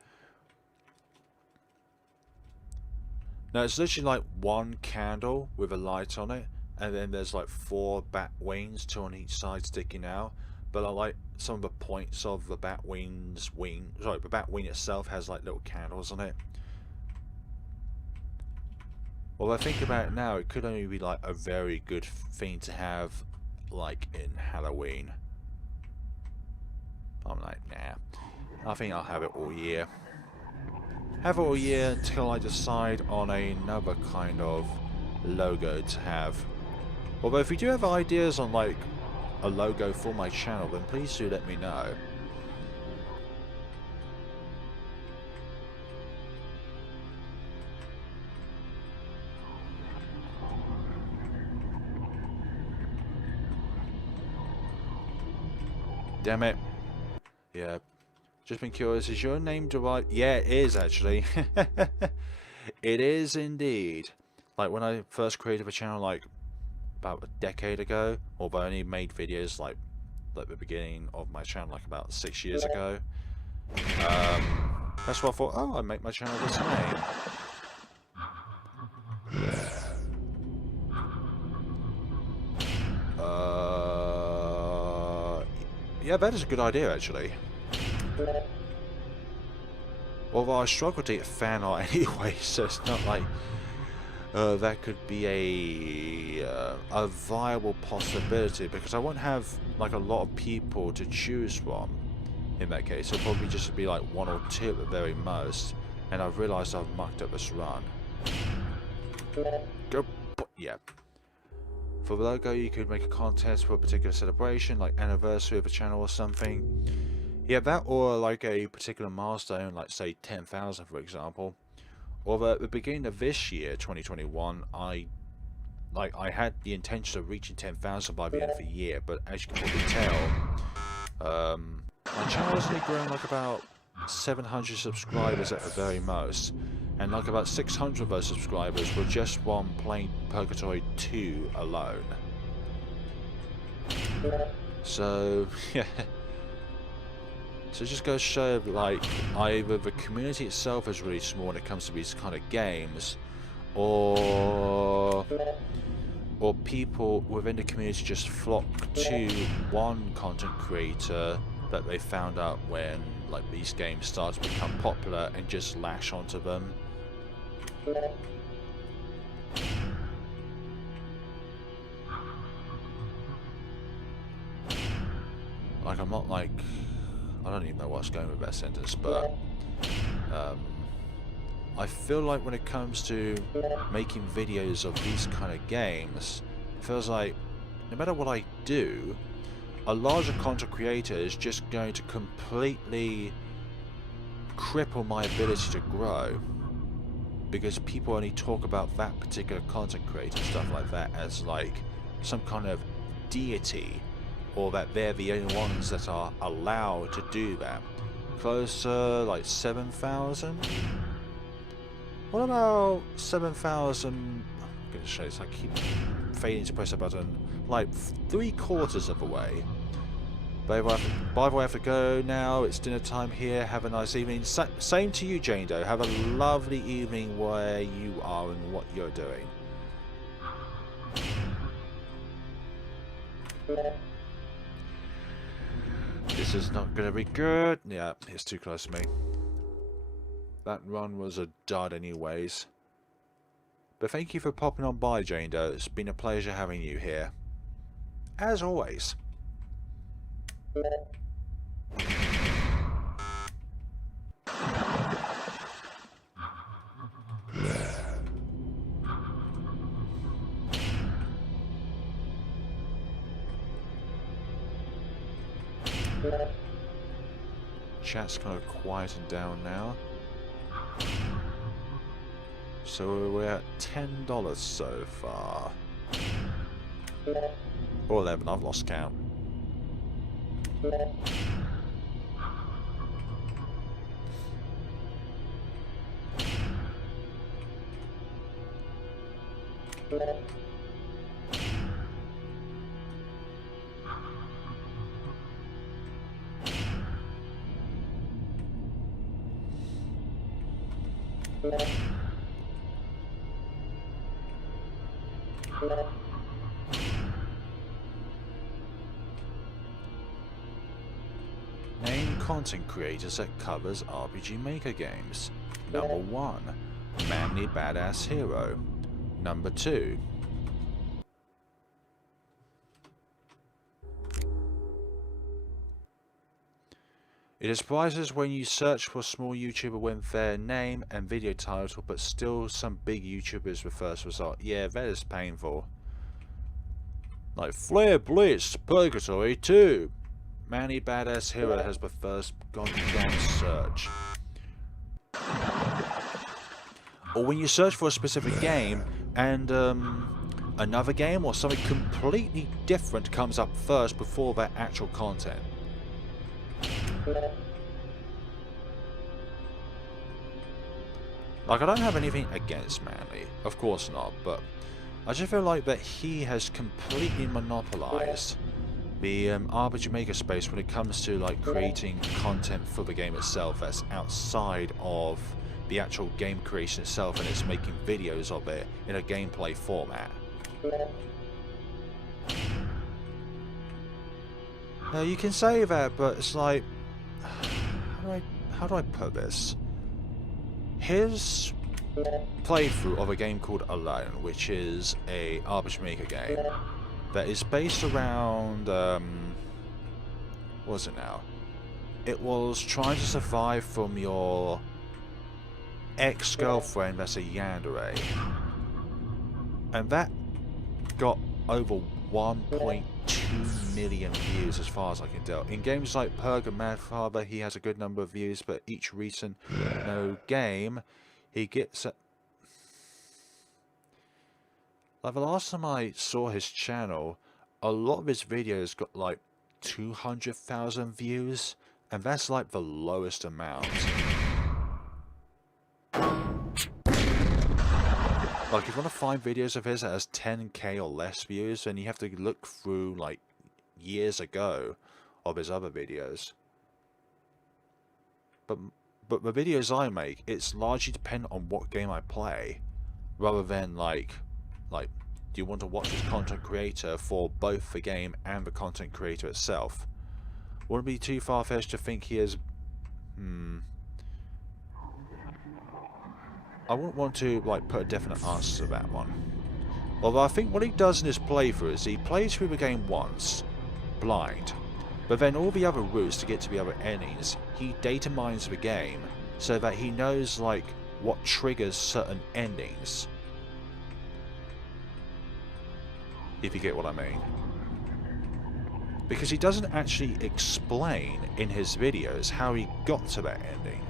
Now it's literally like one candle with a light on it, and then there's like 4 bat wings, 2 on each side sticking out. But I like some of the points of the bat wing's wing. Sorry, the bat wing itself has like little candles on it. Well, I think about it now, it could only be like a very good thing to have like in Halloween. I'm like, nah. I think I'll have it all year. Have it all year until I decide on another kind of logo to have. Although if you do have ideas on like a logo for my channel, then please do let me know. Damn it. Yeah. Just been curious, is your name derived? Yeah, it is actually. It is indeed. Like when I first created the channel like about a decade ago, although I only made videos like the beginning of my channel like about 6 years ago. That's what I thought, oh, I'd make my channel this name. Yeah, that is a good idea actually. Although I struggle to get fan art anyway, so it's not like that could be a viable possibility, because I won't have like a lot of people to choose from in that case. It'll probably just be like 1 or 2 at the very most, and I've realised I've mucked up this run. Go, yeah. For the logo, you could make a contest for a particular celebration, like anniversary of a channel or something. Yeah, that, or like a particular milestone, like say 10,000 for example. Although at the beginning of this year, 2021, I had the intention of reaching 10,000 by the end of the year, but as you can probably tell, my channel has only grown like about 700 subscribers at the very most, and like about 600 of those subscribers were just one playing Purgatory 2 alone. So yeah, so it just goes to show, like, either the community itself is really small when it comes to these kind of games, or people within the community just flock to one content creator that they found out when, like, these games start to become popular and just lash onto them. Like, I'm not like, I don't even know what's going with that sentence, but I feel like when it comes to making videos of these kind of games, it feels like no matter what I do, a larger content creator is just going to completely cripple my ability to grow, because people only talk about that particular content creator, stuff like that, as like some kind of deity, or that they're the only ones that are allowed to do that. Closer, like 7,000? What about 7,000? I'm going to show you, so I keep failing to press a button. Like 3/4 of the way. By the way, I have to go now. It's dinner time here. Have a nice evening. Same to you, Jane Doe. Have a lovely evening where you are and what you're doing. This is not going to be good. Yeah, it's too close to me. That run was a dud anyways. But thank you for popping on by, Jane Doe. It's been a pleasure having you here. As always. Chat's kind of quietened down now. So we're at $10 so far. Or 11, I've lost count. Name content creators that covers RPG Maker games. Number 1, Manly Badass Hero. Number 2, it is surprises when you search for a small YouTuber with their name and video title, but still some big YouTubers with first result. Yeah, that is painful. Like Flare Blitz, Purgatory 2. Manly Badass Hero has the first gone down search. Or when you search for a specific game and another game or something completely different comes up first before that actual content. Like, I don't have anything against Manly, of course not, but I just feel like that he has completely monopolized the RPG Maker space when it comes to, like, creating content for the game itself that's outside of the actual game creation itself, and it's making videos of it in a gameplay format. Now you can say that, but it's like, how do I put this? His playthrough of a game called Alone, which is a RPG Maker game that is based around what was it now? It was trying to survive from your ex-girlfriend that's a yandere, and that got over 1.2 million views as far as I can tell. In games like Purg and Madfather, he has a good number of views, but each recent game he gets like, the last time I saw his channel, a lot of his videos got like 200,000 views. And that's like the lowest amount. Like, if you want to find videos of his that has 10k or less views, then you have to look through, like, years ago of his other videos. But the videos I make, it's largely dependent on what game I play, rather than, like, do you want to watch this content creator for both the game and the content creator itself? Wouldn't be too far-fetched to think he is... I wouldn't want to, like, put a definite answer to that one. Although I think what he does in his playthrough is he plays through the game once, blind, but then all the other routes to get to the other endings, he data mines the game so that he knows, like, what triggers certain endings. If you get what I mean. Because he doesn't actually explain in his videos how he got to that ending.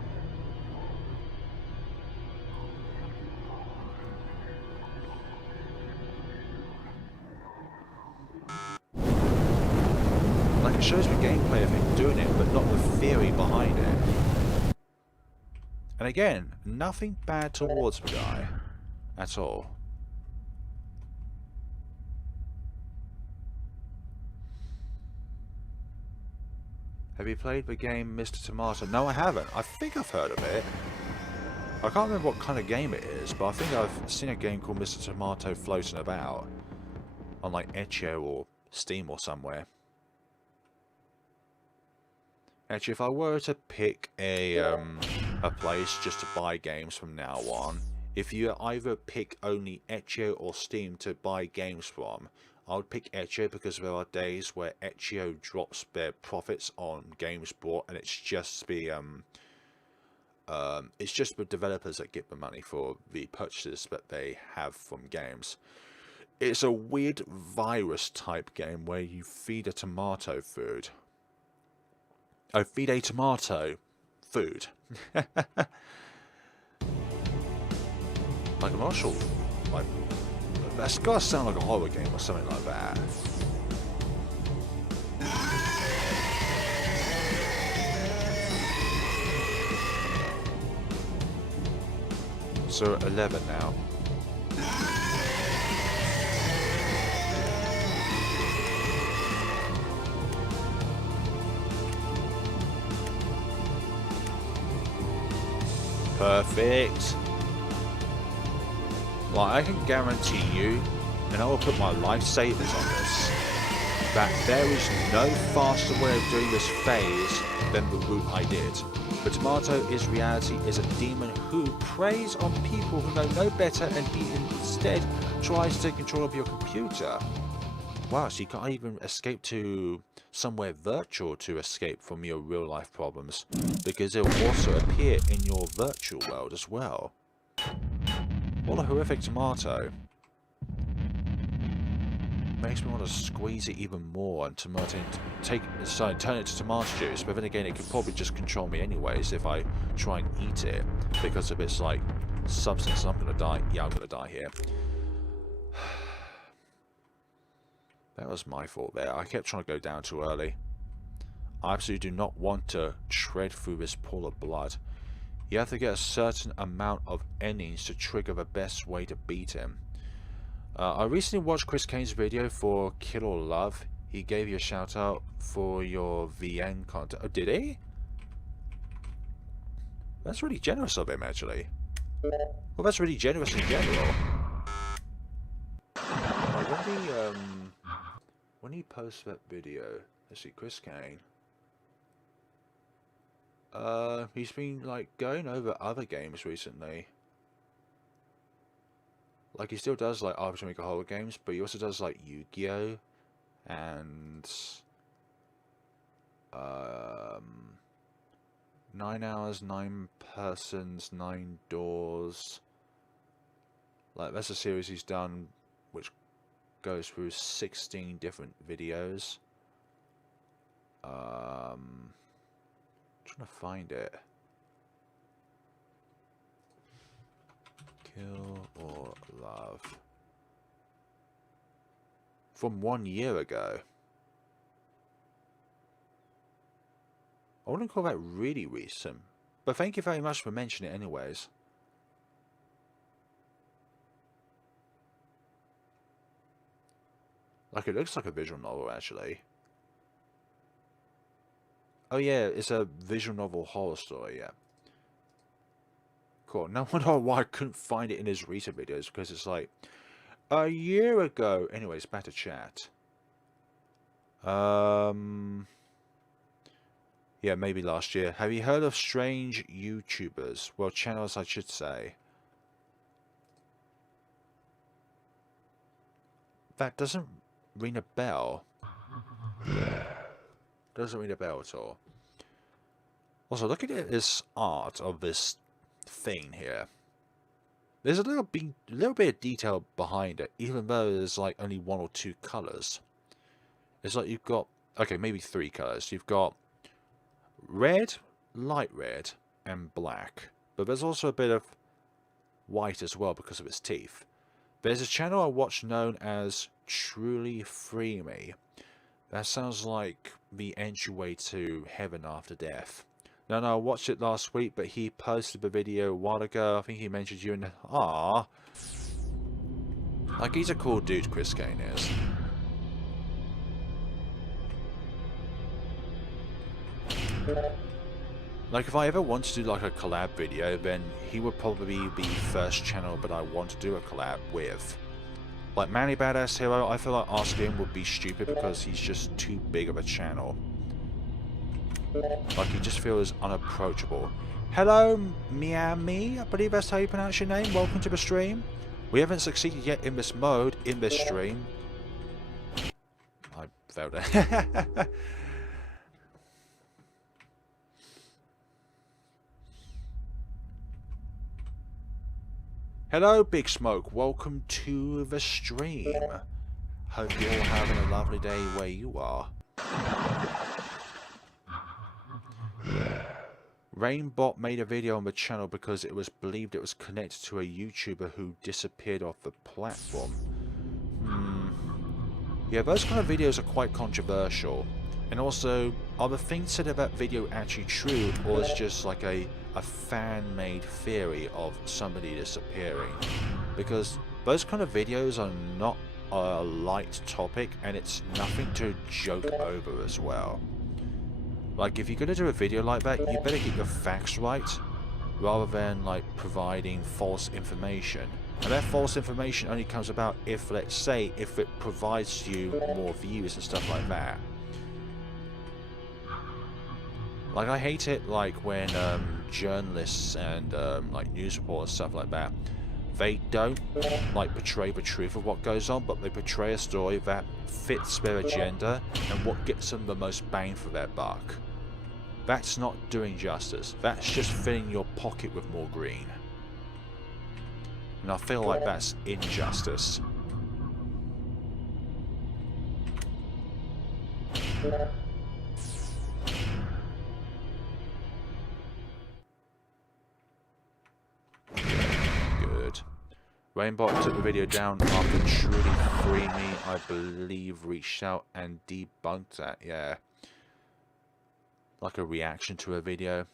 Like, it shows the gameplay of him doing it, but not the theory behind it. And again, nothing bad towards the guy at all. Have you played the game Mr. Tomato? No, I haven't. I think I've heard of it. I can't remember what kind of game it is, but I think I've seen a game called Mr. Tomato floating about on, like, Itch.io or Steam or somewhere. Actually, if I were to pick a place just to buy games from now on, if you either pick only Itch.io or Steam to buy games from, I would pick Itch.io because there are days where Itch.io drops their profits on games bought, and it's just the developers that get the money for the purchases that they have from games. It's a weird virus type game where you feed a tomato food. Oh, feed a tomato food. Like, I'm not sure. Like, that's gotta sound like a horror game or something like that. So 11 now. Perfect. Like, I can guarantee you, and I will put my life savings on this, that there is no faster way of doing this phase than the route I did. The tomato is reality is a demon who preys on people who know no better, and he instead tries to take control of your computer. Wow, so you can't even escape to somewhere virtual to escape from your real life problems, because it will also appear in your virtual world as well. What a horrific tomato. Makes me want to squeeze it even more and turn it to tomato juice, but then again it could probably just control me anyways if I try and eat it, because of its, like, substance. I'm gonna die. Yeah, I'm gonna die here. That was my fault there. I kept trying to go down too early. I absolutely do not want to tread through this pool of blood. You have to get a certain amount of endings to trigger the best way to beat him. I recently watched Chris Kane's video for Kill or Love. He gave you a shout out for your VN content. Oh, did he? That's really generous of him, actually. Well, that's really generous in general. When he posts that video, let's see, Chris Kane. He's been, like, going over other games recently. Like, he still does, like, Arbitrary Horror games, but he also does, like, Yu-Gi-Oh! And 9 hours, 9 persons, 9 doors. Like, that's a series he's done, which goes through 16 different videos. Trying to find it. Kill or Love. From 1 year ago. I wouldn't call that really recent. But thank you very much for mentioning it anyways. Like, it looks like a visual novel, actually. Oh yeah, it's a visual novel horror story, yeah. Cool. No wonder why I couldn't find it in his recent videos, because it's like a year ago. Anyways, back to chat. Yeah, maybe last year. Have you heard of strange YouTubers? Well, channels, I should say. That doesn't ring a bell. Doesn't ring a bell at all. Also, look at this art of this thing here. There's a little bit of detail behind it, even though there's like only 1 or 2 colors. It's like you've got, okay, maybe 3 colors. You've got red, light red, and black. But there's also a bit of white as well because of its teeth. There's a channel I watch known as Truly Free Me. That sounds like the entryway to heaven after death. No, I watched it last week, but he posted the video a while ago. I think he mentioned you in... Ah, like, he's a cool dude, Chris Kane is. Like, if I ever want to do like a collab video, then he would probably be the first channel that I want to do a collab with. Like Manny Badass Hero, I feel like asking him would be stupid because he's just too big of a channel. Like, he just feels unapproachable. Hello, Miami, I believe that's how you pronounce your name. Welcome to the stream. We haven't succeeded yet in this mode, in this stream. I failed it. Hello, Big Smoke. Welcome to the stream. Hope you're all having a lovely day where you are. Rainbot made a video on the channel because it was believed it was connected to a YouTuber who disappeared off the platform. Yeah, those kind of videos are quite controversial. And also, are the things said about that video actually true, or is it just like a fan-made theory of somebody disappearing? Because those kind of videos are not a light topic, and it's nothing to joke over as well. Like, if you're going to do a video like that, you better get your facts right, rather than, like, providing false information. And that false information only comes about if, let's say, if it provides you more views and stuff like that. Like, I hate it, like, when journalists and, like, news reporters, stuff like that, they don't, like, portray the truth of what goes on, but they portray a story that fits their agenda and what gets them the most bang for their buck. That's not doing justice. That's just filling your pocket with more green. And I feel like that's injustice. Good. Rainbow took the video down after Truly Free Me, I believe, reached out and debunked that, yeah. Like a reaction to a video.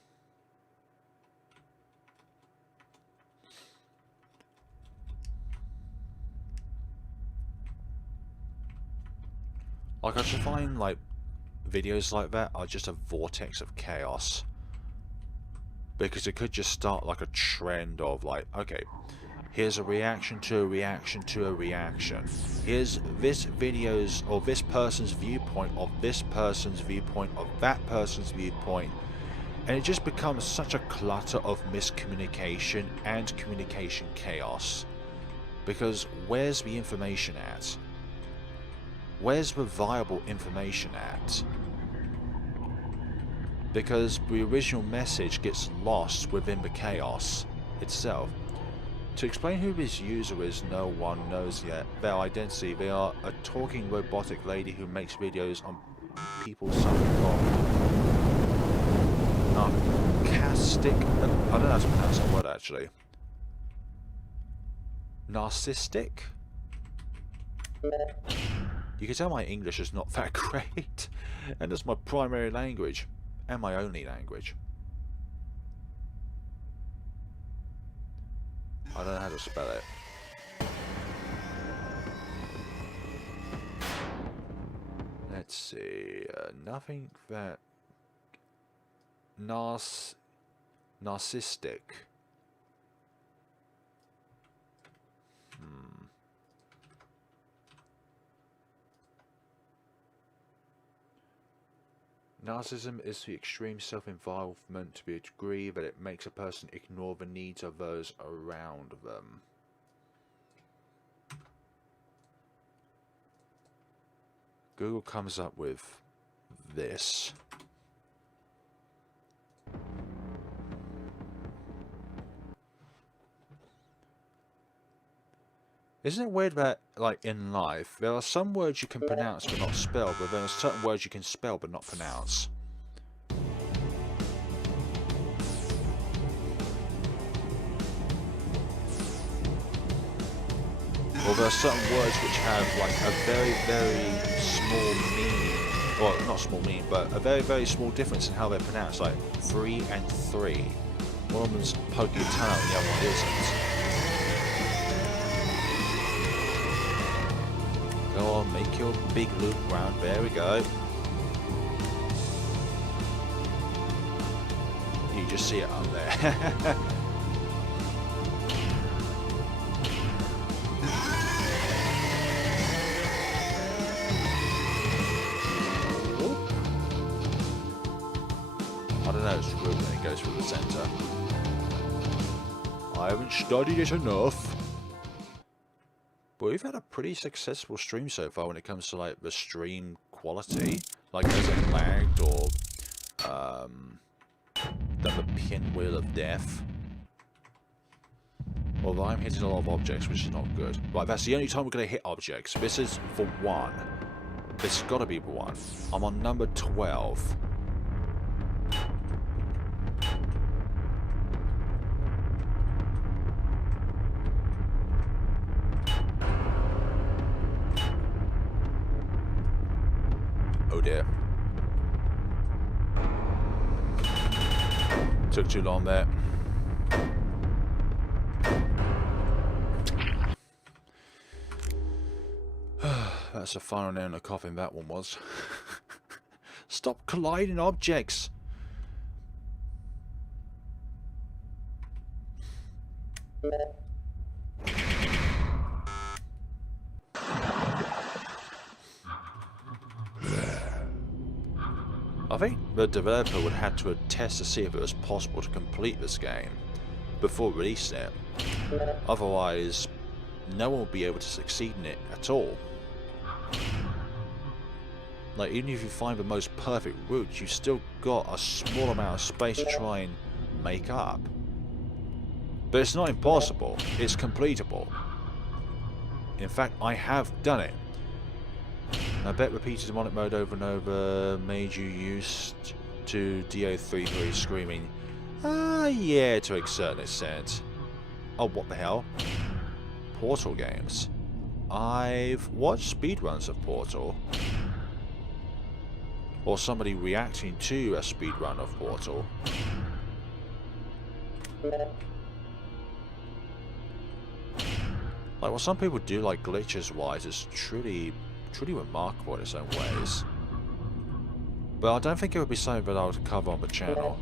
Like, I just find, like, videos like that are just a vortex of chaos. Because it could just start like a trend of, like, okay, here's a reaction to a reaction to a reaction. Here's this video's or this person's viewpoint of this person's viewpoint of that person's viewpoint. And it just becomes such a clutter of miscommunication and communication chaos. Because where's the information at? Where's the viable information at? Because the original message gets lost within the chaos itself. To explain who this user is, no one knows yet. Their identity, they are a talking robotic lady who makes videos on people suffering from narcissistic, I don't know how to pronounce that word actually. Narcissistic? You can tell my English is not that great, and it's my primary language. and my only language. I don't know how to spell it. Let's see. Nothing that narcissistic. Narcissism is the extreme self-involvement to the degree that it makes a person ignore the needs of those around them. Google comes up with this. Isn't it weird that, like, in life, there are some words you can pronounce but not spell, but there are certain words you can spell but not pronounce? Or there are certain words which have, like, a very, very small meaning, well, not small meaning, but a very, very small difference in how they're pronounced, like 3 and 3. One of them's poking your tongue out and the other one isn't. Go on, make your big loop round. There we go. You just see it up there. I don't know, it's rude when it goes through the centre. I haven't studied it enough. But we've had a pretty successful stream so far when it comes to, like, the stream quality. Like, has it lagged or done the pinwheel of death? Although I'm hitting a lot of objects, which is not good. Right, that's the only time we're going to hit objects. This is for 1. This has got to be for 1. I'm on number 12. Oh dear. Took too long there. That's a final nail in the coffin, that one was. Stop colliding objects! I think the developer would have to test to see if it was possible to complete this game before releasing it. Otherwise, no one will be able to succeed in it at all. Like, even if you find the most perfect route, you've still got a small amount of space to try and make up. But it's not impossible, it's completable. In fact, I have done it. I bet repeated demonic mode over and over made you used to DO33 screaming, yeah, to a certain extent. Oh, what the hell? Portal games. I've watched speedruns of Portal. Or somebody reacting to a speedrun of Portal. Like, what some people do, like, glitches-wise, is truly remarkable in its own ways. But I don't think it would be something that I would cover on the channel.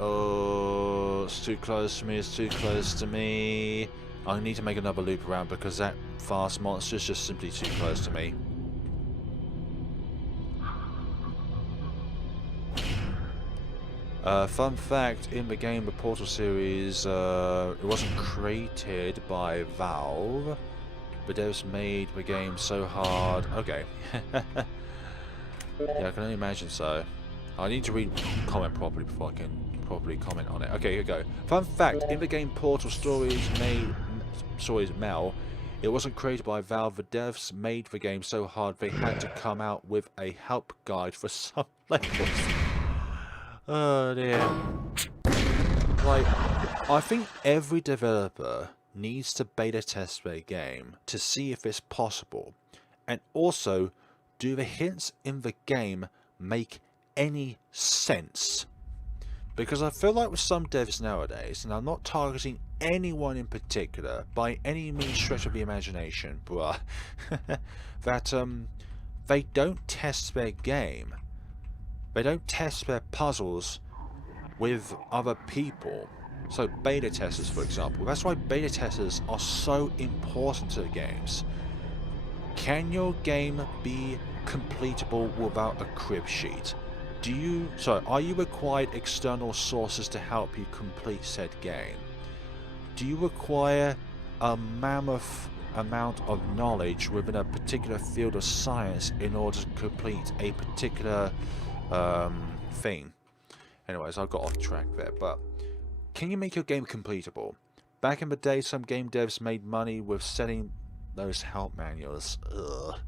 Oh, it's too close to me, it's too close to me. I need to make another loop around because that fast monster is just simply too close to me. Fun fact, in the game, the Portal series, it wasn't created by Valve. The devs made the game so hard. Okay. Yeah, I can only imagine so. I need to read comment properly before I can properly comment on it. Okay, here we go. Fun fact, in the game Portal Stories Mel, it wasn't created by Valve. The devs made the game so hard they had to come out with a help guide for some levels. Oh dear. Like, I think every developer needs to beta test their game to see if it's possible, and also, do the hints in the game make any sense? Because I feel like with some devs nowadays, and I'm not targeting anyone in particular by any means stretch of the imagination, bruh, that they don't test their game. They don't test their puzzles with other people. So beta testers, for example. That's why beta testers are so important to the games. Can your game be completable without a crib sheet? Are you required external sources to help you complete said game? Do you require a mammoth amount of knowledge within a particular field of science in order to complete a particular thing? Anyways, I got off track there, but can you make your game completable? Back in the day, some game devs made money with selling those help manuals. Ugh.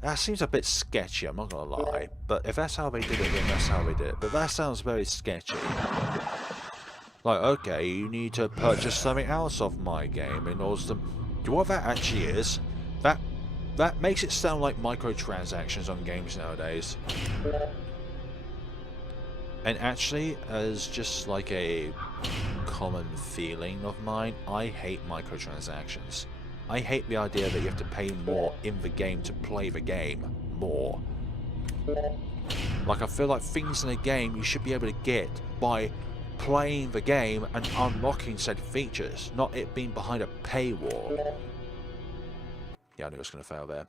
That seems a bit sketchy, I'm not gonna lie. But if that's how they did it, then that's how they did it. But that sounds very sketchy. Like, okay, you need to purchase something else off my game in order to... Do you know what that actually is? That makes it sound like microtransactions on games nowadays. And actually, as just like a common feeling of mine, I hate microtransactions. I hate the idea that you have to pay more in the game to play the game more. Like, I feel like things in a game you should be able to get by playing the game and unlocking said features, not it being behind a paywall. Yeah, I knew I was going to fail there.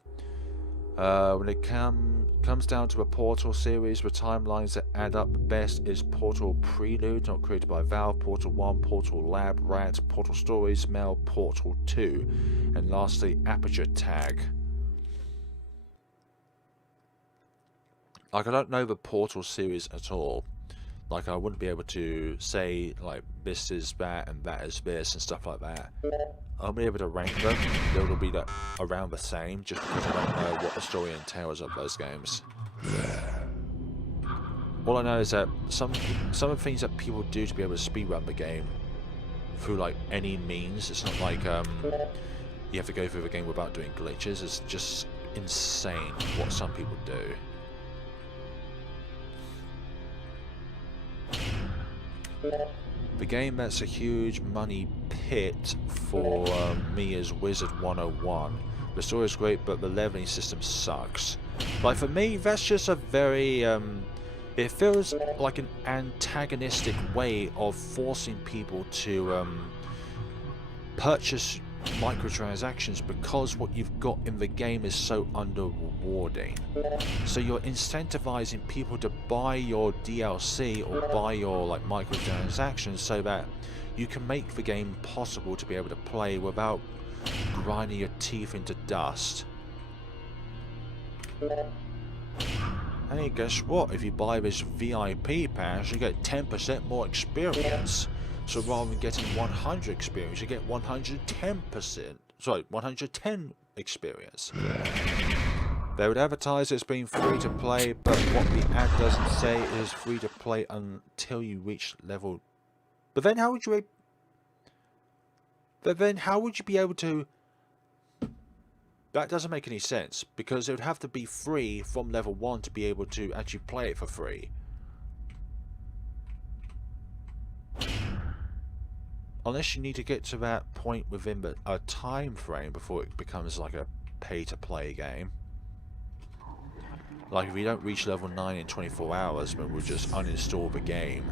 When it comes down to a Portal series, the timelines that add up best is Portal Prelude, not created by Valve, Portal 1, Portal Lab, Rat, Portal Stories, Mail, Portal 2, and lastly Aperture Tag. Like, I don't know the Portal series at all. Like, I wouldn't be able to say, like, this is that and that is this and stuff like that. I'll be able to rank them. They'll be like, around the same, just because I don't know what the story entails of those games. All I know is that some of the things that people do to be able to speedrun the game through like any means, it's not like you have to go through the game without doing glitches. It's just insane what some people do. The game that's a huge money pit for me is Wizard 101. The story is great, but the leveling system sucks. Like, for me, that's just a very it feels like an antagonistic way of forcing people to purchase microtransactions because what you've got in the game is so under-rewarding. So you're incentivizing people to buy your DLC or buy your like microtransactions so that you can make the game possible to be able to play without grinding your teeth into dust. Hey, guess what? If you buy this VIP pass, you get 10% more experience. So rather than getting 100 experience, you get 110%. Sorry, 110 experience. They would advertise it's being free to play, but what the ad doesn't say is free to play until you reach level. But then how would you? But then how would you be able to? That doesn't make any sense, because it would have to be free from level 1 to be able to actually play it for free. Unless you need to get to that point within a time frame before it becomes like a pay-to-play game. Like, if you don't reach level 9 in 24 hours, then we'll just uninstall the game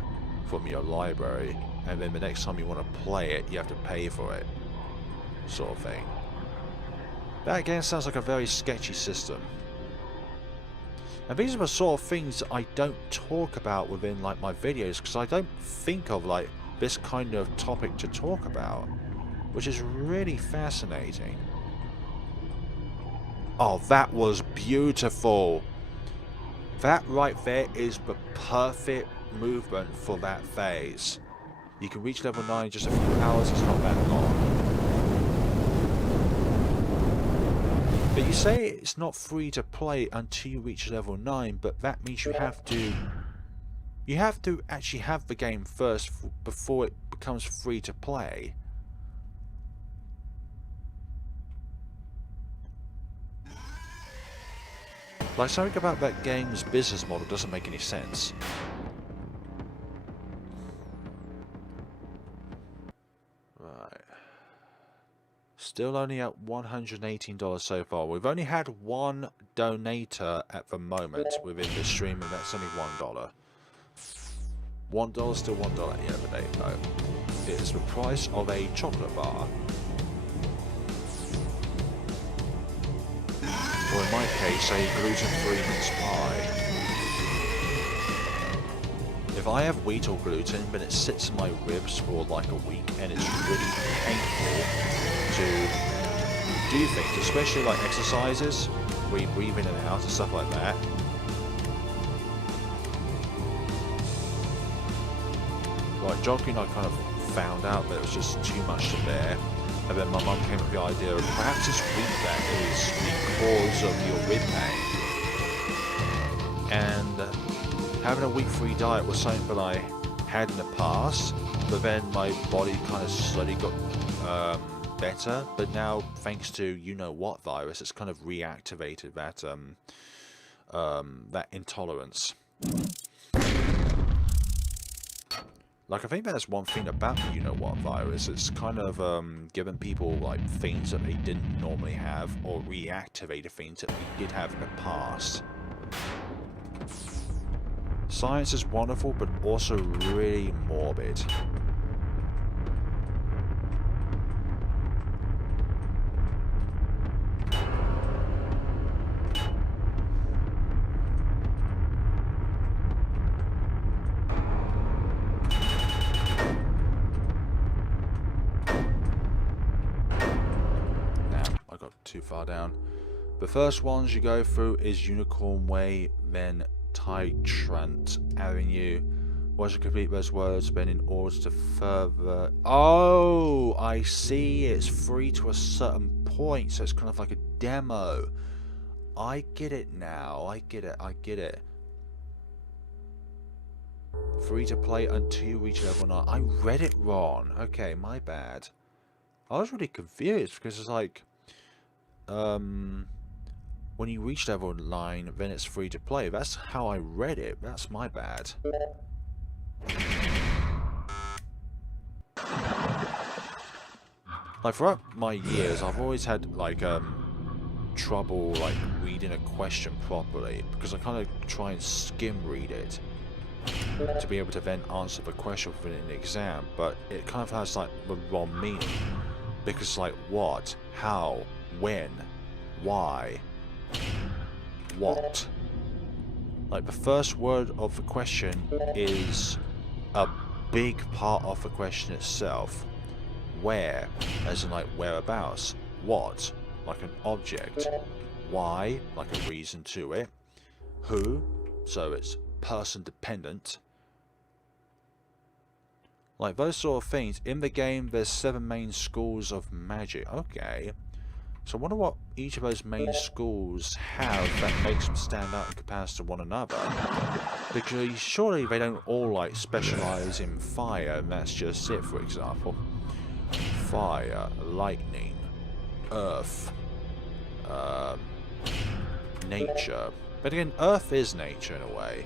from your library, and then the next time you want to play it, you have to pay for it, sort of thing. That again sounds like a very sketchy system. And these are the sort of things that I don't talk about within like my videos, because I don't think of like this kind of topic to talk about, which is really fascinating. Oh, that was beautiful. That right there is the perfect movement for that phase. You can reach level 9 in just a few hours, it's not that long. But you say it's not free to play until you reach level 9, but that means you have to actually have the game first before it becomes free to play. Like, something about that game's business model doesn't make any sense. Right. Still only at $118 so far. We've only had one donator at the moment within this stream, and that's only $1. $1 still $1 at the end of the day, though. It is the price of a chocolate bar. Or in my case, a gluten-free mince pie. If I have wheat or gluten, then it sits in my ribs for like a week, and it's really painful to do things, especially like exercises, where you breathe in and out and stuff like that. Like jogging, I kind of found out that it was just too much to bear. And then my mum came up with the idea of perhaps it's weak that is because of your rib pain. And having a wheat-free diet was something that I had in the past, but then my body kind of slowly got better. But now, thanks to you-know-what virus, it's kind of reactivated that that intolerance. Like, I think that's one thing about the you-know-what virus. It's kind of given people, like, things that they didn't normally have, or reactivated things that they did have in the past. Science is wonderful, but also really morbid. Too far down. The first ones you go through is Unicorn Way, then Titrant Avenue. Once you complete those words, then in order to further... Oh, I see. It's free to a certain point, so it's kind of like a demo. I get it now. I get it. Free to play until you reach level 9. I read it wrong. Okay, my bad. I was really confused because it's like... when you reach level 9, then it's free to play. That's how I read it. That's my bad. Like, throughout my years, I've always had, like, trouble, like, reading a question properly, because I kind of try and skim read it to be able to then answer the question within an exam, but it kind of has, like, the wrong meaning. Because, like, what? How? When? Why? What? Like, the first word of the question is a big part of the question itself. Where, as in like whereabouts. What, like an object. Why, like a reason to it. Who, so it's person dependent. Like those sort of things. In the game there's 7 main schools of magic. Okay. So I wonder what each of those main schools have that makes them stand out in comparison to one another. Because surely they don't all like specialise in fire, and that's just it, for example. Fire, lightning, earth, nature. But again, earth is nature in a way.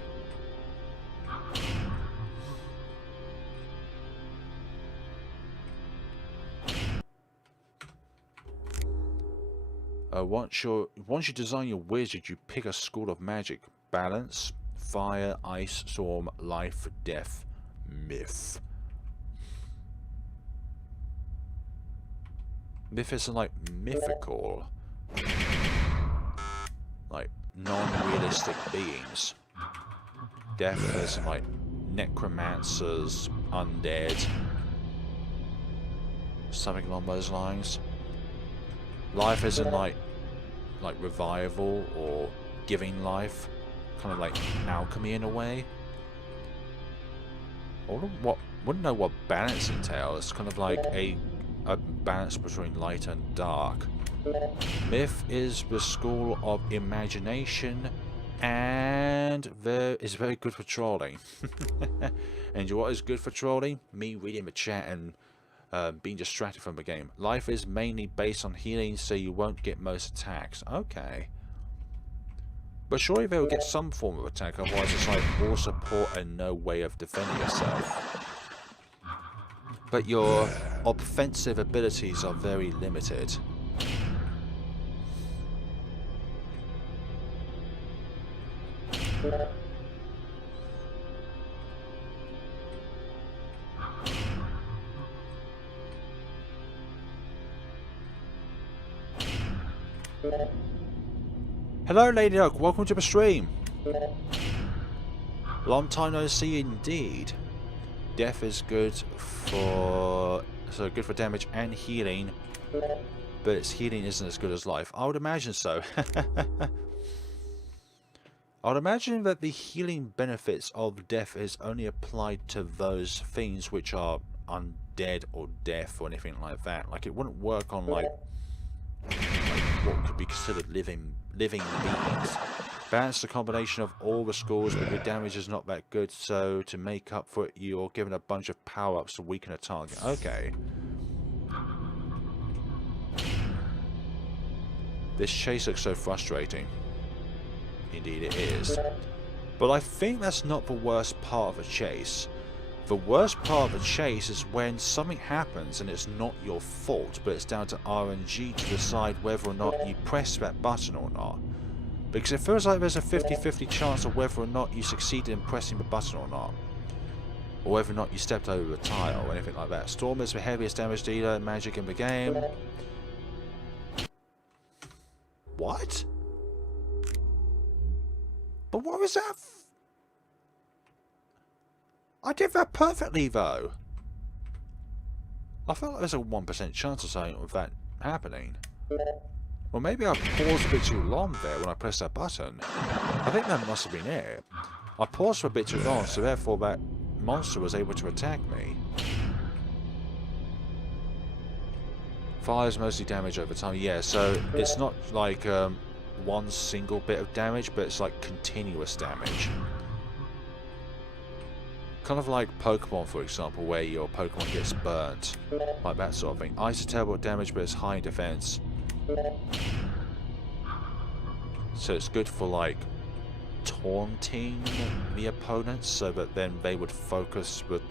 Once you design your wizard, you pick a school of magic. Balance, fire, ice, storm, life, death, myth. Myth isn't like mythical, like non-realistic beings. Death isn't like necromancers, undead, something along those lines. Life isn't like revival or giving life, kind of like alchemy in a way. I wouldn't know what balance entails. It's kind of like a balance between light and dark. Myth is the school of imagination, and is very good for trolling. And what is good for trolling? Me reading the chat and being distracted from the game. Life is mainly based on healing, so you won't get most attacks. Okay. But surely they will get some form of attack, otherwise it's like all support and no way of defending yourself. But your offensive abilities are very limited. Hello Lady Oak, welcome to the stream. Long time no see indeed. Death is good for damage and healing, but its healing isn't as good as life. I would imagine so. I would imagine that the healing benefits of death is only applied to those things which are undead or deaf or anything like that. Like it wouldn't work on like what could be considered living beings. That's the combination of all the scores, but your damage is not that good, so to make up for it, you're given a bunch of power-ups to weaken a target. Okay. This chase looks so frustrating. Indeed it is. But I think that's not the worst part of a chase. The worst part of a chase is when something happens and it's not your fault, but it's down to RNG to decide whether or not you press that button or not. Because it feels like there's a 50-50 chance of whether or not you succeeded in pressing the button or not. Or whether or not you stepped over the tile or anything like that. Storm is the heaviest damage dealer in Magic in the game. What? But what was that? I did that perfectly though. I felt like there's a 1% chance of something of that happening. Well, maybe I paused a bit too long there when I pressed that button. I think that must have been it. I paused for a bit too long, so therefore that monster was able to attack me. Fires mostly damage over time. Yeah, so it's not like one single bit of damage, but it's like continuous damage. Kind of like Pokemon, for example, where your Pokemon gets burnt. Like that sort of thing. Ice is terrible damage, but it's high in defense. So it's good for like taunting the opponents so that then they would focus with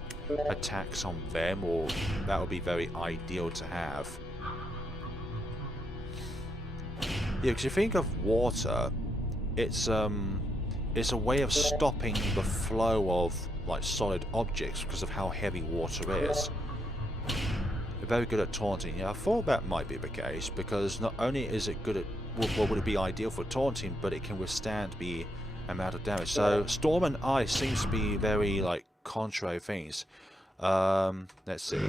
attacks on them, or that would be very ideal to have. Yeah, because you think of water, it's a way of stopping the flow of like solid objects because of how heavy water is. They're very good at taunting. Yeah, I thought that might be the case because not only is it good at, well, would it be ideal for taunting, but it can withstand the amount of damage. So Storm and Ice seems to be very like contrary things. Let's see.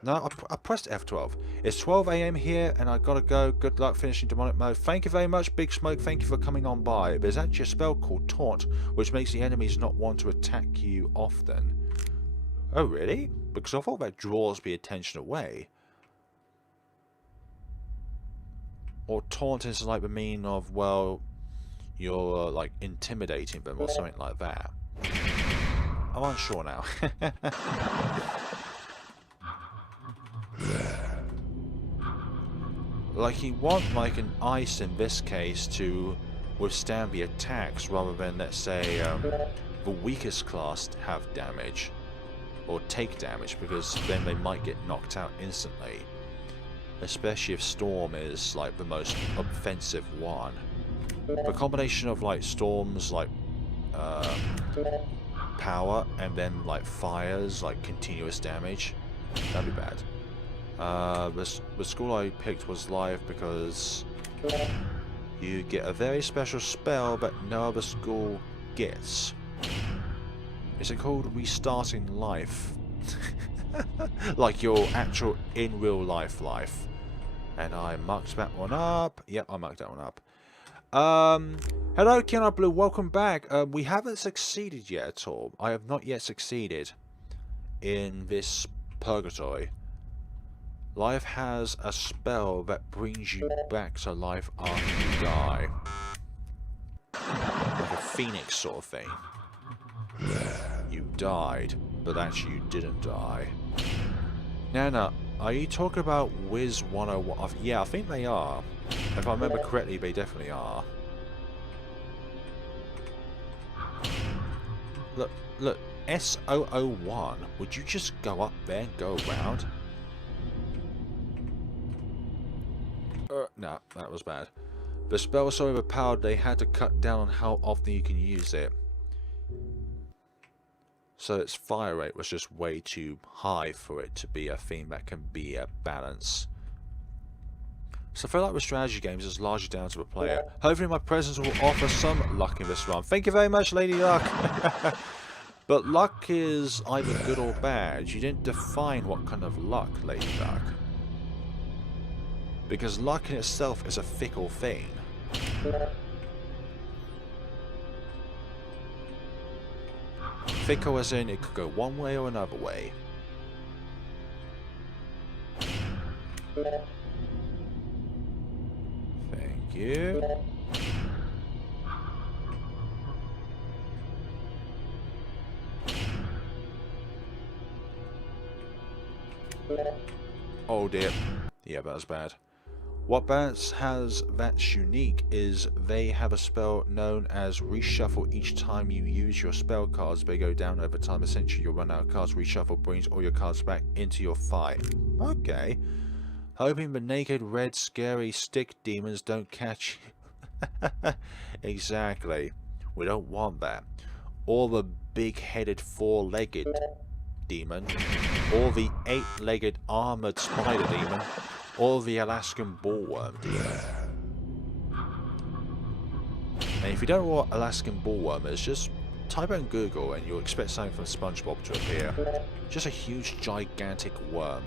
No, I pressed F12. It's 12 AM here and I gotta go. Good luck finishing demonic mode. Thank you very much, Big Smoke. Thank you for coming on by. There's actually a spell called Taunt, which makes the enemies not want to attack you often. Oh, really? Because I thought that draws the attention away. Or Taunt is like the meaning of, well, you're like intimidating them or something like that. I'm unsure now. Like you want like an ice in this case to withstand the attacks rather than, let's say, the weakest class have damage or take damage, because then they might get knocked out instantly, especially if Storm is like the most offensive one. The combination of like Storm's like power and then like fires like continuous damage, that'd be bad. The school I picked was live because you get a very special spell that no other school gets. Is it called Restarting Life? Like your actual in real life life. And I mucked that one up. Yep, I mucked that one up. Hello Keanu Blue, welcome back. We haven't succeeded yet at all. I have not yet succeeded in this Purgatory. Life has a spell that brings you back to life after you die. Like a phoenix sort of thing. You died, but actually you didn't die. Nana, are you talking about Wiz 101? Yeah, I think they are. If I remember correctly, they definitely are. Look, look, S001. Would you just go up there and go around? No, that was bad. The spell was so overpowered they had to cut down on how often you can use it. So its fire rate was just way too high for it to be a thing that can be a balance. So I feel like with strategy games, it's largely down to the player. Hopefully my presence will offer some luck in this run. Thank you very much, Lady Luck. But luck is either good or bad. You didn't define what kind of luck, Lady Luck. Because luck in itself is a fickle thing. Fickle as in it could go one way or another way. Thank you. Oh dear. Yeah, that was bad. What balance has that's unique is they have a spell known as reshuffle. Each time you use your spell cards, they go down over time. Essentially, you'll run out of cards. Reshuffle brings all your cards back into your fight. Okay. Hoping the naked, red, scary stick demons don't catch you. Exactly. We don't want that. Or the big-headed, four-legged demon. Or the eight-legged armored spider demon. Or the Alaskan bullworm demon. And if you don't know what Alaskan bullworm is, just type it in Google and you'll expect something from SpongeBob to appear. Just a huge, gigantic worm.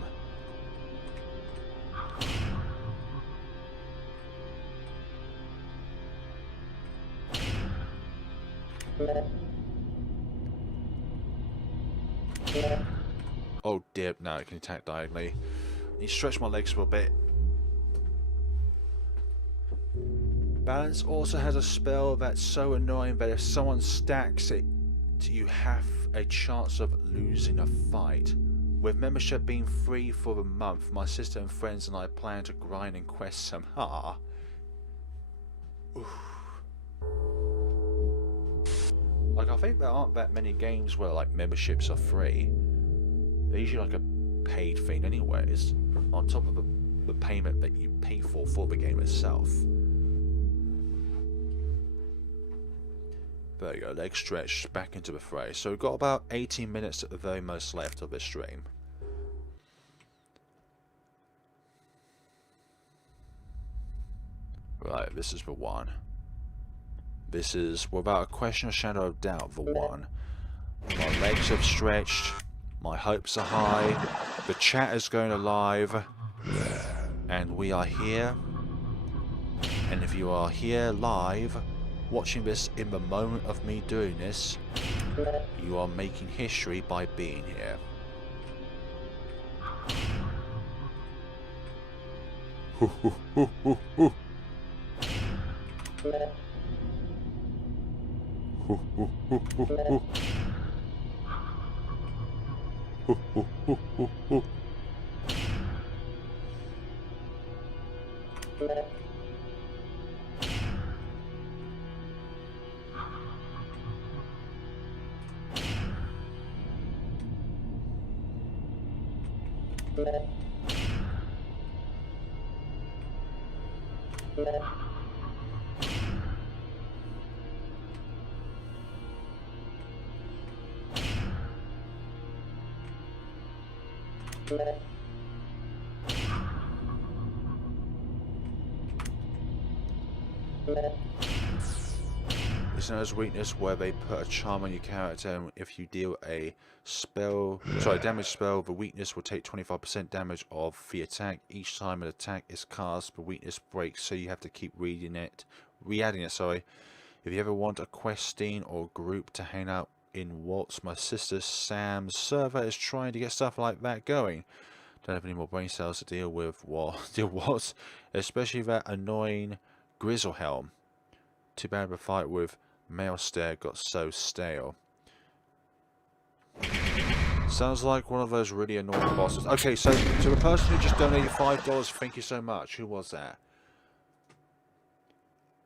Oh dear, no, it can attack diagonally. I need to stretch my legs for a bit. Balance also has a spell that's so annoying that if someone stacks it, you have a chance of losing a fight. With membership being free for the month, my sister and friends and I plan to grind and quest some. Like, I think there aren't that many games where like memberships are free. They're usually like a paid thing anyways, on top of the payment that you pay for the game itself. There you go, legs stretched, back into the fray. So we've got about 18 minutes at the very most left of this stream. Right, this is the one. This is, without a question or shadow of doubt, the one. My legs have stretched. My hopes are high. The chat is going live. And we are here. And if you are here live, watching this in the moment of me doing this, you are making history by being here. It's known as weakness where they put a charm on your character, and if you deal a damage spell, the weakness will take 25% damage of the attack. Each time an attack is cast, the weakness breaks, so you have to keep re-adding it. If you ever want a quest scene or group to hang out in Walt's, my sister Sam's server is trying to get stuff like that going. Don't have any more brain cells to deal with Walt's, especially that annoying Grizzlehelm. Too bad the fight with Maelstare got so stale. Sounds like one of those really annoying bosses. Okay, so to the person who just donated $5, thank you so much. Who was that?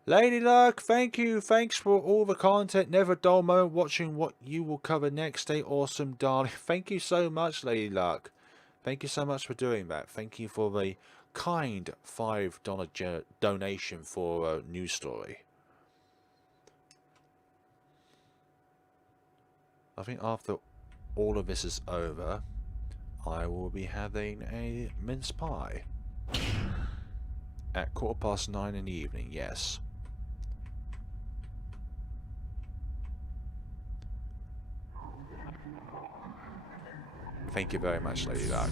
Lady Luck, thank you. Thanks for all the content. Never a dull moment watching what you will cover next. Stay awesome, darling. Thank you so much, Lady Luck. Thank you so much for doing that. Thank you for the kind $5 donation for a news story. I think after all of this is over, I will be having a mince pie. At 9:15 in the evening, yes. Thank you very much, Lady Luck.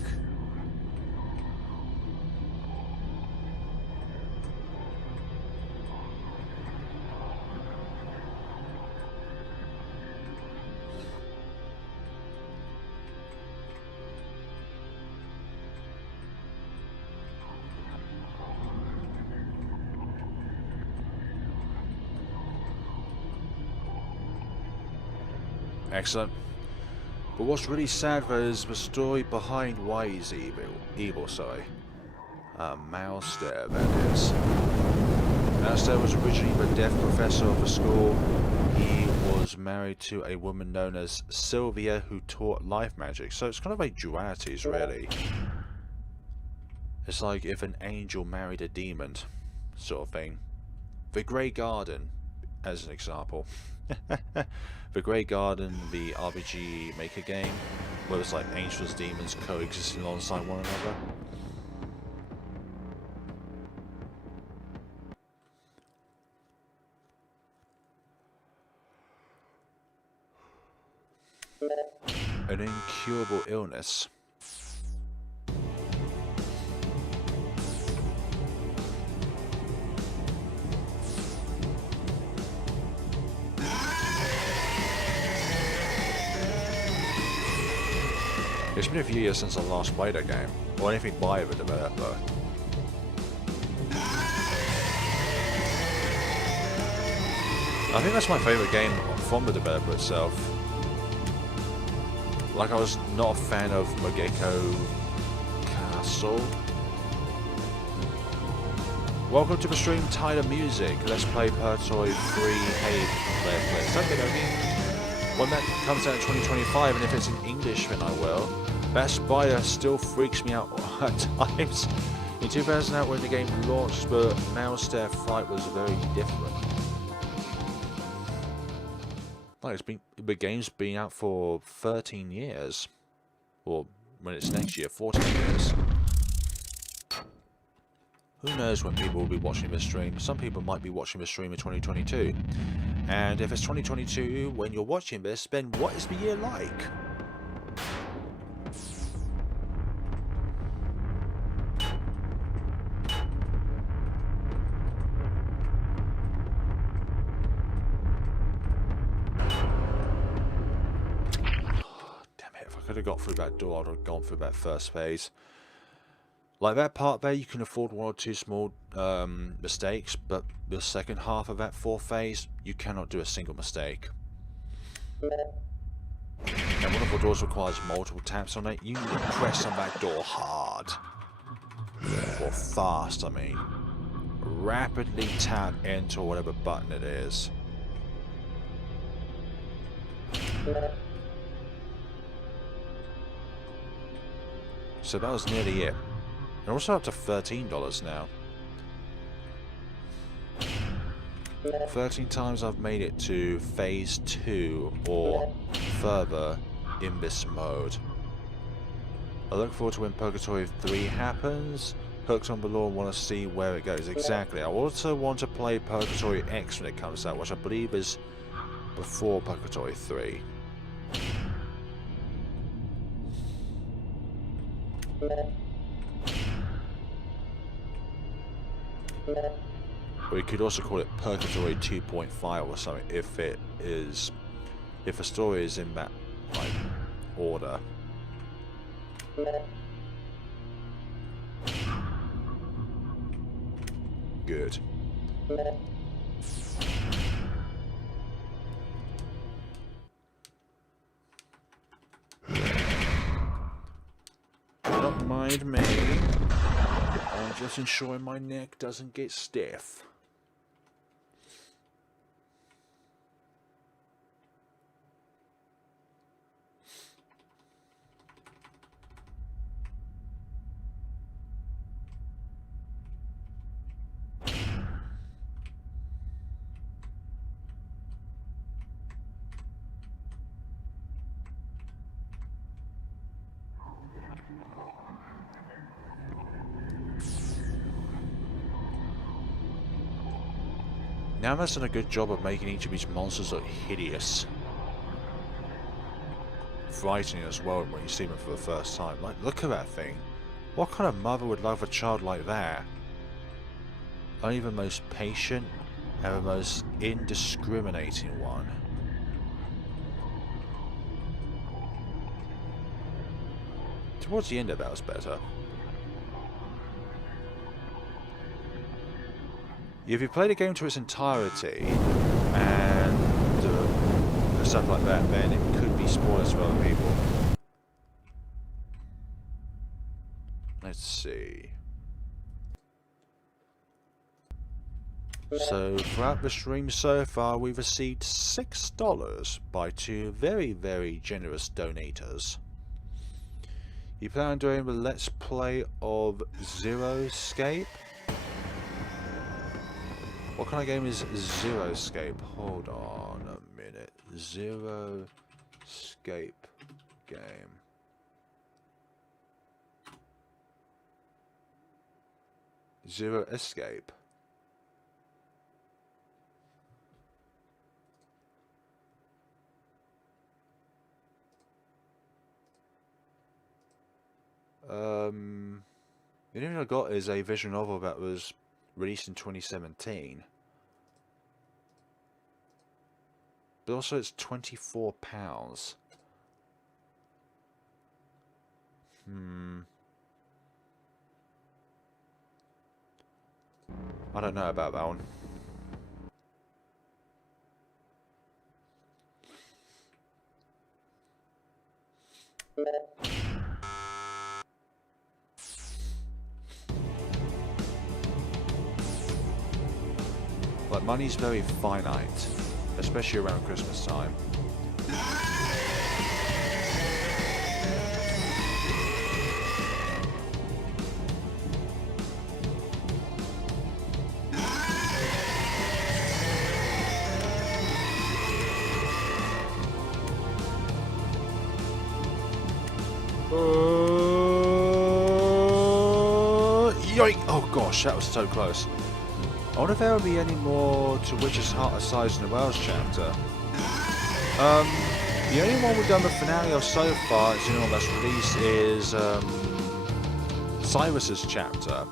Excellent. But what's really sad though is the story behind why he's evil, sorry. Malster, that is. Malster was originally the deaf professor of the school. He was married to a woman known as Sylvia who taught life magic. So it's kind of like dualities, really. It's like if an angel married a demon, sort of thing. The Grey Garden, as an example. The Grey Garden, the RPG Maker game, where it's like angels, demons coexisting alongside one another. An incurable illness. It's been a few years since I last played a game, or anything by the developer. I think that's my favourite game from the developer itself. Like, I was not a fan of Mogeko Castle. Welcome to the stream, Tyler Music. Let's play Purgatory 3. Hey, let's when that comes out in 2025, and if it's in English, then I will. That spider still freaks me out at times. In 2008, when the game launched, the Malster fight was very different. Like, the game's been out for 13 years, or when it's next year, 14 years. Who knows when people will be watching this stream? Some people might be watching this stream in 2022. And if it's 2022 when you're watching this, then what is the year like? Damn it, if I could have got through that door, I would have gone through that first phase. Like, that part there, you can afford one or two small mistakes, but the second half of that fourth phase, you cannot do a single mistake. And one of the doors requires multiple taps on it. You need to press on that door hard. Or fast, I mean. Rapidly tap into whatever button it is. So that was nearly it. They're also up to $13 now. 13 times I've made it to phase 2 or further in this mode. I look forward to when Purgatory 3 happens. Hooked on the lore and want to see where it goes. Exactly. I also want to play Purgatory X when it comes out, which I believe is before Purgatory 3. Or you could also call it Purgatory 2.5 or something if the story is in that like order. Good. Don't mind me. I'm just ensuring my neck doesn't get stiff. Now that's done a good job of making each of these monsters look hideous. Frightening as well when you see them for the first time. Like, look at that thing. What kind of mother would love a child like that? Only the most patient and the most indiscriminating one. Towards the end of that was better. If you play the game to its entirety and stuff like that, then it could be spoilers for other people. Let's see. So throughout the stream so far, we've received $6 by 2 very, very generous donators. You plan on doing the Let's Play of Zero Escape? What kind of game is Zero Escape? Hold on a minute. Zero Escape game. Zero Escape. The only thing I got is a visual novel that was released in 2017. But also it's £24. I don't know about that one. Like, money's very finite, especially around Christmas time. Yoink! Oh gosh, that was so close. I wonder if there will be any more to Witch's Heart aside from the Wells chapter. The only one we've done the finale of so far, it's the only one that's released, is Cyrus's chapter.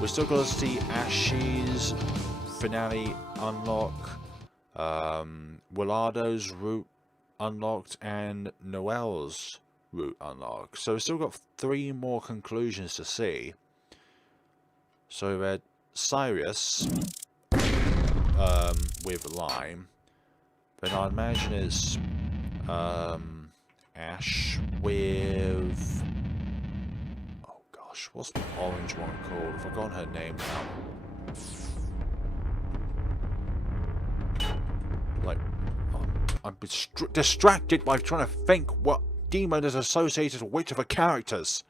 We've still got to see Ashy's finale unlock, Willardo's route unlocked, and Noel's route unlocked. So we've still got 3 more conclusions to see. So we had Cyrus with Lime, but I imagine it's Ash with, oh gosh, what's the orange one called? I've forgotten her name now. Like, I'm distracted by trying to think what demon is associated with which of the characters.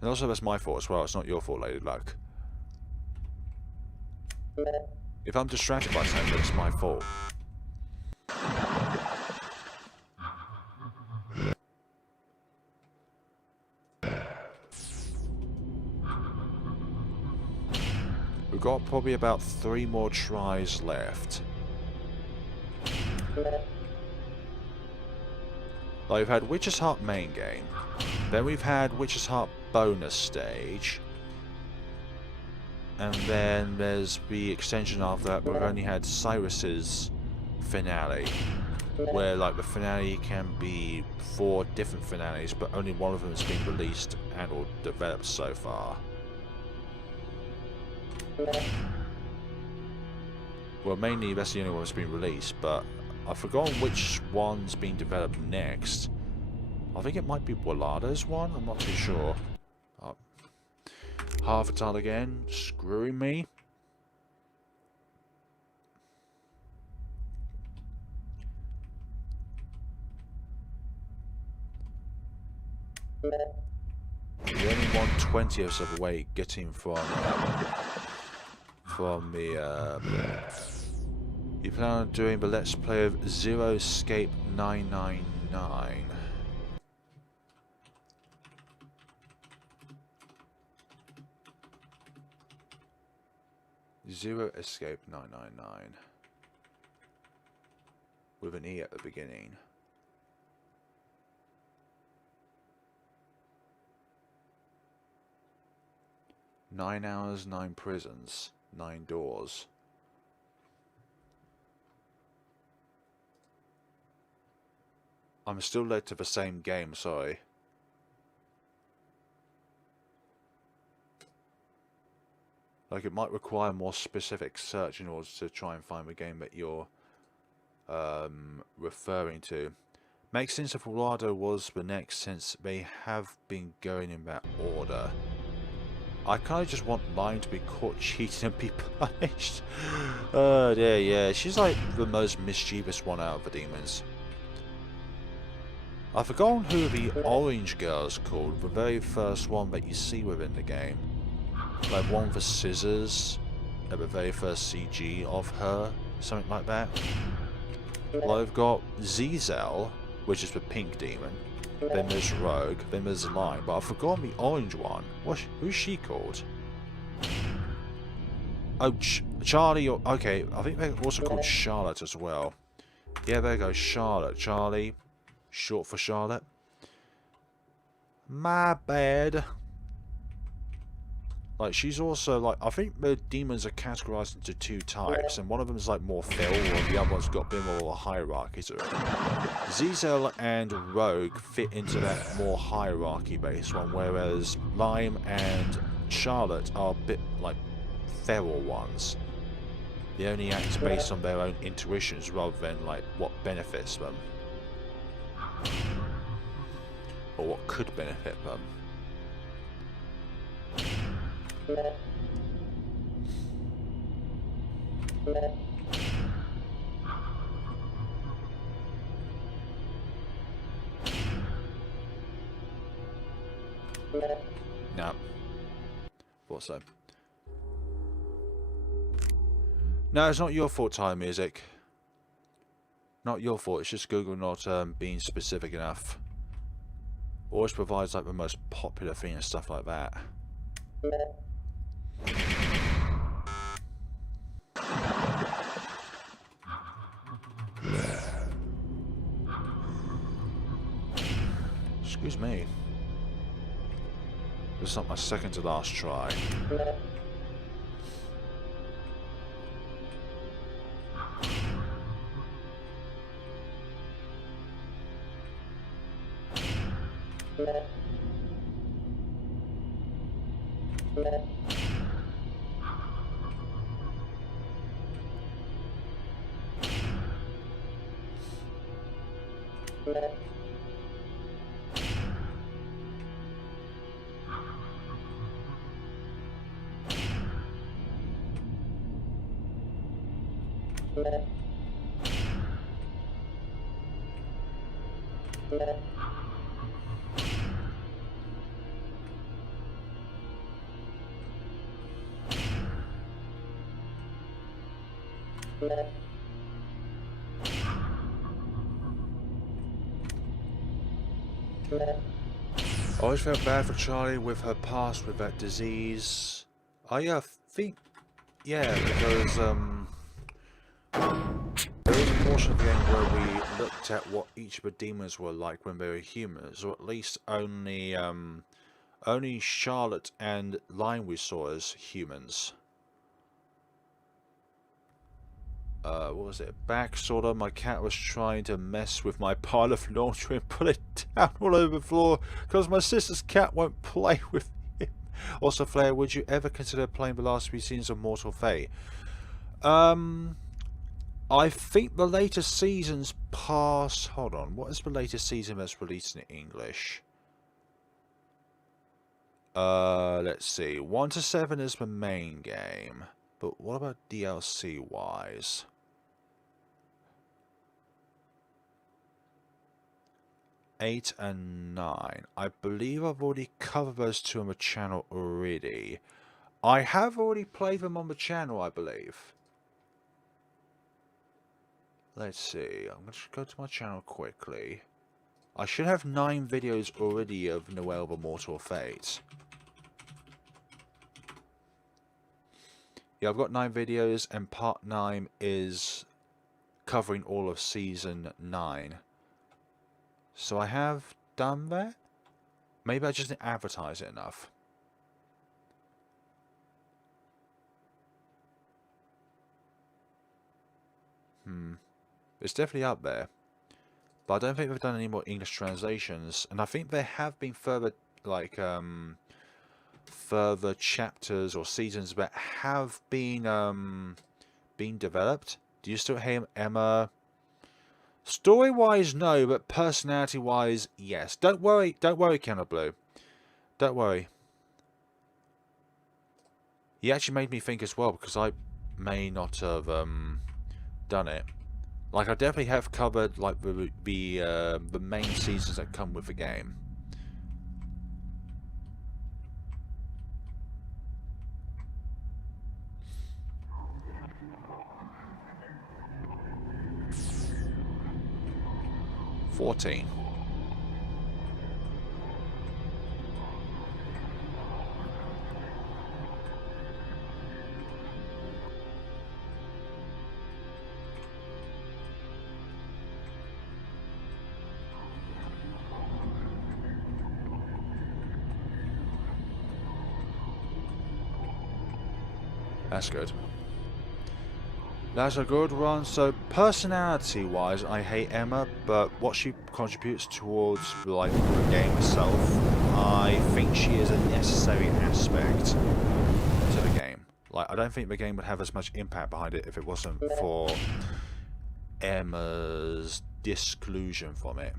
And also, that's my fault as well. It's not your fault, Lady Luck. If I'm distracted by something, it's my fault. We've got probably about 3 more tries left. Like, we've had Witch's Heart main game. Then we've had Witch's Heart bonus stage. And then there's the extension after that, but we've only had Cyrus's finale. Where, like, the finale can be 4 different finales, but only one of them has been released and or developed so far. Well, mainly that's the only one that's been released, but I've forgotten which one's been developed next. I think it might be Willardo's one, I'm not too sure. Half a ton again, screwing me. We're only 1/20th of the way getting from the you plan on doing the Let's Play of Zero Escape 999. Zero Escape 999. With an E at the beginning. Nine hours, 9 prisons, 9 doors. I'm still led to the same game, sorry. Like, it might require more specific search in order to try and find the game that you're referring to. Makes sense if Rolado was the next, since they have been going in that order. I kind of just want Lime to be caught cheating and be punished. Oh dear, yeah, she's like the most mischievous one out of the demons. I've forgotten who the orange girl's called, the very first one that you see within the game. Like one with the scissors at the very first CG of her, something like that. Well, I've got Zizel, which is the pink demon. Then there's Rogue, then there's Lime, but I've forgotten the orange one. Who's she called? Oh, Charlie, okay, I think they're also called Charlotte as well. Yeah, there goes Charlotte. Charlie, short for Charlotte. My bad. Like, she's also, like, I think the demons are categorized into 2 types, and one of them is, like, more feral, and the other one's got a bit more of a hierarchy to it. Zizel and Rogue fit into that more hierarchy-based one, whereas Lime and Charlotte are a bit, like, feral ones. They only act based on their own intuitions rather than, like, what benefits them. Or what could benefit them. No. Thought so. No, it's not your fault, Time Music. Not your fault, it's just Google not being specific enough. Always provides like the most popular thing and stuff like that. Excuse me. This is not my second to last try. Always felt bad for Charlie with her past with that disease. I think, yeah, because there was a portion of the game where we looked at what each of the demons were like when they were humans, or at least only Charlotte and Lime we saw as humans. What was it? Back, sort of. My cat was trying to mess with my pile of laundry and put it down all over the floor because my sister's cat won't play with him. Also, Flair, would you ever consider playing the last 3 seasons of Mortal Fate? I think the latest season's past. Hold on. What is the latest season that's released in English? Let's see. 1 to 7 is the main game. But what about DLC wise? Eight and 9. I believe I've already covered those 2 on the channel already. I have already played them on the channel, I believe. Let's see. I'm going to go to my channel quickly. I should have 9 videos already of Noelle the Mortal Fate. Yeah, I've got 9 videos, and part 9 is covering all of season 9. So I have done that. Maybe I just didn't advertise it enough. It's definitely up there. But I don't think they've done any more English translations. And I think there have been further, like, further chapters or seasons that have been developed. Do you still hear Emma? Story-wise, no, but personality-wise, yes. Don't worry, Kenna Blue. Don't worry. He actually made me think as well, because I may not have done it. Like, I definitely have covered like the main seasons that come with the game. $14. That's good. That's a good one. So personality-wise, I hate Emma, but what she contributes towards like the game itself, I think she is a necessary aspect to the game. Like, I don't think the game would have as much impact behind it if it wasn't for Emma's disclusion from it.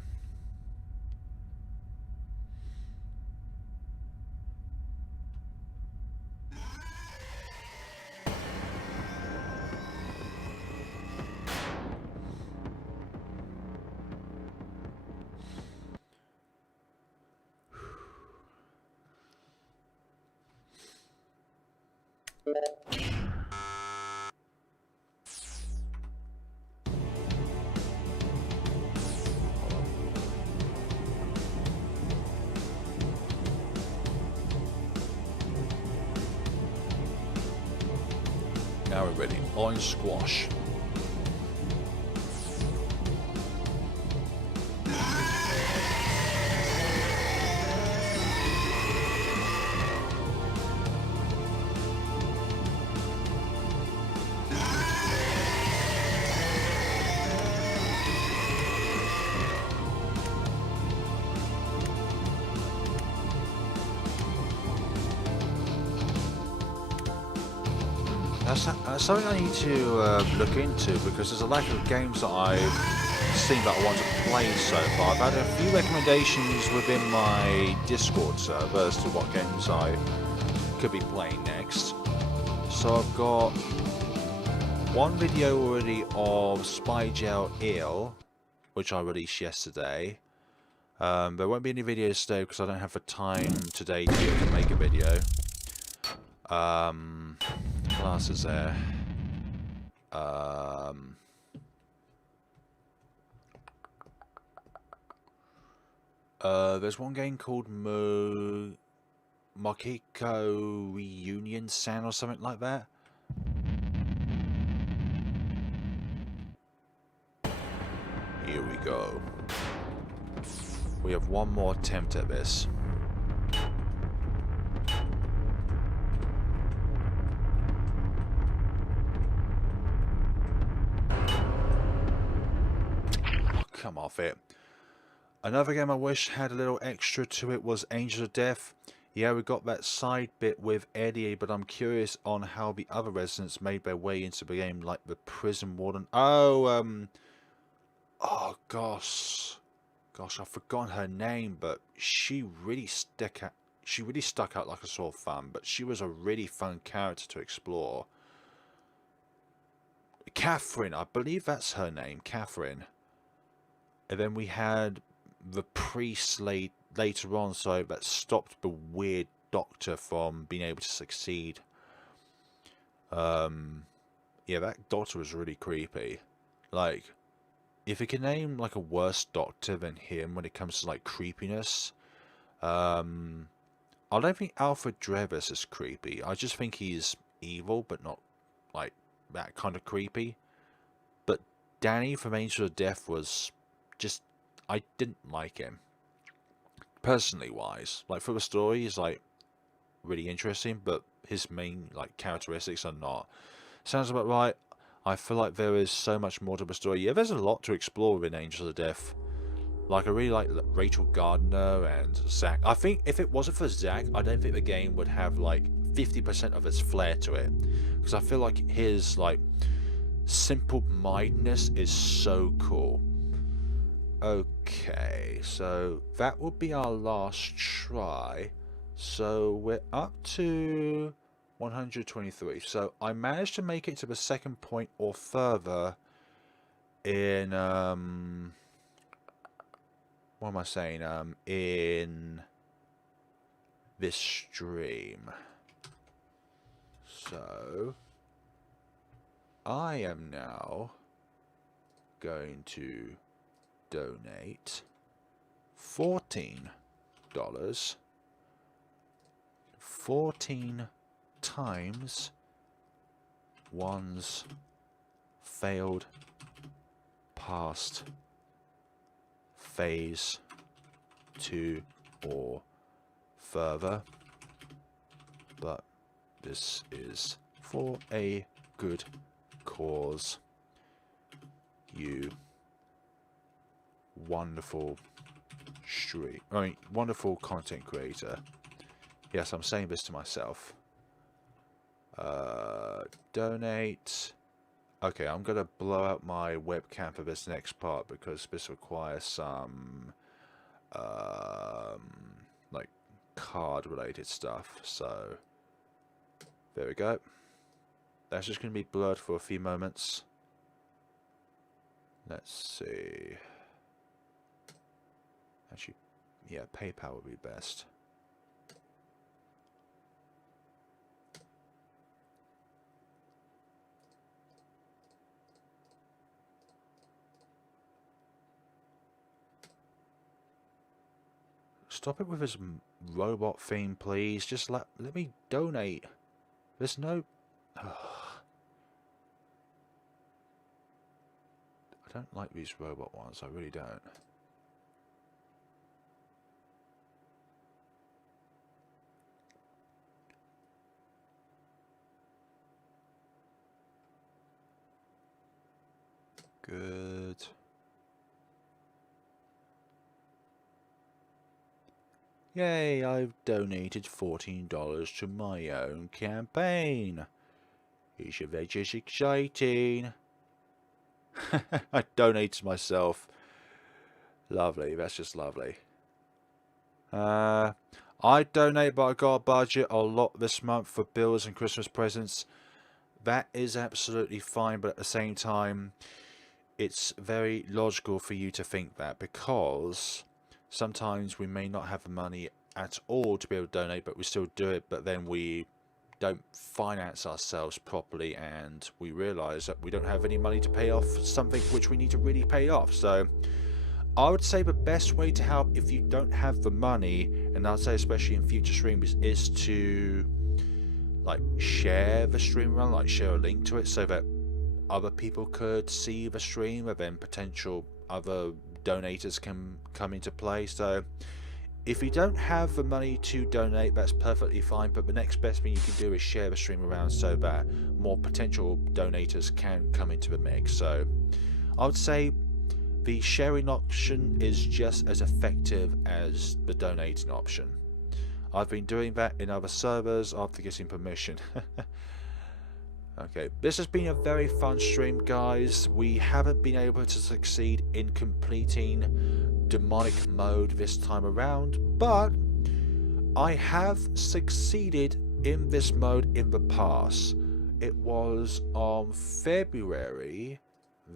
Now we're ready. Orange squash. That's something I need to look into, because there's a lack of games that I've seen that I want to play so far. I've had a few recommendations within my Discord server as to what games I could be playing next. So I've got one video already of Spy Gel Eel, which I released yesterday. There won't be any videos today because I don't have the time today to be able to make a video. Classes there. There's one game called Makiko Reunion San or something like that. Here we go. We have one more attempt at this. Come off it. Another game I wish had a little extra to it was Angels of Death. Yeah, we got that side bit with Eddie, but I'm curious on how the other residents made their way into the game, like the prison warden. Oh, oh gosh, I've forgotten her name, but she really stuck out like a sore thumb. But she was a really fun character to explore. Catherine, I believe that's her name, Catherine. And then we had the priest later on, so that stopped the weird doctor from being able to succeed. Yeah, that doctor was really creepy. Like, if you can name like a worse doctor than him when it comes to like creepiness, I don't think Alfred Drevis is creepy. I just think he's evil, but not like that kind of creepy. But Danny from Angel of Death was just, I didn't like him personally wise. Like for the story, he's like really interesting, but his main like characteristics are not. Sounds about right. I feel like there is so much more to the story. Yeah, there's a lot to explore within Angels of Death. Like, I really like Rachel Gardner and Zach. I think if it wasn't for Zach, I don't think the game would have like 50% of its flair to it. Because I feel like his like simple-mindedness is so cool. Okay, so that would be our last try. So we're up to 123. So I managed to make it to the second point or further in what am I saying? In this stream. So I am now going to donate $14. 14 times one's failed past phase 2 or further, but this is for a good cause. You wonderful wonderful content creator. Yes, I'm saying this to myself. Donate. Okay, I'm gonna blow out my webcam for this next part because this requires some like card related stuff. So there we go. That's just gonna be blurred for a few moments. Let's see. Actually, yeah, PayPal would be best. Stop it with this robot theme, please. Just let me donate. There's no... I don't like these robot ones. I really don't. Good. Yay, I've donated $14 to my own campaign. Is your veg exciting? I donated myself. Lovely, that's just lovely. I donate, but I got a budget a lot this month for bills and Christmas presents. That is absolutely fine, but at the same time, it's very logical for you to think that, because sometimes we may not have the money at all to be able to donate, but we still do it, but then we don't finance ourselves properly and we realize that we don't have any money to pay off something which we need to really pay off. So I would say the best way to help if you don't have the money, and I'd say especially in future streams, is to like share the stream around, like share a link to it so that other people could see the stream, and then potential other donators can come into play. So if you don't have the money to donate, that's perfectly fine, but the next best thing you can do is share the stream around so that more potential donators can come into the mix. So I would say the sharing option is just as effective as the donating option. I've been doing that in other servers after getting permission. Okay, this has been a very fun stream, guys. We haven't been able to succeed in completing demonic mode this time around, but I have succeeded in this mode in the past. It was on February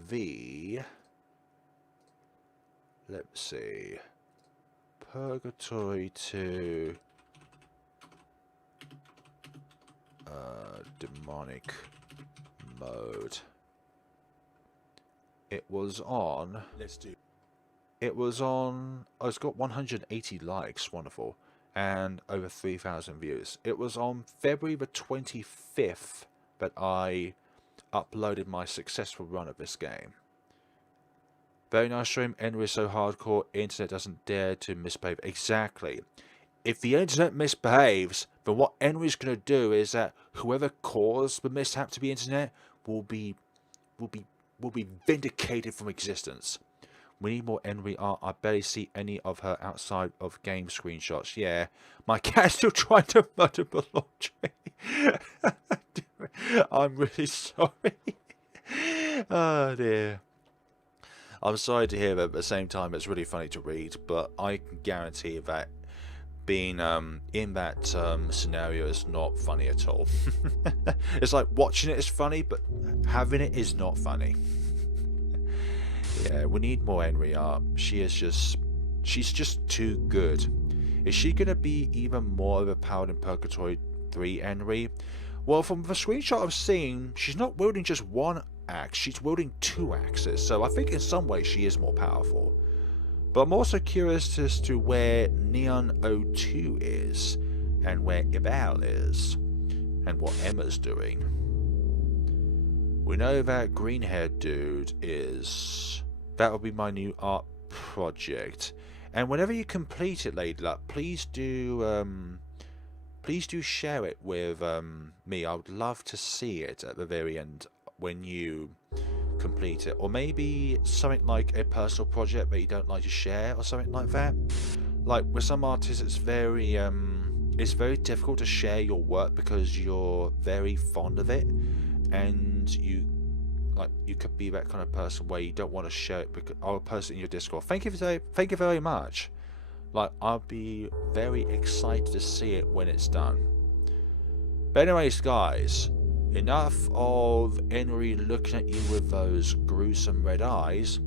the... let's see... Purgatory 2... demonic mode. It was on... It was on... oh, it's got 180 likes, wonderful, and over 3,000 views. It was on February the 25th that I uploaded my successful run of this game. Very nice stream. Henry is so hardcore, internet doesn't dare to misbehave. Exactly. If the internet misbehaves, then what Henry's going to do is that whoever caused the mishap to the internet will be vindicated from existence. We need more Henry art. I barely see any of her outside of game screenshots. Yeah, my cat's still trying to murder the laundry. I'm really sorry. Oh dear. I'm sorry to hear that, but at the same time it's really funny to read, but I can guarantee that being in that scenario is not funny at all. It's like watching it is funny, but having it is not funny. Yeah, we need more Henry art. She's just too good. Is she gonna be even more overpowered in Purgatory 3 Henry? Well, from the screenshot I've seen, she's not wielding just one axe, she's wielding 2 axes, so I think in some ways she is more powerful. But I'm also curious as to where Neon 02 is, and where Ibal is, and what Emma's doing. We know that green-haired dude is... That will be my new art project. And whenever you complete it, Lady Luck, please do share it with me. I would love to see it at the very end when you complete it. Or maybe something like a personal project that you don't like to share, or something like that. Like with some artists, it's very difficult to share your work because you're very fond of it, and you could be that kind of person where you don't want to share it because I'll post it in your Discord. Thank you very much. Like, I'll be very excited to see it when it's done. But anyways, guys, enough of Henry looking at you with those gruesome red eyes.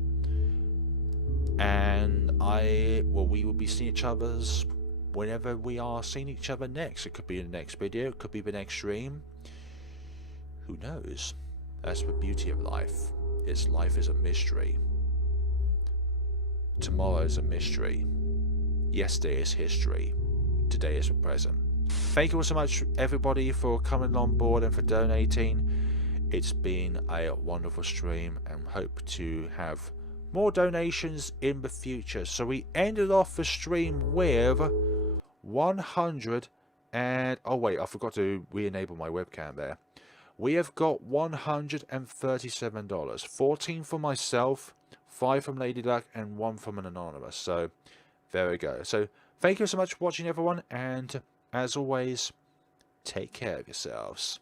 And we will be seeing each other's whenever we are seeing each other next. It could be in the next video, it could be the next stream. Who knows? That's the beauty of life. Life is a mystery. Tomorrow is a mystery. Yesterday is history. Today is the present. Thank you all so much, everybody, for coming on board and for donating. It's been a wonderful stream, and hope to have more donations in the future. So we ended off the stream with 100 and... Oh wait, I forgot to re-enable my webcam there. We have got $137. 14 for myself, 5 from Lady Luck, and 1 from an anonymous. So there we go. So thank you so much for watching, everyone, and as always, take care of yourselves.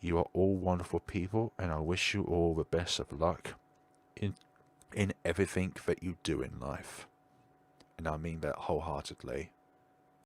You are all wonderful people, and I wish you all the best of luck in everything that you do in life. And I mean that wholeheartedly.